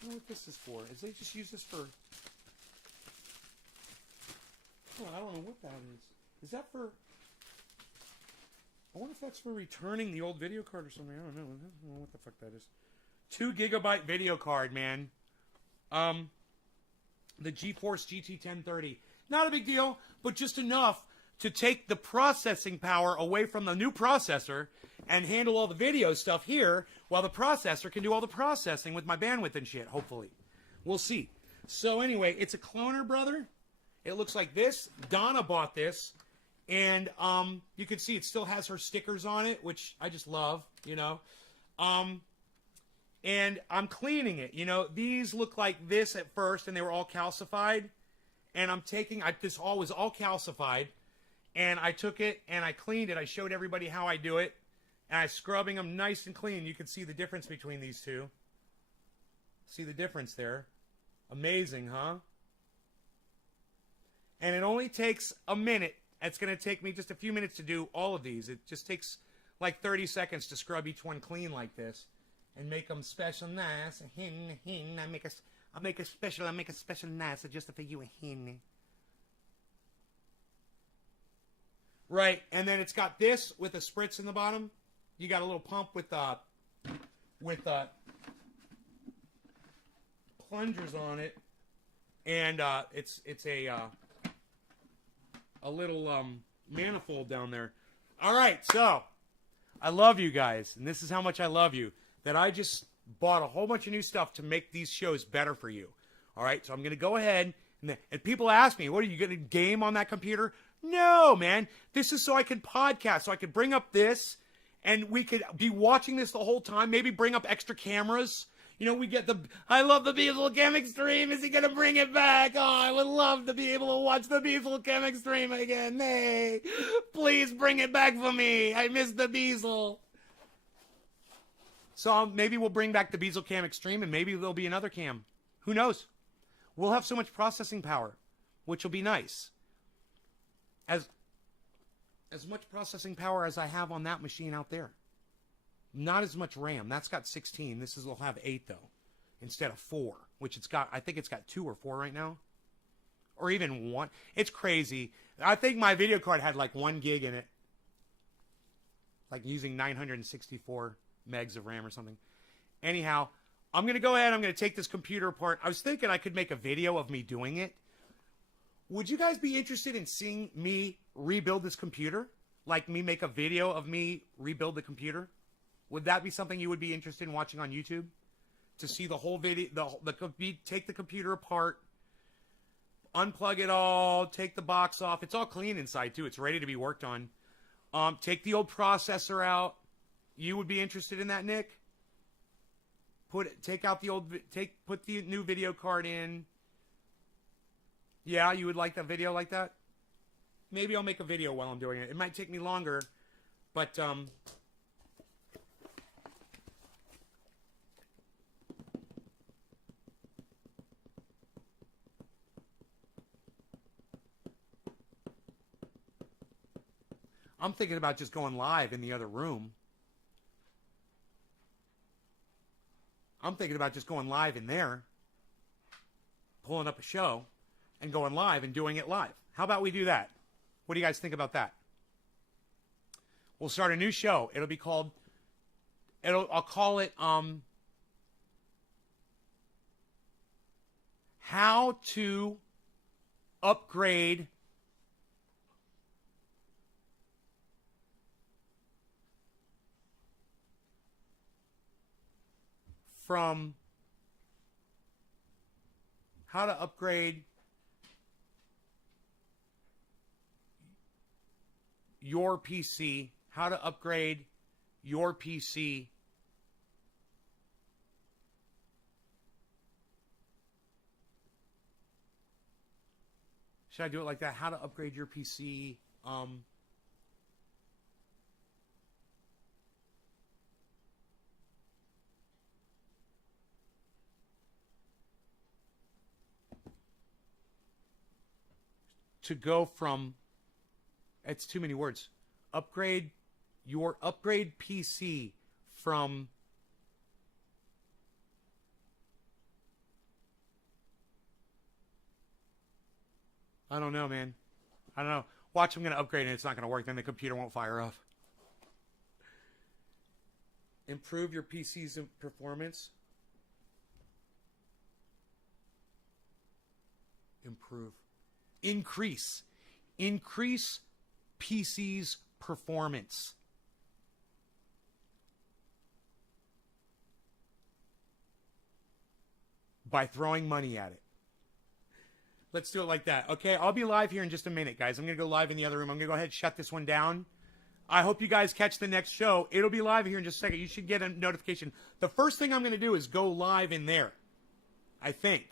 I don't know what this is for. Is they just use this for... Oh, I don't know what that is. Is that for... I wonder if that's for returning the old video card or something. I don't know. I don't know what the fuck that is. 2 gigabyte video card, man. The GeForce GT 1030. Not a big deal, but just enough to take the processing power away from the new processor and handle all the video stuff here while the processor can do all the processing with my bandwidth and shit, hopefully. We'll see. So anyway, it's a cloner, brother. It looks like this. Donna bought this. And you can see it still has her stickers on it, which I just love, you know. And I'm cleaning it. You know, these look like this at first, and they were all calcified. And I'm taking, this all was all calcified. And I took it, and I cleaned it. I showed everybody how I do it. And I'm scrubbing them nice and clean. You can see the difference between these two. See the difference there? Amazing, huh? And it only takes a minute. It's going to take me just a few minutes to do all of these. It just takes like 30 seconds to scrub each one clean like this and make them special nice. I make a special nice just for you. Right, and then it's got this with a spritz in the bottom. You got a little pump with plungers on it, and it's a little manifold down there. All right, so I love you guys, and this is how much I love you, that I just bought a whole bunch of new stuff to make these shows better for you. All right, so I'm going to go ahead, and people ask me, what, are you going to game on that computer? No, man. This is so I can podcast, so I could bring up this, and we could be watching this the whole time, maybe bring up extra cameras. You know, we get I love the Beazle Chem Extreme. Is he going to bring it back? Oh, I would love to be able to watch the Beazle Chem Extreme again. Hey, please bring it back for me. I miss the Beazle. So maybe we'll bring back the Beazle Cam Extreme, and maybe there'll be another cam. Who knows? We'll have so much processing power, which will be nice. As much processing power as I have on that machine out there. Not as much RAM. That's got 16. This will have 8 though, instead of 4, which it's got. I think it's got 2 or 4 right now, or even 1. It's crazy. I think my video card had like 1 gig in it, like using 964 megs of RAM or something. Anyhow, I'm gonna go ahead. I'm gonna take this computer apart. I was thinking I could make a video of me doing it. Would you guys be interested in seeing me rebuild this computer? Like me make a video of me rebuild the computer? Would that be something you would be interested in watching on YouTube? To see the whole video, take the computer apart, unplug it all, take the box off. It's all clean inside too. It's ready to be worked on. Take the old processor out. You would be interested in that, Nick? Put the new video card in. Yeah, you would like that video like that? Maybe I'll make a video while I'm doing it. It might take me longer, but I'm thinking about just going live in the other room. I'm thinking about just going live in there, pulling up a show, and going live and doing it live. How about we do that? What do you guys think about that? We'll start a new show. It'll be called, I'll call it, How to Upgrade from how to upgrade your PC, how to upgrade your PC should I do it like that? How to upgrade your PC to go from, it's too many words, upgrade PC from I don't know, man. I don't know. Watch, I'm going to upgrade and it's not going to work. Then the computer won't fire up. Improve your PC's performance. Improve. Increase PC's performance. By throwing money at it. Let's do it like that. Okay, I'll be live here in just a minute, guys. I'm going to go live in the other room. I'm going to go ahead and shut this one down. I hope you guys catch the next show. It'll be live here in just a second. You should get a notification. The first thing I'm going to do is go live in there, I think.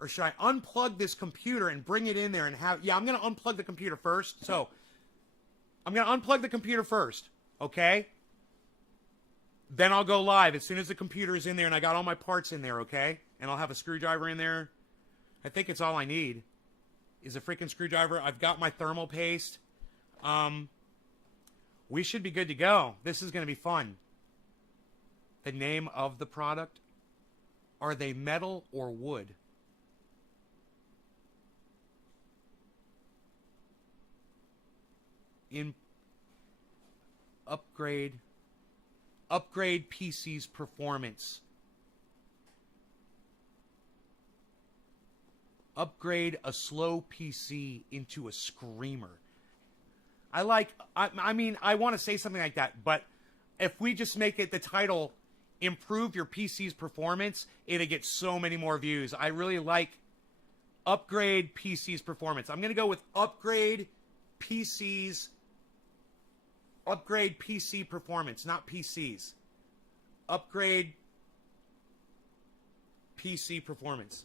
Or should I unplug this computer and bring it in there and have... Yeah, I'm going to unplug the computer first. So, I'm going to unplug the computer first, okay? Then I'll go live as soon as the computer is in there and I got all my parts in there, okay? And I'll have a screwdriver in there. I think it's all I need is a freaking screwdriver. I've got my thermal paste. We should be good to go. This is going to be fun. The name of the product. Are they metal or wood? Upgrade PC's performance. Upgrade a slow PC into a screamer. I mean, I want to say something like that, but if we just make it the title, improve your PC's performance, it'll get so many more views. I really like upgrade PC's performance. I'm going to go with upgrade PC performance, not PCs. Upgrade PC performance.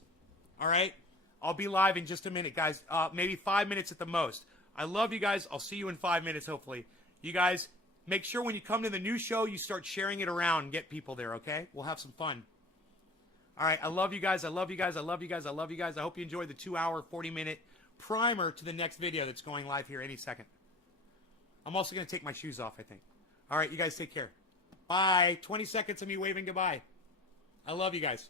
All right? I'll be live in just a minute, guys. Maybe 5 minutes at the most. I love you guys. I'll see you in 5 minutes, hopefully. You guys, make sure when you come to the new show, you start sharing it around and get people there, okay? We'll have some fun. All right, I love you guys. I love you guys. I love you guys. I love you guys. I hope you enjoyed the 2-hour, 40-minute primer to the next video that's going live here any second. I'm also going to take my shoes off, I think. All right, you guys take care. Bye. 20 seconds of me waving goodbye. I love you guys.